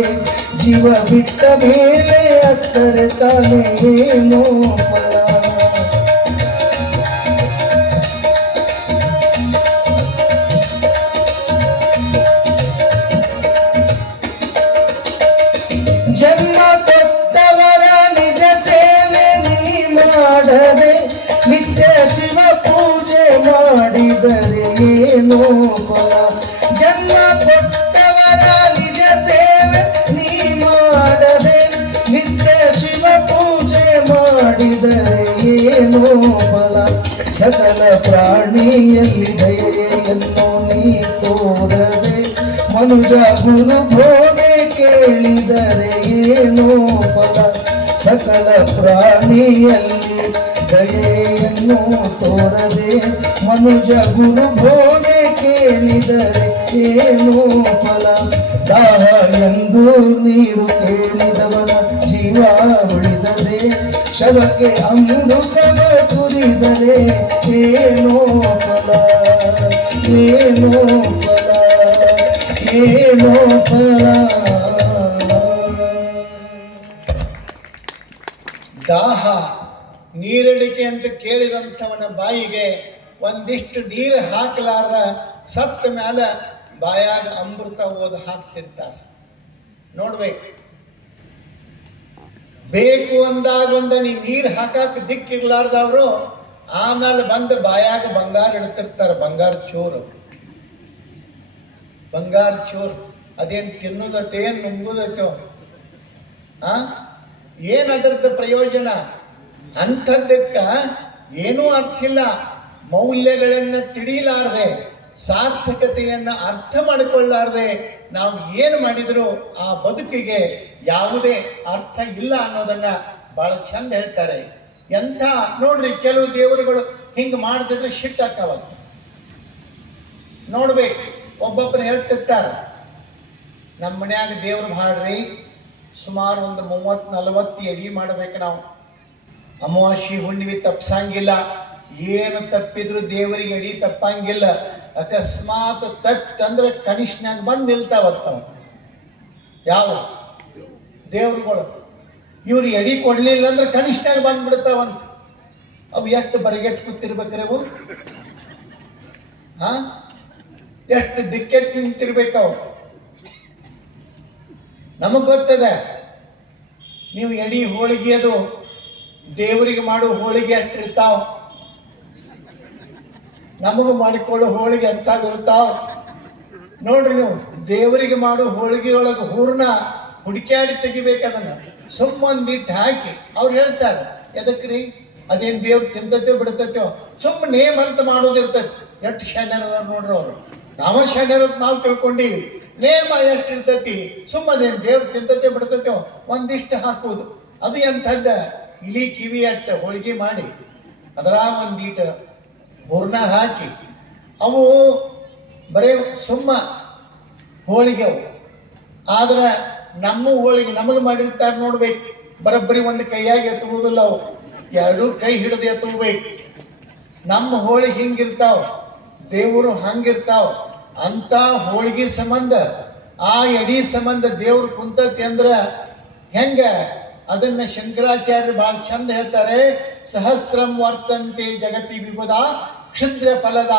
ಜೀವ ಬಿಟ್ಟ ಮೇಲೆ ಅತ್ತರೆ ತಾನೇ ಏನೋ ಫಲ. ಜನ್ಮ ಕೊಟ್ಟವರ ನಿಜ ಸೇವೆ ನೀ ಮಾಡದೆ ನಿತ್ಯ ಶಿವ ಪೂಜೆ ಮಾಡಿದರೆ ಏನೋ ಫಲ. ಜನ್ಮ ಕೊಟ್ಟವರ ನಿಜ ಸೇವೆ ನೀ ಮಾಡದೆ ನಿತ್ಯ ಶಿವ ಪೂಜೆ ಮಾಡಿದರೆ ಏನೋ ಫಲ. ಸಕಲ ಪ್ರಾಣಿಯಲ್ಲಿ ದಯೆಯನ್ನು ನೀ ತೋರದೆ ಮನುಜ ಗುರು ಬೋಧೆ ಕೇಳಿದರೆ ಏನೋ ಫಲ. ಸಕಲ ಪ್ರಾಣಿಯಲ್ಲಿ ದಯೆಯನ್ನು ತೋರದೆ ಮನುಜ ಗುರು ಬೋಧೆ ಕೇಳಿದರೆ ಏನೋ ಫಲ. ದಾಹ ಎಂದು ನೀರು ಕೇಳಿದವನ ಜೀವ ಉಳಿಸದೆ ಶವಕ್ಕೆ ಅಮೃತವ ಸುರಿದರೆ ಏನೋ ಫಲ, ಏನೋ ಫಲ, ಏನೋ ಫಲ. ದಾಹ ನೀರಡಿಕೆ ಅಂತ ಕೇಳಿದಂಥವನ ಬಾಯಿಗೆ ಒಂದಿಷ್ಟು ನೀರು ಹಾಕಲಾರ್ದ ಸತ್ತ ಮೇಲೆ ಬಾಯಾಗ ಅಮೃತ ಓದು ಹಾಕ್ತಿರ್ತಾರೆ. ನೋಡ್ಬೇಕು, ಬೇಕು ಅಂದಾಗ ನೀ ನೀರು ಹಾಕಕ್ಕೆ ದಿಕ್ಕಿರ್ಲಾರ್ದವರು ಆಮೇಲೆ ಬಂದು ಬಾಯಾಗ ಬಂಗಾರ ಇಡ್ತಿರ್ತಾರೆ. ಬಂಗಾರ ಚೂರು, ಬಂಗಾರ ಚೂರು ಅದೇನು ತಿನ್ನೋದತ್ತೆ, ಏನು ನುಂಗುದತ್ತೋ? ಏನದ್ರದ್ದು ಪ್ರಯೋಜನ? ಅಂಥದ್ದಕ್ಕೆ ಏನೂ ಅರ್ಥ ಇಲ್ಲ. ಮೌಲ್ಯಗಳನ್ನು ತಿಳಿಲಾರ್ದೆ, ಸಾರ್ಥಕತೆಯನ್ನು ಅರ್ಥ ಮಾಡಿಕೊಳ್ಳಾರ್ದೆ ನಾವು ಏನು ಮಾಡಿದರೂ ಆ ಬದುಕಿಗೆ ಯಾವುದೇ ಅರ್ಥ ಇಲ್ಲ ಅನ್ನೋದನ್ನು ಭಾಳ ಚಂದ ಹೇಳ್ತಾರೆ. ಎಂಥ ನೋಡ್ರಿ, ಕೆಲವು ದೇವರುಗಳು ಹಿಂಗೆ ಮಾಡ್ತಿದ್ರೆ ಸಿಟ್ಟಾಕವತ್ತು. ನೋಡ್ಬೇಕು, ಒಬ್ಬೊಬ್ಬರು ಹೇಳ್ತಿರ್ತಾರೆ ನಮ್ಮ ಮನ್ಯಾಗ ದೇವ್ರು ಮಾಡ್ರಿ ಸುಮಾರು ಒಂದು 30-40 ಎಡಿ ಮಾಡ್ಬೇಕು ನಾವು. ಅಮಾವಾಸ್ಯೆ ಹುಣ್ಣಿಮೆ ತಪ್ಸಂಗಿಲ್ಲ, ಏನು ತಪ್ಪಿದ್ರು ದೇವರಿಗೆ ಎಡಿ ತಪ್ಪಂಗಿಲ್ಲ. ಅಕಸ್ಮಾತ್ ತಪ್ಪಂದ್ರೆ ಕನಿಷ್ಠನಾಗ ಬಂದು ನಿಲ್ತಾವತ್ತವ ಯಾವ ದೇವ್ರುಗಳು. ಇವ್ರು ಎಡಿ ಕೊಡ್ಲಿಲ್ಲ ಅಂದ್ರೆ ಕನಿಷ್ಠನಾಗ ಬಂದ್ಬಿಡ್ತಾವಂತ. ಅವು ಎಷ್ಟು ಬರಿಗೆಟ್ಟು ಕೂತಿರ್ಬೇಕ್ರೆ ಅವು, ಎಷ್ಟು ದಿಕ್ಕೆಟ್ಟು ನಿಂತಿರ್ಬೇಕವು. ನಮಗೆ ಗೊತ್ತದೆ, ನೀವು ಎಡಿ ಹೋಳಿಗೆ ಅದು ದೇವರಿಗೆ ಮಾಡೋ ಹೋಳಿಗೆ ಅಷ್ಟಿರ್ತಾವ, ನಮಗೂ ಮಾಡಿಕೊಳ್ಳೋ ಹೋಳಿಗೆ ಅಂತಾಗಿರ್ತಾವ. ನೋಡ್ರಿ, ನೀವು ದೇವರಿಗೆ ಮಾಡೋ ಹೋಳಿಗೆಯೊಳಗೆ ಹೂರ್ಣ ಹುಡುಕ್ಯಾಡಿ ತೆಗಿಬೇಕದನ್ನು ಸುಮ್ಮೊಂದಿಟ್ಟು ಹಾಕಿ ಅವ್ರು ಹೇಳ್ತಾರೆ, ಎದಕ್ರಿ ಅದೇನು ದೇವ್ರು ತಿಂತತೋ ಬಿಡ್ತತೋ, ಸುಮ್ಮನೆ ನೇಮ್ ಅಂತ ಮಾಡೋದಿರ್ತೈತಿ. ಎಷ್ಟು ಶಾಣ್ಯರ ನೋಡ್ರಿ ಅವರು. ನಾವು ಶಾಣ್ಯರ ನಾವು ತಿಳ್ಕೊಂಡೀವಿ. ನೇಮ ಎಷ್ಟು ಇರ್ತೈತಿ, ಸುಮ್ಮನೇನು ದೇವ್ರು ತಿಂತತೋ ಬಿಡ್ತತೋ ಒಂದಿಷ್ಟು ಹಾಕೋದು. ಅದು ಎಂಥದ್ದು, ಇಲಿ ಕಿವಿ ಅಟ್ಟು ಹೋಳಿಗೆ ಮಾಡಿ ಅದರ ಒಂದೀಟ ಹೂರ್ಣ ಹಾಕಿ ಅವು ಬರೀ ಸುಮ್ಮ ಹೋಳಿಗೆ ಅವು. ಆದ್ರೆ ನಮ್ಮ ಹೋಳಿಗೆ ನಮಗೆ ಮಾಡಿರ್ತಾರೆ ನೋಡ್ಬೇಕು, ಬರೋಬ್ಬರಿ ಒಂದು ಕೈಯಾಗಿ ಎತ್ತುವುದಿಲ್ಲ ಅವು, ಎರಡೂ ಕೈ ಹಿಡಿದು ಎತ್ತಬೇಕು. ನಮ್ಮ ಹೋಳಿಗೆ ಹಿಂಗಿರ್ತಾವ, ದೇವರು ಹಂಗಿರ್ತಾವ. ಅಂತ ಹೋಳಿಗೆ ಸಂಬಂಧ ಆ ಎಡಿ ಸಂಬಂಧ ದೇವ್ರು ಕುಂತತಿ ಅಂದ್ರೆ ಹೆಂಗೆ ಅದನ್ನ ಶಂಕರಾಚಾರ್ಯರು ಭಾಳ ಚಂದ ಹೇಳ್ತಾರೆ. ಸಹಸ್ರಂ ವರ್ತಂತೆ ಜಗತಿ ವಿಬುಧ ಕ್ಷುದ್ರ ಫಲದ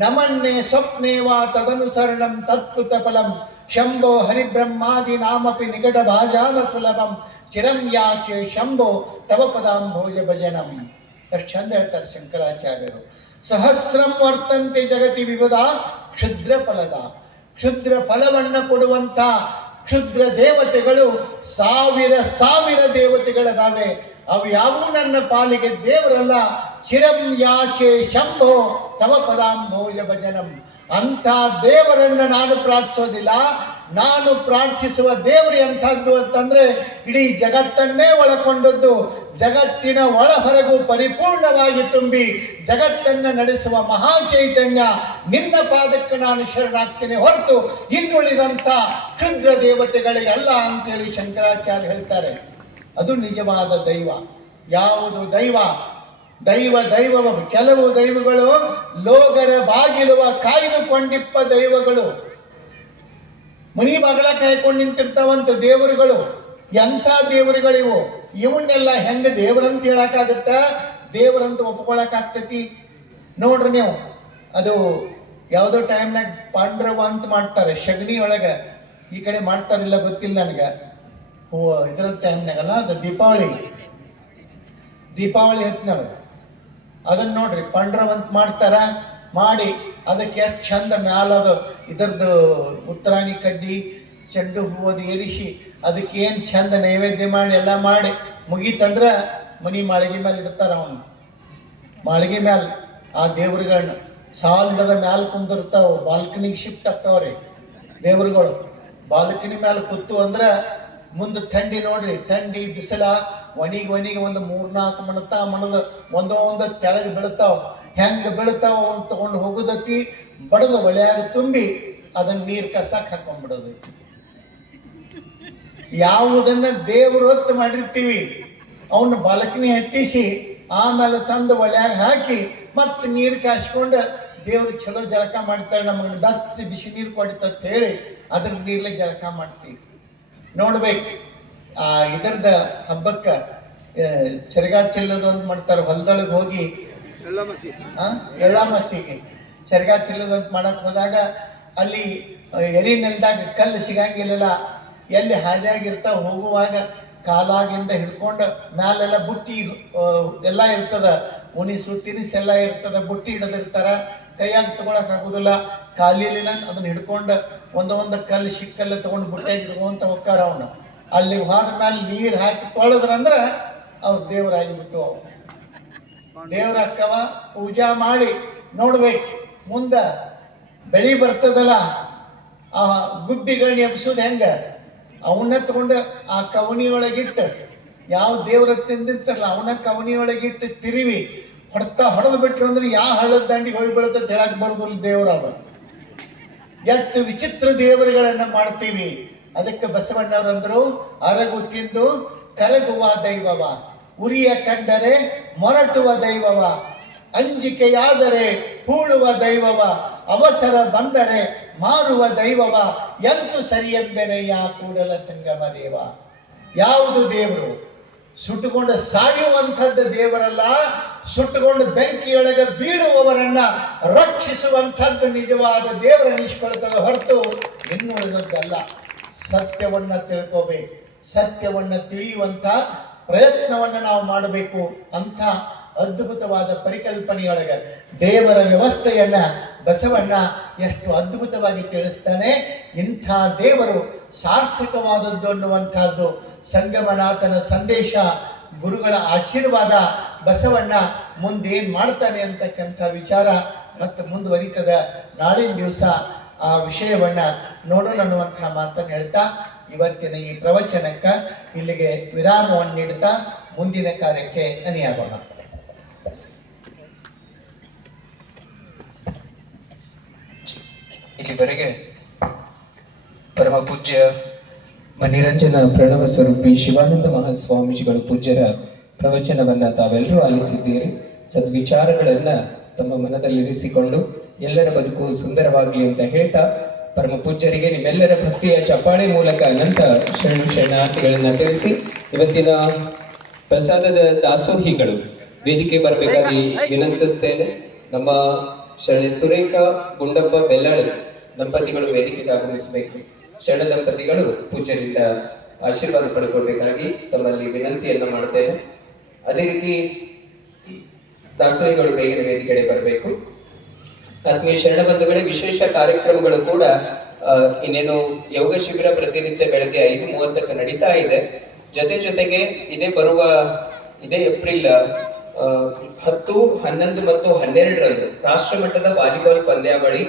ನಮನ್ನೇ ಸ್ವಪ್ನೇವ ತದನುಸರಣಂ ತತ್ಕೃತ ಫಲಂ ಶಂಭೋ ಹರಿಬ್ರಹ್ಮಾದಿ ನಾಮಪಿ ನಿಕಟ ಭಾಜಾಮ ಸುಲಭಂ ಚಿರಂ ಯಾಕೆ ಶಂಭೋ ತವ ಪದಾಂಭೋಜ ಭಜನಂ. ಎಷ್ಟು ಚಂದ ಹೇಳ್ತಾರೆ ಶಂಕರಾಚಾರ್ಯರು. ಸಹಸ್ರಂ ವರ್ತಂತೆ ಜಗತಿ ವಿಬುಧ ಕ್ಷುದ್ರ ಫಲದ, ಕ್ಷುದ್ರ ಫಲವನ್ನು ಕೊಡುವಂಥ ಕ್ಷುದ್ರ ದೇವತೆಗಳು ಸಾವಿರ ದೇವತೆಗಳದಾವೆ. ಅವು ಯಾವೂ ನನ್ನ ಪಾಲಿಗೆ ದೇವರಲ್ಲ. ಚಿರಂ ಯಾಕೆ ಶಂಭೋ ತವ ಪದಾಂಭೋಜ ಭಜನಂ. ಅಂಥ ದೇವರನ್ನು ನಾನು ಪ್ರಾರ್ಥಿಸೋದಿಲ್ಲ, ನಾನು ಪ್ರಾರ್ಥಿಸುವ ದೇವರು ಎಂಥದ್ದು ಅಂತಂದರೆ ಇಡೀ ಜಗತ್ತನ್ನೇ ಒಳಗೊಂಡದ್ದು, ಜಗತ್ತಿನ ಒಳ ಹೊರಗೂ ಪರಿಪೂರ್ಣವಾಗಿ ತುಂಬಿ ಜಗತ್ತನ್ನು ನಡೆಸುವ ಮಹಾ ಚೈತನ್ಯ. ನಿನ್ನ ಪಾದಕ್ಕೆ ನಾನು ಶರಣಾಗ್ತೇನೆ ಹೊರತು ಇನ್ನುಳಿದಂಥ ಕ್ಷುದ್ರ ದೇವತೆಗಳಿಗೆ ಅಲ್ಲ ಅಂತೇಳಿ ಶಂಕರಾಚಾರ್ಯ ಹೇಳ್ತಾರೆ. ಅದು ನಿಜವಾದ ದೈವ. ಯಾವುದು ದೈವ? ದೈವ ಕೆಲವು ದೈವಗಳು ಲೋಗರ ಬಾಗಿಲುವ ಕಾಯ್ದುಕೊಂಡಿಪ್ಪ ದೈವಗಳು, ಮನಿ ಬಾಗಲ ಕಾಯ್ಕೊಂಡು ನಿಂತಿರ್ತಾವಂತ ದೇವರುಗಳು. ಎಂಥ ದೇವರುಗಳಿವು? ಇವನ್ನೆಲ್ಲ ಹೆಂಗೆ ದೇವರಂತ ಹೇಳಕ್ಕಾಗತ್ತ? ದೇವರಂತ ಒಪ್ಕೊಳಕ್ಕಾಗ್ತೈತಿ? ನೋಡ್ರಿ ನೀವು, ಅದು ಯಾವುದೋ ಟೈಮ್ನಾಗ ಪಾಂಡ್ರವ ಅಂತ ಮಾಡ್ತಾರೆ, ಶಗಣಿ ಒಳಗೆ. ಈ ಕಡೆ ಮಾಡ್ತಾರಿಲ್ಲ ಗೊತ್ತಿಲ್ಲ ನನಗೆ. ಇದರ ಟೈಮ್ನಾಗಲ್ಲ, ಅದು ದೀಪಾವಳಿ ಹೊತ್ತಿನಾಗ ಅದನ್ನು ನೋಡ್ರಿ, ಪಾಂಡ್ರವಂತ ಮಾಡ್ತಾರ. ಮಾಡಿ ಅದಕ್ಕೆ ಎಷ್ಟು ಚಂದ ಮ್ಯಾಲದು ಇದರದ್ದು ಉತ್ತರಾಣಿ ಕಡ್ಡಿ ಚೆಂಡು ಹೂವದು ಏರಿಸಿ ಅದಕ್ಕೆ ಏನು ಚಂದ ನೈವೇದ್ಯ ಮಾಡಿ ಎಲ್ಲ ಮಾಡಿ ಮುಗೀತಂದ್ರೆ ಮನೆ ಮಾಳಿಗೆ ಮೇಲೆ ಇಡ್ತಾರೆ. ಅವನು ಮಾಳಿಗೆ ಮ್ಯಾಲೆ ಆ ದೇವ್ರುಗಳನ್ನ ಸಾಲಿಡದ ಮ್ಯಾಲೆ ಕುಂದಿರ್ತಾವೆ. ಬಾಲ್ಕನಿಗೆ ಶಿಫ್ಟ್ ಆಗ್ತಾವ್ರಿ ದೇವ್ರುಗಳು. ಬಾಲ್ಕನಿ ಮ್ಯಾಲೆ ಕೂತು ಅಂದ್ರೆ ಮುಂದೆ ಥಂಡಿ ನೋಡ್ರಿ, ಥಂಡಿ ಬಿಸಿಲ ಒಣಿಗೆ ಒಂದು 3-4 ಮಣದ ಒಂದೊಂದು ತೆಳಗೆ ಬೀಳ್ತಾವ. ಹೆಂಗೆ ಬೀಳ್ತಾವ ಅವ್ನು ತೊಗೊಂಡು ಹೋಗೋದತ್ತಿ ಬಡದು ಒಲೆಯಾಗ ತುಂಬಿ ಅದನ್ನ ನೀರು ಕಸಕ್ಕೆ ಹಾಕೊಂಡ್ಬಿಡೋದೈತಿ. ಯಾವುದನ್ನ ದೇವರು ಹೊತ್ತು ಮಾಡಿರ್ತೀವಿ ಅವನ್ನ ಬಾಲ್ಕನಿ ಹತ್ತಿಸಿ ಆಮೇಲೆ ತಂದು ಒಲೆಯಾಗ ಹಾಕಿ ಮತ್ತೆ ನೀರು ಕಾಯಿಸ್ಕೊಂಡು ದೇವ್ರು ಚಲೋ ಜಳಕ ಮಾಡ್ತಾರೆ, ನಮಗೆ ದಚ್ಚಿ ಬಿಸಿ ನೀರು ಕೊಡ್ತಂತ ಹೇಳಿ ಅದ್ರ ನೀರ್ಲೆ ಜಳಕ ಮಾಡ್ತೀವಿ. ನೋಡ್ಬೇಕು, ಇದರದ ಹಬ್ಬಕ್ಕೆ ಸೆರಗಾ ಚೆಲ್ಲೋದು ಅಂತ ಮಾಡ್ತಾರೆ. ಹೊಲದೊಳಗೆ ಹೋಗಿ ಎಳ್ಳಾಮಸಿಗೆ ಸೆರಗಾ ಚೆಲ್ಲೋದು ಅಂತ ಮಾಡಕ್ಕೆ ಹೋದಾಗ ಅಲ್ಲಿ ಎರಿ ನೆಲದಾಗ ಕಲ್ಲು ಸಿಗಂಗಿಲ್ಲ. ಎಲ್ಲಿ ಹಾದಿಯಾಗಿರ್ತಾವ ಹೋಗುವಾಗ ಕಾಲಾಗಿಂದ ಹಿಡ್ಕೊಂಡು ಮ್ಯಾಲೆಲ್ಲ ಬುಟ್ಟಿ ಎಲ್ಲ ಇರ್ತದ, ಉಣಿಸು ತಿನಿಸೆಲ್ಲ ಇರ್ತದ, ಬುಟ್ಟಿ ಹಿಡಿದಿರ್ತಾರ. ಕೈಯಾಗ ತೊಗೊಳಕ್ ಆಗೋದಿಲ್ಲ, ಕಾಲಿಲಿನ ಅದನ್ನ ಹಿಡ್ಕೊಂಡು ಒಂದೊಂದು ಕಲ್ಲು ಸಿಕ್ಕಲ್ಲ ತೊಗೊಂಡು ಬುಟ್ಟಾಗಿ ಹಿಡ್ಕೊಂತ ಹೋಗ್ತಾರ. ಅವನು ಅಲ್ಲಿ ಹೋದ ಮೇಲೆ ನೀರು ಹಾಕಿ ತೊಳೆದ್ರಂದ್ರೆ ಅವ್ರು ದೇವರಾಗಿಬಿಟ್ಟು ದೇವ್ರ ಅಕ್ಕವ ಪೂಜಾ ಮಾಡಿ ನೋಡ್ಬೇಕು. ಮುಂದೆ ಬೆಳಿ ಬರ್ತದಲ್ಲ, ಆ ಗುಬ್ಬಿಗಳನ್ನ ಎಬ್ಸೋದು ಹೆಂಗೆ? ಅವನ್ನ ತಗೊಂಡು ಆ ಕವನಿಯೊಳಗಿಟ್ಟು, ಯಾವ ದೇವ್ರ ತಿಂದಿರ್ತಾರಲ್ಲ ಅವನ್ನ ಕವನಿಯೊಳಗಿಟ್ಟು ತಿರುವಿ ಹೊಡೆದು ಬಿಟ್ರು ಅಂದ್ರೆ ಯಾವ ಹಳ್ಳದ ದಂಡಿಗೆ ಹೋಗಿ ಬೀಳುತ್ತೆ ಹೇಳಕ್ ಬರೋದಿಲ್ಲ ದೇವ್ರ. ಅವ ಎಷ್ಟು ವಿಚಿತ್ರ ದೇವರುಗಳನ್ನ ಮಾಡ್ತೀವಿ. ಅದಕ್ಕೆ ಬಸವಣ್ಣವರಂದ್ರು, ಅರಗು ತಿಂದು ಕರಗುವ ದೈವವ, ಉರಿಯ ಕಂಡರೆ ಮೊರಟುವ ದೈವವ, ಅಂಜಿಕೆಯಾದರೆ ಹೂಳುವ ದೈವವ, ಅವಸರ ಬಂದರೆ ಮಾರುವ ದೈವವ, ಎಂತು ಸರಿಯೆಂಬೆನೆಯ ಕೂಡಲ ಸಂಗಮ ದೇವ. ಯಾವುದು ದೇವರು? ಸುಟ್ಟುಕೊಂಡು ಸಾಯುವಂಥದ್ದು ದೇವರಲ್ಲ, ಸುಟ್ಟುಕೊಂಡು ಬೆಂಕಿಯೊಳಗೆ ಬೀಳುವವರನ್ನ ರಕ್ಷಿಸುವಂಥದ್ದು ನಿಜವಾದ ದೇವರ ನಿಷ್ಫಲತದ ಹೊರತು ಇನ್ನು ಉಳಿದದ್ದಲ್ಲ. ಸತ್ಯವನ್ನ ತಿಳ್ಕೋಬೇಕು, ಸತ್ಯವನ್ನ ತಿಳಿಯುವಂಥ ಪ್ರಯತ್ನವನ್ನು ನಾವು ಮಾಡಬೇಕು. ಅಂಥ ಅದ್ಭುತವಾದ ಪರಿಕಲ್ಪನೆಯೊಳಗೆ ದೇವರ ವ್ಯವಸ್ಥೆಯನ್ನ ಬಸವಣ್ಣ ಎಷ್ಟು ಅದ್ಭುತವಾಗಿ ತಿಳಿಸ್ತಾನೆ. ಇಂಥ ದೇವರು ಸಾರ್ಥಕವಾದದ್ದು ಅನ್ನುವಂಥದ್ದು ಸಂಗಮನಾಥನ ಸಂದೇಶ, ಗುರುಗಳ ಆಶೀರ್ವಾದ. ಬಸವಣ್ಣ ಮುಂದೇನು ಮಾಡ್ತಾನೆ ಅಂತಕ್ಕಂಥ ವಿಚಾರ ಮತ್ತು ಮುಂದುವರಿತದ. ನಾಳಿನ ದಿವಸ ಆ ವಿಷಯವನ್ನ ನೋಡೋಣ ಅನ್ನುವಂಥ ಮಾತನ್ನು ಹೇಳ್ತಾ ಇವತ್ತಿನ ಈ ಪ್ರವಚನಕ್ಕೆ ಇಲ್ಲಿಗೆ ವಿರಾಮವನ್ನು ನೀಡುತ್ತಾ ಮುಂದಿನ ಕಾರ್ಯಕ್ಕೆ ಅಣಿಯಾಗೋಣ. ಇಲ್ಲಿವರೆಗೆ ಪರಮ ಪೂಜ್ಯ ಮಣಿರಂಜನ ಪ್ರಣವ ಸ್ವರೂಪಿ ಶಿವಾನಂದ ಮಹಾಸ್ವಾಮೀಜಿಗಳು ಪೂಜ್ಯರ ಪ್ರವಚನವನ್ನ ತಾವೆಲ್ಲರೂ ಆಲಿಸಿದ್ದೀರಿ. ಸದ್ವಿಚಾರಗಳನ್ನ ತಮ್ಮ ಮನದಲ್ಲಿರಿಸಿಕೊಂಡು ಎಲ್ಲರ ಬದುಕು ಸುಂದರವಾಗಲಿ ಅಂತ ಹೇಳ್ತಾ ಪರಮ ಪೂಜ್ಯರಿಗೆ ನಿಮ್ಮೆಲ್ಲರ ಭಕ್ತಿಯ ಚಪ್ಪಾಳೆ ಮೂಲಕ ಅನಂತ ಶರಣು ಶರಣಾರ್ಥಿಗಳನ್ನ ತಿಳಿಸಿ ಇವತ್ತಿನ ಪ್ರಸಾದದ ದಾಸೋಹಿಗಳು ವೇದಿಕೆ ಬರಬೇಕಾಗಿ ವಿನಂತಿಸ್ತೇನೆ. ನಮ್ಮ ಶರಣೆ ಸುರೇಖಾ ಗುಂಡಪ್ಪ ಬೆಲ್ಲಾಳಿ ದಂಪತಿಗಳು ವೇದಿಕೆಗೆ ಆಗಮಿಸಬೇಕು. ಶರಣ ದಂಪತಿಗಳು ಪೂಜ್ಯರಿಂದ ಆಶೀರ್ವಾದ ಪಡ್ಕೊಳ್ಬೇಕಾಗಿ ತಮ್ಮಲ್ಲಿ ವಿನಂತಿಯನ್ನ ಮಾಡ್ತೇನೆ. ಅದೇ ರೀತಿ ದಾಸೋಹಿಗಳು ಬೇಗನೆ ವೇದಿಕೆಗೆ ಬರಬೇಕು. ಆತ್ಮೀಯ ಶರಣ ಬಂಧುಗಳೇ, ವಿಶೇಷ ಕಾರ್ಯಕ್ರಮಗಳು ಕೂಡ ಇನ್ನೇನು ಯೋಗ ಶಿಬಿರ ಪ್ರತಿನಿತ್ಯ ಬೆಳಗ್ಗೆ 5:30ಕ್ಕೆ ನಡೀತಾ ಇದೆ. ಜೊತೆಗೆ ಇದೇ ಏಪ್ರಿಲ್ 10, 11 ಮತ್ತು 12ರಂದು ರಾಷ್ಟ್ರ ಮಟ್ಟದ ವಾಲಿಬಾಲ್ ಪಂದ್ಯಾವಳಿ